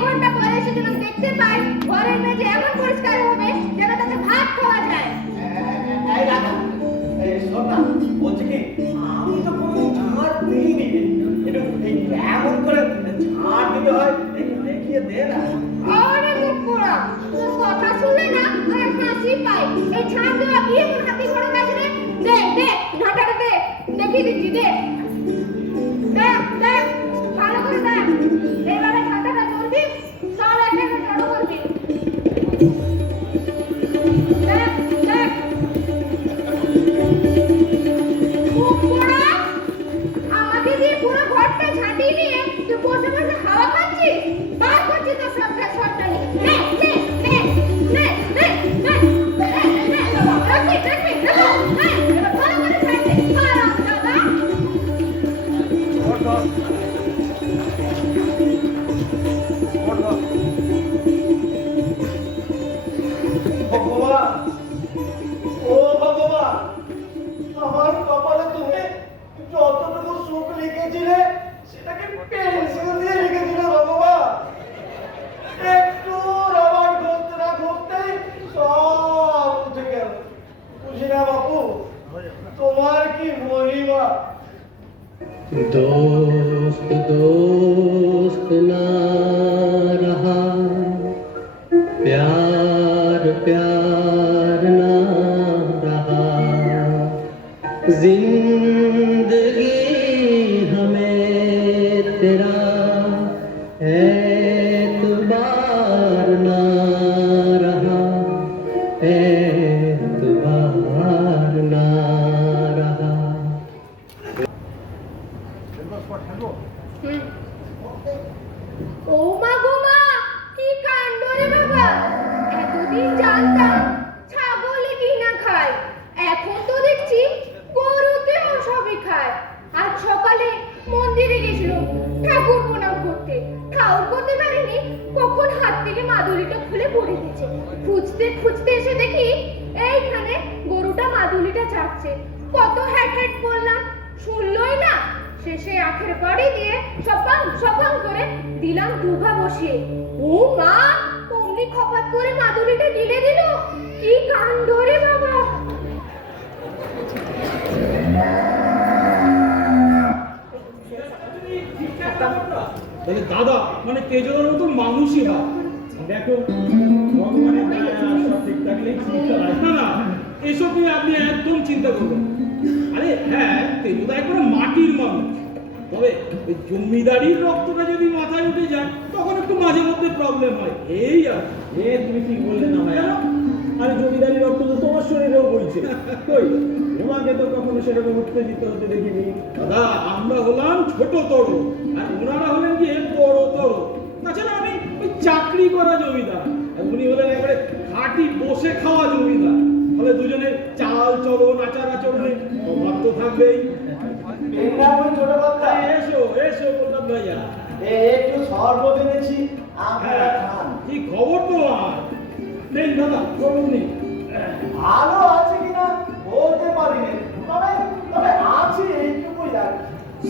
ঘন্টা পরে এসে যেন দেখতে পাই ঘরের মেঝে এমন পরিষ্কার হবে যেন তাতে ভাত খাওয়া যায়। এই রাধা, এই শোন না, বলছি কি আমি তো কোনো ঝাড় দিইনি, একটু এই কেমন করে ঝাড় দিতে হয় একটু দেখিয়ে দে না। আরে মুখ পোড়া, তোর কথা শুনলে না আর হাসি পাই। এই ঝাড় দেওয়া কি এমন হাতি ঘোড়া কাজ রে? দে দে ঝাঁটাটা দে, দেখিয়ে দিচ্ছি দে। দেখ দেখ, ভালো করে দেখ। এইভাবে ঝাঁটাটা ধরবি, সব এখানে জড়ো করবি। দেখ দেখ। মুখ পোড়া, আমাকে দিয়ে পুরো ঘরটা ঝাঁটিয়ে নিয়ে তুই বসে বসে হাওয়া খাচ্ছিস? বার করছিস তো সবটা সবটাই। নে নে নে নে নে নে নে রাখবি রাখবি রাখো। হ্যাঁ, এবার ভালো করে ঝাঁটতে হারাম দাদা। ভগবান, ও ভগবান, আমার কপালে তুমি যতটুকু সুখ লিখেছিলে সেটাকে পেন্সিল দিয়ে লিখেছিলে ভগবান। একটু রবার ঘুরতে না ঘুরতেই সব উঠে গেল। বুঝি না বাপু, তোমার কি মহিমা। दोस्त दोस्त ना रहा, प्यार प्यार ना रहा, जिंदगी हमें तेरा एतबार ना रहा, एतबार ना रहा। যাচ্ছে। কত হ্যাট করলাম, শুনলই না। শেষে আখের বাড়ি দিয়ে সপাং করে দিলাম দুঘা বসিয়ে। ও মা, অমনি খপাত করে মাদুরিটা গিলে দিল। কি কাণ্ড রে বাবা! তাহলে দাদা মানে তেজনের মতো মানুষই হয়। দেখো ভগবানের দয়া সব ঠিক থাকলেই চিন্তা হয় না না, এসব নিয়ে আপনি একদম চিন্তা করবেন না। আরে হ্যাঁ, তেজুদা একবার মাটির মানুষ। তবে ওই জমিদারির রক্তটা যদি মাথায় উঠে যায় তখন একটু মাঝে মধ্যে প্রবলেম হয়, এই আর কি। তুমি ঠিক বললে না ভাই। আরে জমিদারি রক্ত তো তোমার শরীরেও বইছে। কই তোমাকে তো কখনো সেরকম উত্তেজিত হতে দেখিনি। দাদা আমরা হলাম ছোট তর আর ওনারা হলেন কি বড় তর। তাছাড়া আমি ওই চাকরি করা জমিদার আর উনি হলেন একেবারে খাঁটি বসে খাওয়া জমিদার। ফলে দুজনের চাল চলন আচার আচরণে অভাব তো থাকবেই। ছোট বাচ্চা, এসো এসো বললাম ভাইয়া। একটু শরবত এনেছি, আপনারা খান। কি খবর তোমার? নেই দাদা খবর নেই। ভালো আছে কিনা বলতে পারি না, তবে আছে এইটুকুই জানি।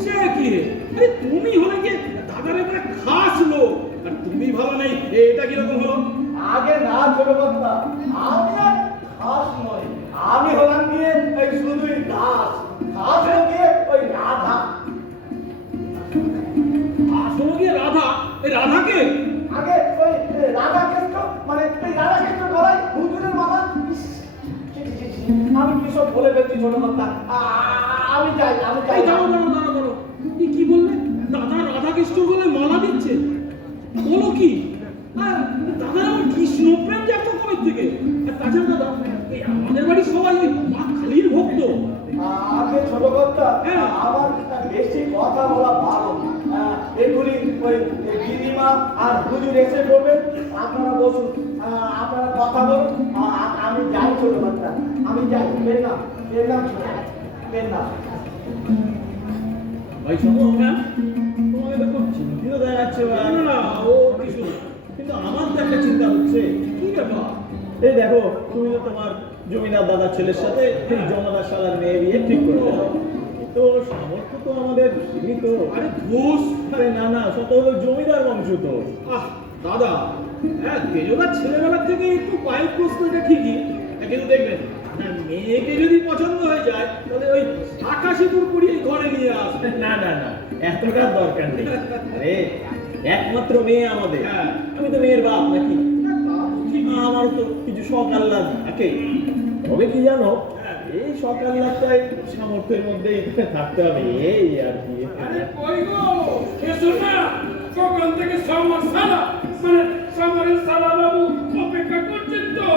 সে কি রে? আরে তুমি হলে কি দাদার একটা খাস লোক আর তুমি ভালো নেই, এটা কিরকম হলো? আগে না ছোট বাচ্চা, আমি আর খাস নই, আমি হলাম গিয়ে এই শুধুই দাস। খাস হয়ে গিয়ে ওই রাধা। আসলে কি রাধা? এই রাধাকে আগে ওই রাধা কৃষ্ণ, মানে এই রাধা কৃষ্ণ গলায় হুজুরের মালা। ইস, ছি, ছি, ছি, ছি, আমি কি সব বলে ফেলছি ছোট বাচ্চা। আমি যাই। এই দাঁড়াও দাঁড়াও দাঁড়াও দাঁড়াও, এই কি বললে? দাদা রাধা কৃষ্ণ বলে মালা দিচ্ছে? বলো কি? আর দাদার আমার কৃষ্ণ প্রেম যাচ্ছে কবে থেকে? আর তাছাড়া দাদা এই আমাদের বাড়ির সবাই ওই মা কালীর ভক্ত। আগে ছোট বাচ্চা, হ্যাঁ। আমার বেশি কথা বলা ভালো। এগুলি ওই গিরিমা আর হুজুর এসে বলবেন, আপনারা বসুন, আপনারা কথা বলুন। আমি যাই ছোট বাচ্চা, আমি যাই। পেলাম ভাই শোনো, তোমাকে তো খুব চিন্তিত দেখাচ্ছে ভাই। না না ও কিছু না। কিন্তু আমার তো একটা চিন্তা হচ্ছে। কি ব্যাপার? এই দেখো, তুমি তো তোমার জমিদার দাদার ছেলের সাথে এই জমাদার শালার মেয়ে বিয়ে ঠিক করে দাও। তো সামর্থ্য তো আমাদের সীমিত। আরে ঘুষ। আরে না না, সব তো হলো জমিদার বংশ তো। আহ দাদা, হ্যাঁ তেজোদা ছেলেবেলা থেকে একটু পায়ের প্রশ্ন, এটা ঠিকই। কিন্তু দেখবেন মেয়েকে যদি পছন্দ হয়ে যায় তাহলে ওই 88 করিয়ে ঘরে নিয়ে আসবে। না না না, এতটা দরকার নেই। আরে একমাত্র মেয়ে আমাদের। হ্যাঁ। আমি তো মেয়ের বাপ নাকি? আমার তো কিছু শখ আহ্লাদ থাকে। তবে কি জানো, এই শখ আহ্লাদটাই সামর্থ্যের মধ্যেই থাকতে হবে, এই আর কি। আরে কই গো, এসো না। সকাল থেকে সামার সালা মানে সামারের সালা বাবু অপেক্ষা করছেন তো।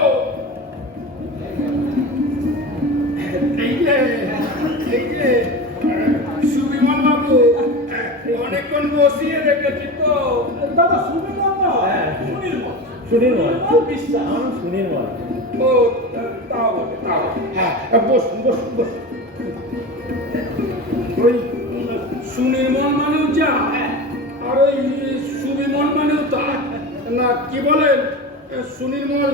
এই যে সুবিমল বাবু, অনেকক্ষণ বসিয়ে রেখেছি তো। দাদা শুনুন না, হ্যাঁ। সুনীল সুনির্মল বিশ্বাস। আমার সুনির্মল। ও তাও বটে, তাও বটে। হ্যাঁ বসুন বসুন বসুন। ওই সুনির্মল মানেও যা, আর ওই সুবিমল মানেও তা। না কি বলেন, সুনির্মল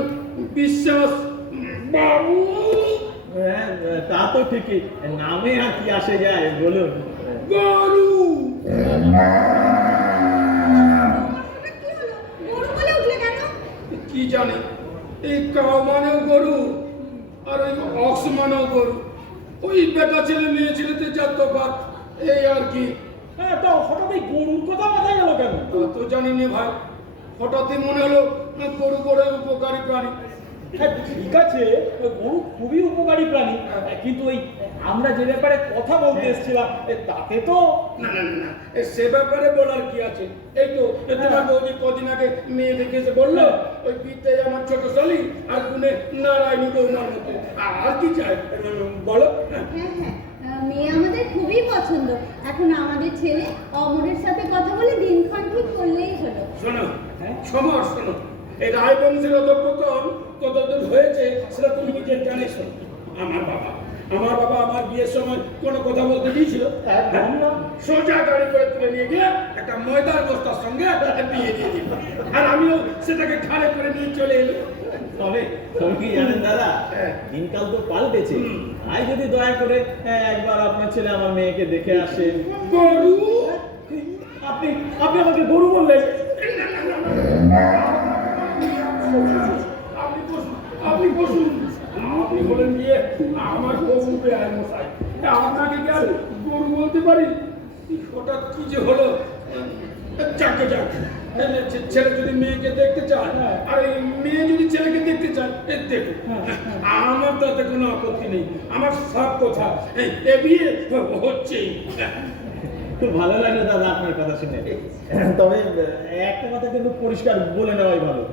বিশ্বাস বাবু। হ্যাঁ, তা তো ঠিকই। নামে আর কি আসে যায় বলুন। গরু কি হলো? গরু বলে উঠলে কেন? কি জানি, এই কাউ মানেও গরু আর ওই অক্স মানেও গরু। ওই বেটা ছেলে মেয়ে ছেলেতে যা তফাৎ, এই আর কি। হ্যাঁ, তো হঠাৎ এই গরুর কথা মাথায় গেল কেন? তা তো জানি না ভাই, হঠাৎই মনে হলো গরু বড় উপকারী প্রাণী। হ্যাঁ ঠিক আছে, গরু খুবই উপকারী প্রাণী, কিন্তু ওই আমরা যে ব্যাপারে কথা বলতে এসেছিলাম তাতে তো না না না না, সে ব্যাপারে বলার কি আছে? এই তো তোমার বৌদি কদিন আগে মেয়ে দেখে এসে বললো ওই বিদ্যায় আমার ছোট শালি আর গুণে নারায়ণী গৌনার মতো। আর কি চাই বলো? হ্যাঁ হ্যাঁ, মেয়ে আমাদের খুবই পছন্দ। এখন আমাদের ছেলে অমরের সাথে কথা বলে দিনক্ষণ ঠিক করলেই হলো। শোনো সমর, শোনো, এই রায়বংশের অধঃপতন কতদূর হয়েছে সেটা তুমি নিজে জানিস। আমার বাবা আমার বিয়ের সময় কোনো কথা বলতে দিয়েছিল? সোজা গাড়ি করে তুলে নিয়ে গিয়ে একটা ময়দার বস্তার সঙ্গে বিয়ে দিয়ে দিল, আর আমিও সেটাকে ঘাড়ে করে নিয়ে চলে এলো। তবে তবে কি জানেন দাদা, দিনকাল তো পাল্টেছে। তাই যদি দয়া করে একবার আপনার ছেলে আমার মেয়েকে দেখে আসেন। গরু আপনি আপনি আমাকে গরু বললেন? আপনি বসুন। আপনি বলেন গিয়ে আমার গরু বেআই মশাই, আপনাকে কি আর গরু বলতে পারি? হঠাৎ কি যে হলো, যাকে যাক, ছেলে যদি মেয়েকে দেখতে চায় আর এই মেয়ে যদি ছেলেকে দেখতে চায়, দেখো, আমার তাতে কোনো আপত্তি নেই। আমার সব কথা এ বিয়ে হচ্ছেই। খুব ভালো লাগলো দাদা আপনার কথা শুনে। তবে একটা কথা কিন্তু পরিষ্কার বলে নেওয়াই ভালো,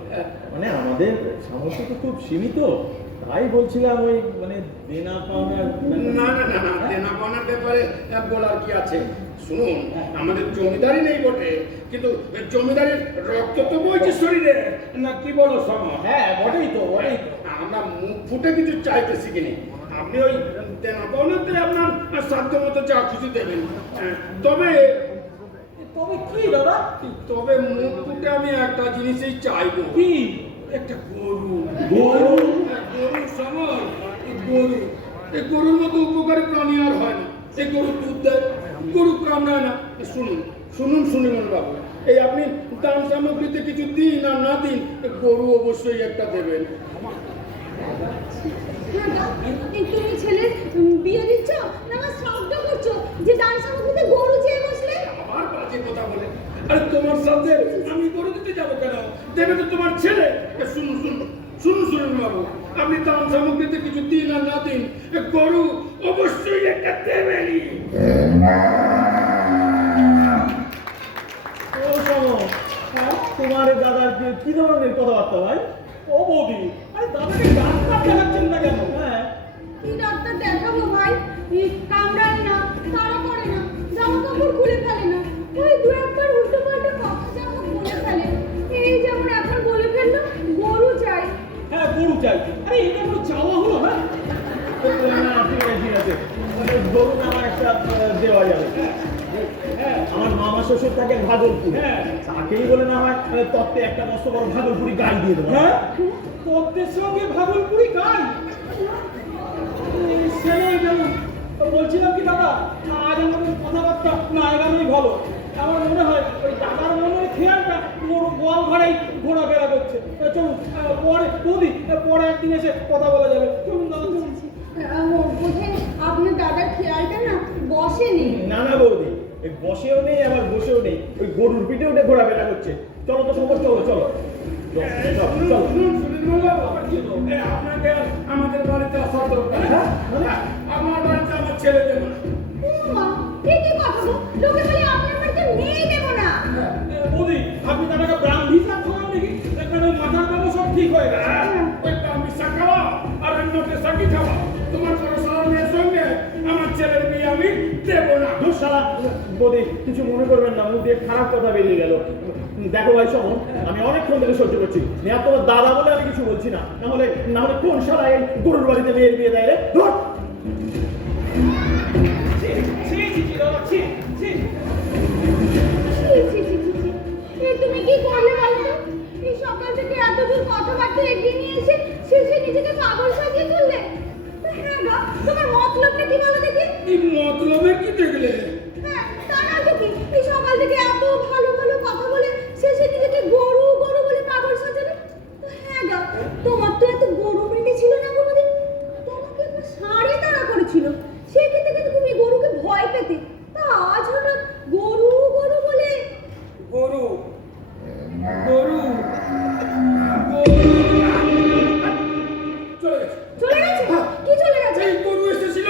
মানে আমাদের সামর্থ্য তো খুব সীমিত। তাই বলছিলাম ওই মানে দেনা পাওনার না না না না, দেনা পাওনার ব্যাপারে বলার কি আছে? শুনুন, আমাদের জমিদারি নেই বটে, কিন্তু জমিদারির রক্ত তো বইছে শরীরে, না কি বলো সমর? হ্যাঁ বটেই তো, বটেই তো। আমরা মুখ ফুটে কিছু চাইতে শিখিনি। আপনি ওই দেনা পাওনাতে আপনার সাধ্য মতো যা খুশি দেবেন। তবে তবে কি দাদা? তবে মুখ ফুটে আমি একটা জিনিসই চাইবো। কি? একটা গরু। গরু? গরু সমর, গরু। এই গরুর মতো উপকারী প্রাণী আর হয় না। এই গরু দুধ দেয়, গরু কামড়ায় না। শুনুন শুনুন সুনিমন বাবু, এই আপনি দান সামগ্রীতে কিছু দিন আর না দিন, গরু অবশ্যই একটা দেবেন। তুমি ছেলের বিয়ে দিচ্ছ না আমার শ্রাদ্ধ করছো যে দান সামগ্রীতে গরু চেয়ে বসলে? আমার বাজে কথা বলে, আরে তোমার সাথে আমি গরু দিতে যাবো কেন? দেবে তো তোমার ছেলে। শুনুন শুনুন শুনুন সুনিমন বাবু, আপনি দান সামগ্রীতে কিছু দিন আর না দিন, গরু অবশ্যই একটা দেবেনই। ও সমর, তোমার দাদার কি ধরনের কথাবার্তা ভাই? ও বৌদি, আরে দাদাকে ডাক্তার দেখাচ্ছেন না কেন? হ্যাঁ, কি ডাক্তার দেখাবো ভাই? কামড়ায় না, তাড়া করে না, জামা কাপড় খুলে ফেলে না, ওই দু একবার উল্টো পাল্টা কথা যেমন বলে ফেলে। এই যেমন এখন বলে ফেললো গরু চাই। হ্যাঁ গরু চাই। আরে এটা কোনো চাওয়া হলো? হ্যাঁ না ঠিক আছে ঠিক আছে, গরু না আমার একটা দেওয়া যাবে। আমার মামা শ্বশুর থাকে ভাগলপুর, তাকেই বলে না হয় তত্ত্বে একটা মস্ত বড় ভাগলপুরি গাই দিয়ে দেবো। হ্যাঁ, পদ্মের সঙ্গে ভাগলপুরি গাই? সে নয় যেমন, বলছিলাম কি দাদা, আজ আমাদের কথাবার্তা না এগানোই ভালো। আমার মনে হয় ওই দাদার মনের খেয়ালটা পুরো গোয়াল ঘরেই ঘোরাফেরা করছে। চলুন পরে বৌদি, পরে একদিন এসে কথা বলা যাবে। চলুন দাদা চলুন। বোধহয় আপনার দাদার খেয়ালটা না বসেনি। না না বৌদি, এই বসেও নেই আবার বসেও নেই, ওই গরুর পিঠে উঠে ঘোরাফেরা করছে। চলো তো সমস্ত, চলো চলো চলো। আপনাকে আমাদের বাড়িতে আসার দরকার। আমার বাড়িতে আমার ছেলে দেবো না। মা, কি কথা গো? লোকে বলে আপনার বাড়িতে মেয়ে দেবো না। বৌদি, আপনি দাদাকে ব্রাহ্মী শাক খাওয়ান নাকি? এখানে মাথার কামো সব ঠিক হয়ে গেছে। ওই ব্রাহ্মী শাক খাওয়া আর অন্যকে শাকি খাওয়া, তোমার কোনো সারা মেয়ের সঙ্গে আমার ছেলের বিয়ে আমি দেবো না। সারা বৌদি কিছু মনে করবেন না, মুখ দিয়ে খারাপ কথা বেরিয়ে গেল। দেখো ভাই সমন, আমি অনেকক্ষণ থেকে সহ্য করছি, নেহা তোমার দাদা বলে আমি কিছু বলছি না। নাহলে কোন সারা এই গরুর বাড়িতে মেয়ের বিয়ে দেয় রে? ধুর! তুমি কি করলে বলো তো? এই সকাল থেকে এত দূর কথাবার্তা এগিয়ে নিয়ে এসে শেষে নিজেকে পাগল সাজিয়ে তুললে। হ্যাঁ গো, তোমার মতলবটা কি বলো দেখি? এই মতলবের কি দেখলে? হ্যাঁ, তা না তো কি? এই সকাল থেকে এত ভালো ভালো কথা বলে শেষে নিজেকে গরু গরু বলে পাগল সাজালে। হ্যাঁ গো, তোমার তো এত গরু পেটে ছিল না কোনোদিন। তোমাকে একবার ষাঁড়ে তাড়া করেছিল, সেই ক্ষেত্রে কিন্তু তুমি গরুকে ভয় পেতে। তা আজ হঠাৎ গরু গরু বলে। গরু গরু চলে গেছে। চলে গেছে? কি চলে গেছে? এই গরু এসেছিল,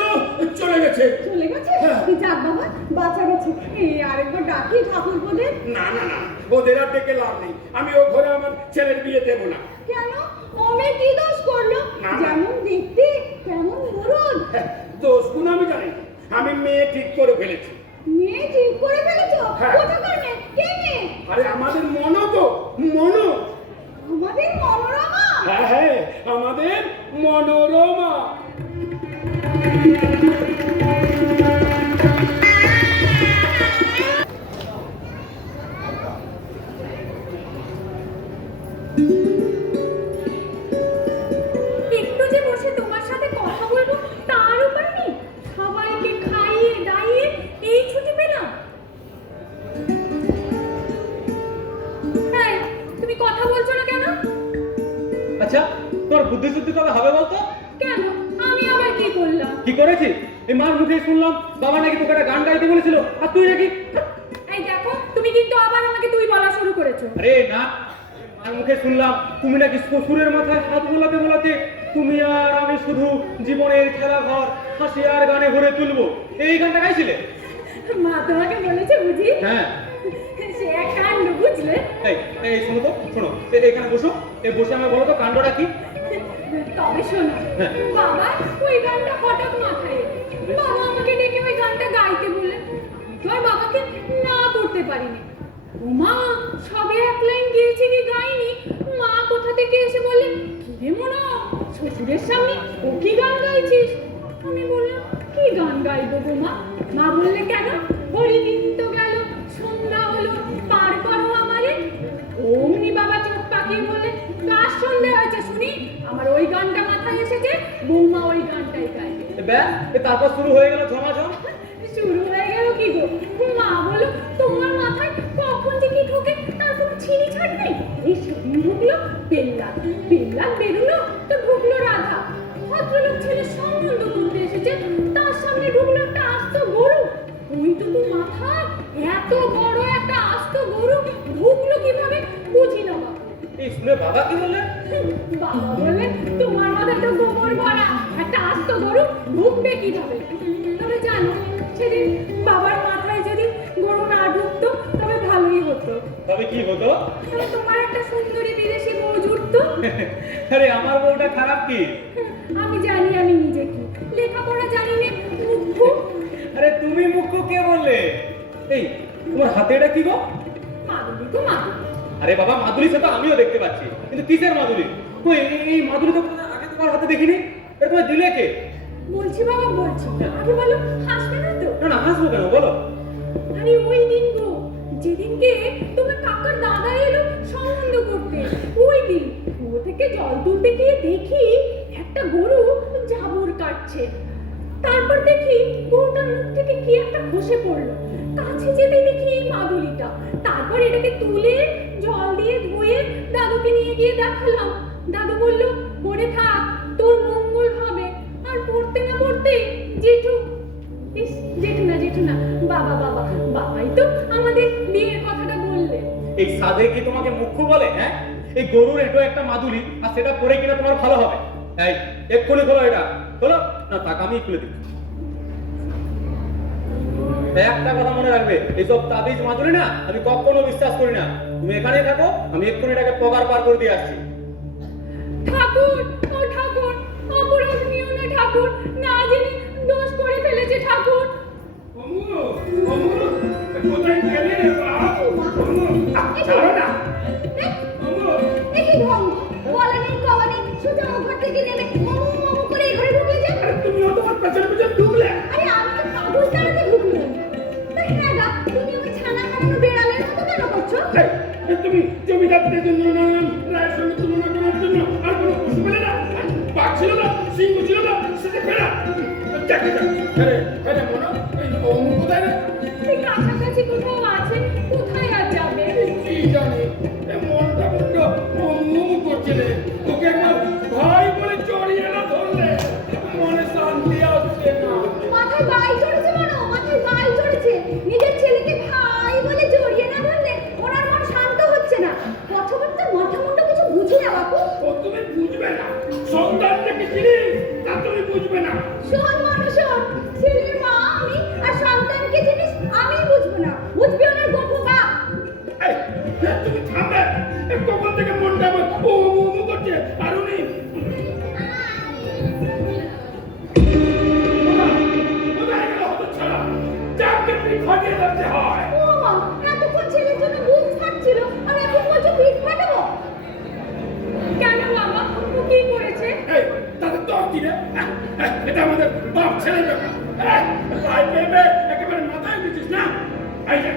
চলে গেছে। চলে গেছে? হ্যাঁ। যাক বাবা, বাঁচা গেছে। এই আরেকবার ডাকি ঠাকুরপোদের। না না না, ওদের আর ডেকে লাভ নেই। আমি ও ঘরে আমার ছেলের বিয়ে দেবো না। কেন? ও মেয়ে কি দোষ করলো? না। যেমন দেখতে তেমন মরণ। দোষ গুণ আমি জানি না। আমি মেয়ে ঠিক করে ফেলেছি। মেয়ে ঠিক করে ফেলেছো? হ্যাঁ। কোথাকার মেয়ে? কে মেয়ে? আরে আমাদের মনো তো, মনো। আমাদের মনোরমা? হ্যাঁ হ্যাঁ, আমাদের মনোরমা। কি করেছিস? এই মার মুখে শুনলাম বাবা নাকি তোকে একটা গান গাইতে বলেছিল, আর তুই নাকি এই দেখো তুমি কিন্তু আবার আমাকে তুই বলা শুরু করেছো। আরে না, মার মুখে শুনলাম তুমি নাকি শ্বশুরের মাথায় হাত বোলাতে বোলাতে তুমি আর আমি শুধু জীবনের খেলা ঘর হাসি আর গানে ভরে তুলবো, এই গানটা গাইছিলে? মা তোমাকে বলেছে বুঝি? হ্যাঁ। সে এক কাণ্ড বুঝলে। এই এই শোনো তো, শোনো, এখানে বসো, এই বসে আমায় বলো তো কাণ্ডটা কি? তবে শোনো, হ্যাঁ। বাবা ওই গানটা হঠাৎ মাথায় এলো। বাবা আমাকে ডেকে ওই গানটা গাইতে বললেন। তো আর বাবাকে না করতে পারিনি। ও মা, সবে এক লাইন গেয়েছি কি গাইনি, মা কোথা থেকে এসে বললেন, কিরে মোনা, শ্বশুরের সামনে ও কি গান গাইছিস? আমি বললাম, কি গান গাইবো গো মা? মা বললে, কেন? হরিদিন তো গেল, সন্ধ্যা হলো, পার করো আমারে। অমনি বাবা চোখ পাকিয়ে বললেন, কার সন্ধ্যা হয়েছে শুনি? আমার ওই গানটা মাথায় এসেছে, বৌমা ওই গানটাই গাইবে। ব্যাস, তারপর শুরু হয়ে গেল ঝমাঝম। শুরু হয়ে গেল কি গো? মা বলল, তোমার মাথায় কখন যে কি ঢোকে তার কোনো ছিঁড়ি ছাড় নেই। এই সেদিন ঢুকলো বেল্লা, বেল্লা বেরুলো তো ঢুকলো রাধা। ভদ্রলোক ছেলে সম্বন্ধ করতে এসেছে, তার সামনে ঢুকলো একটা আস্ত গরু। ওইটুকু মাথায় এত বড় একটা আস্ত গরু ঢুকলো কিভাবে বুঝি না বাবা। এই শুনে বাবা কি বললেন? বাবা বললেন, তোমার মাথায় তো গোবর ভরা, একটা আস্ত গরু ঢুকবে কিভাবে? তবে জানো, সেদিন বাবার মাথায় যদি গরু না ঢুকতো তবে ভালোই হতো। তবে কি হতো? তবে তোমার একটা সুন্দরী বিদেশি বউ জুটতো। আরে আমার বউটা খারাপ কি? আমি জানি আমি নিজে কি, লেখাপড়া জানি না, মুখ্য। আরে তুমি মুখ্য কে বললে? এই তোমার হাতে এটা কি গো? মাদুলি তো মাদুলি। আরে বাবা, মাদুলি সে তো আমিও দেখতে পাচ্ছি, কিন্তু কিসের মাদুলি? ওই এই মাদুলি তো আগে তোমার হাতে দেখিনি। এটা তোমার দিলে কে? বলছি বাবা, বলছি, আগে বলো, হাসবে না তো? না না, হাসবো কেন, বলো। আরে ওই দিন গো, যেদিনকে তোমার কাকার দাদা এলো সম্বন্ধ করতে, ওই দিন কুয়ো থেকে জল তুলতে গিয়ে দেখি একটা গরু জাবর কাটছে। তারপর দেখি গরুটার মুখ থেকে কি একটা খসে পড়লো। কাছে যেতে দেখি এই মাদুলিটা। তারপর এটাকে তুলে জল দিয়ে ধুয়ে দাদুকে নিয়ে গিয়ে দেখালাম। দাদু বলল, পড়ে থাক, তোর মঙ্গল হবে। আর পড়তে না পড়তে জেঠু, ইস, জেঠু না জেঠু না, বাবা বাবা, বাবাই তো আমাদের বিয়ের কথাটা বললেন। এই সাধে কি তোমাকে মুখ্য বলে? হ্যাঁ, এই গরুর এটা একটা মাদুলি, আর সেটা পরে কিনা তোমার ভালো হবে? এই এক্ষুনি খোলো এটা, খোলো না, টাকা আমি খুলে দিচ্ছি। একটা কথা মনে রাখবে, এইসব তাবিজ মাদুলি না আমি কখনো বিশ্বাস করি না। তুমি এখানেই থাকো, আমি এক্ষুনি এটাকে পগার পার করে দিয়ে আসছি। ঠাকুর, ও ঠাকুর, অপরাধ নিও না ঠাকুর, না জেনে দোষ করে ফেলেছে ঠাকুর। কোথায় গেলে রে বাপ? ছাড়ো না। একই ঢং, বলা নেই কওয়া নেই, সোজা ও ঘর থেকে নেমে মোমো মোমো করে এই ঘরে ঢুকলে যে। তুমিও তোমার পেছনে পেছনে ঢুকলে। আরে আমি তো কাগজ তাড়াতে ঢুকলাম। তা হ্যাঁ গা, তুমি আমার ছানা হারানো বেড়ালের মতো কেন করছো? তুমি জমিদারদের জন্য নাম রায়ের সঙ্গে তুলনা করার জন্য আর কোনো পশু পেলে না? বাঘ ছিল না, সিংহ ছিল না, সেটা ফেরা। দেখে যাক। আরে মনো, এই অমুক কোথায় রে? এই কাছাকাছি কোথাও আছে, কোথায় আর যাবে? কি জানি, মনটা বড্ড অমুক করছে রে। তোকে একবার ভাই বলে জড়িয়ে না ধরলে মনে শান্তি আসছে না। মাথায় বাই চড়েছে মানো, মাথায় বাই চড়েছে। নিজের ছেলেকে ভাই বলে জড়িয়ে না ধরলে ওনার মন শান্ত হচ্ছে না। কথাবার্তা মাথা মুন্ডু কিছু বুঝি না বাপু। ও তুমি বুঝবে না, সন্তানটা কি জিনিস তা তুমি বুঝবে না। শোন মানুষ, শোন, ছেলের মা আমি আর সন্তানকে জিনিস আমি বুঝবো না, বুঝবি ওনার গপু বাপ। এই, তুমি থামবে। কখন থেকে মনটা আমার ও করছে, আর উনি কোথায় গেল হতচ্ছাড়া? যাকে পিঠ ফাটিয়ে দিতে হয়। ও মা, এতক্ষণ ছেলের জন্য বুক ফাটছিল আর এখন বলছো পিঠ ফাটাবো? কেন বাবা, ও কি করেছে? এই, তাদের তো কি রে? এটা আমাদের বাপ ছেলে ব্যাপার। লাই পেবে একেবারে মাথায় দিচ্ছিস না? এই যে,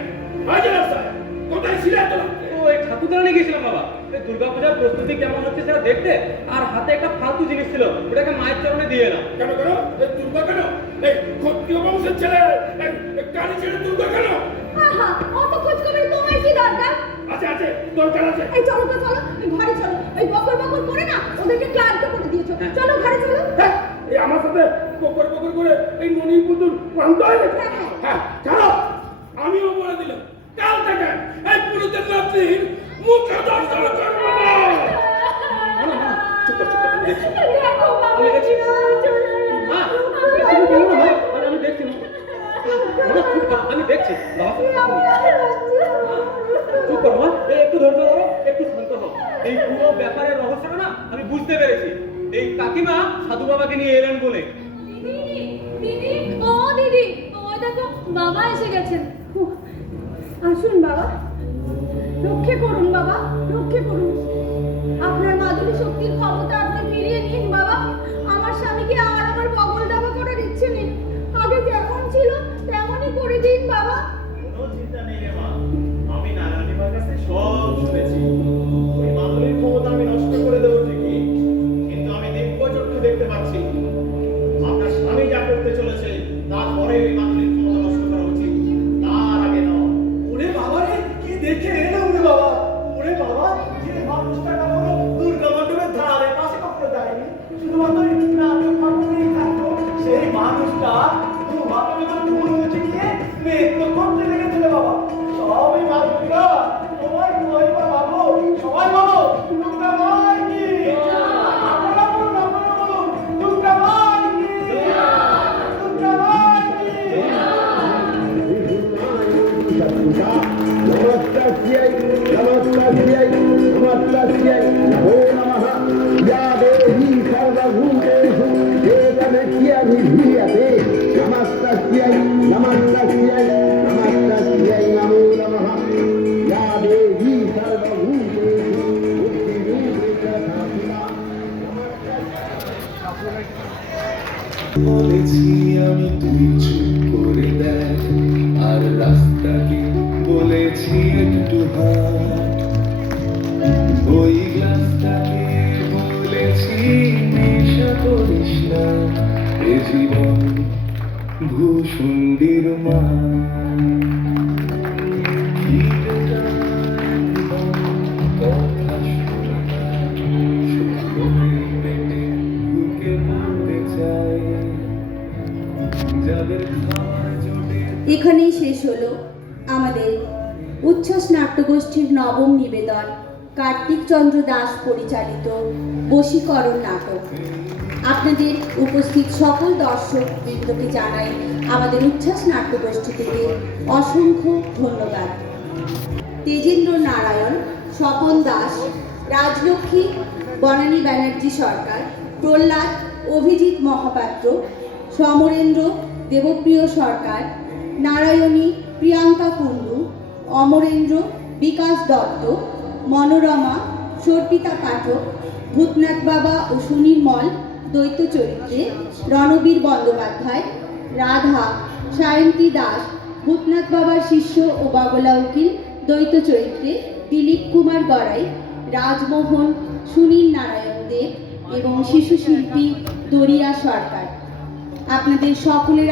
আজ রাস্তায় কোথায় ছিল এত রাত্রে? ও এই ঠাকুরদালানে গেছিলাম বাবা। এই দুর্গাপূজার প্রস্তুতি কেমন হচ্ছে সেটা দেখতে, আর হাতে একটা ফালতু জিনিস ছিল, ওটাকে মায়ের চরণে দিয়ে এলাম। কেন কেন? এই দুর্গা কেন? এই ক্ষত্রিয় বংশের ছেলে এই কালী ছেলে দুর্গা কেন? আহা, অত খোঁজ খবর তোমার কি দরকার? আছে আছে, দরকার আছে। এই চলো তো চলো, এই ঘরে চলো। এই বকর বকর করে না ওদেরকে ক্লান্ত করে দিয়েছো। চলো ঘরে চলো। এই আমার সাথে সাথে পকর পকর করে এই ননির পুতুল ক্লান্ত হয়ে গেছে। হ্যাঁ ছাড়ো, আমিও বলে দিলাম কাল থেকে এই পুরুষের নাতির মুখে দর্শন করবো না। চুপ কর, চুপ কর, আমি দেখছি। দেখো বাবা, আমি দেখছি। মা, তুমি বলো না ভাই, আমি দেখছি না। মা, চুপ কর, আমি দেখছি। চুপ করো মা, একটু ধৈর্য ধরো, একটু শান্ত হও। এই পুরো ব্যাপারের রহস্যটা না আমি বুঝতে পেরেছি। এই কাকিমা সাধু বাবাকে নিয়ে এলেন বলে। দিদি, দিদি, ও দিদি, ওই দেখো বাবা এসে গেছেন। আসুন বাবা, রক্ষে করুন বাবা, রক্ষে করুন। আপনার মাধুরী শক্তির ক্ষমতা আপনি ফিরিয়ে নিন বাবা। আমার স্বামীকে আর আমার বগল দাবা করার ইচ্ছে নেই। আগে যেমন ছিল তেমনই করে দিন বাবা। কোনো চিন্তা নেই রে মা, আমি নারায়ণীমার কাছে সব শুনেছি। ওই মাধুরীর ক্ষমতা আমি নষ্ট করে দেবো ঠিকই, কিন্তু আমি দিব্য চক্ষে দেখতে পাচ্ছি আপনার স্বামী যা করতে চলেছে তারপরে ওই মাধুরীর ক্ষমতা নষ্ট করা উচিত, তার আগে নয়। ওরে বাবা রে, কি দেখে এলাম রে বাবা। ওরে বাবা, যে মানুষটা কখনো দুর্গা মণ্ডপের ধারে পাশে কখনো যায়নি, শুধুমাত্র নাটক ফাটকেই থাকতো, সেই মানুষটা শুধুমাত্র ফুল মুছে নিয়ে নৃত্য করতে লেগেছে রে বাবা। সবই মানুষটা সবাই মহিমা বাবু, সবাই বাবু দুর্গা মাই কি, আপনারা বলুন, আপনারা বলুন, দুর্গা মাই কি, দুর্গা মাই কি। বলেছি আমি তুই চুপ করে দেখ, আর রাস্তাকে বলেছি একটু হাট, ওই গ্লাসটাকে বলেছি নেশা করিস না, এ জীবন ভূষুণ্ডির মা। কথা শুনে শুক্রের পেটে ঢুকে পড়তে চাই, যাদের খাওয়ার জোটে এখানেই শেষ হলো আমাদের উচ্ছ্বাস নাট্যগোষ্ঠীর নবম নিবেদন, কার্তিক চন্দ্র দাস পরিচালিত বশীকরণ নাটক। আপনাদের উপস্থিত সকল দর্শক বৃন্দকে জানাই আমাদের উচ্ছ্বাস নাট্যগোষ্ঠী থেকে অসংখ্য ধন্যবাদ। তেজেন্দ্র নারায়ণ, স্বপন দাস, রাজলক্ষ্মী, বনানী ব্যানার্জি সরকার, প্রহ্লাদ, অভিজিৎ মহাপাত্র, সমরেন্দ্র, দেবপ্রিয় সরকার, নারায়ণী, প্রিয়াঙ্কা কুণ্ডু, অমরেন্দ্র, বিকাশ দত্ত, মনোরমা, সর্পিতা পাঠক, ভূতনাথ বাবা ও সুনির্মল দ্বৈত চরিত্রে, রণবীর বন্দ্যোপাধ্যায়, রাধা, সায়ন্তী দাস, ভূতনাথ বাবার শিষ্য ও বাবলা উকিল দ্বৈত চরিত্রে, দিলীপ কুমার গড়াই, রাজমোহন, সুনীল নারায়ণ দেব এবং শিশু শিল্পী দরিয়া সরকার। আপনাদের সকলের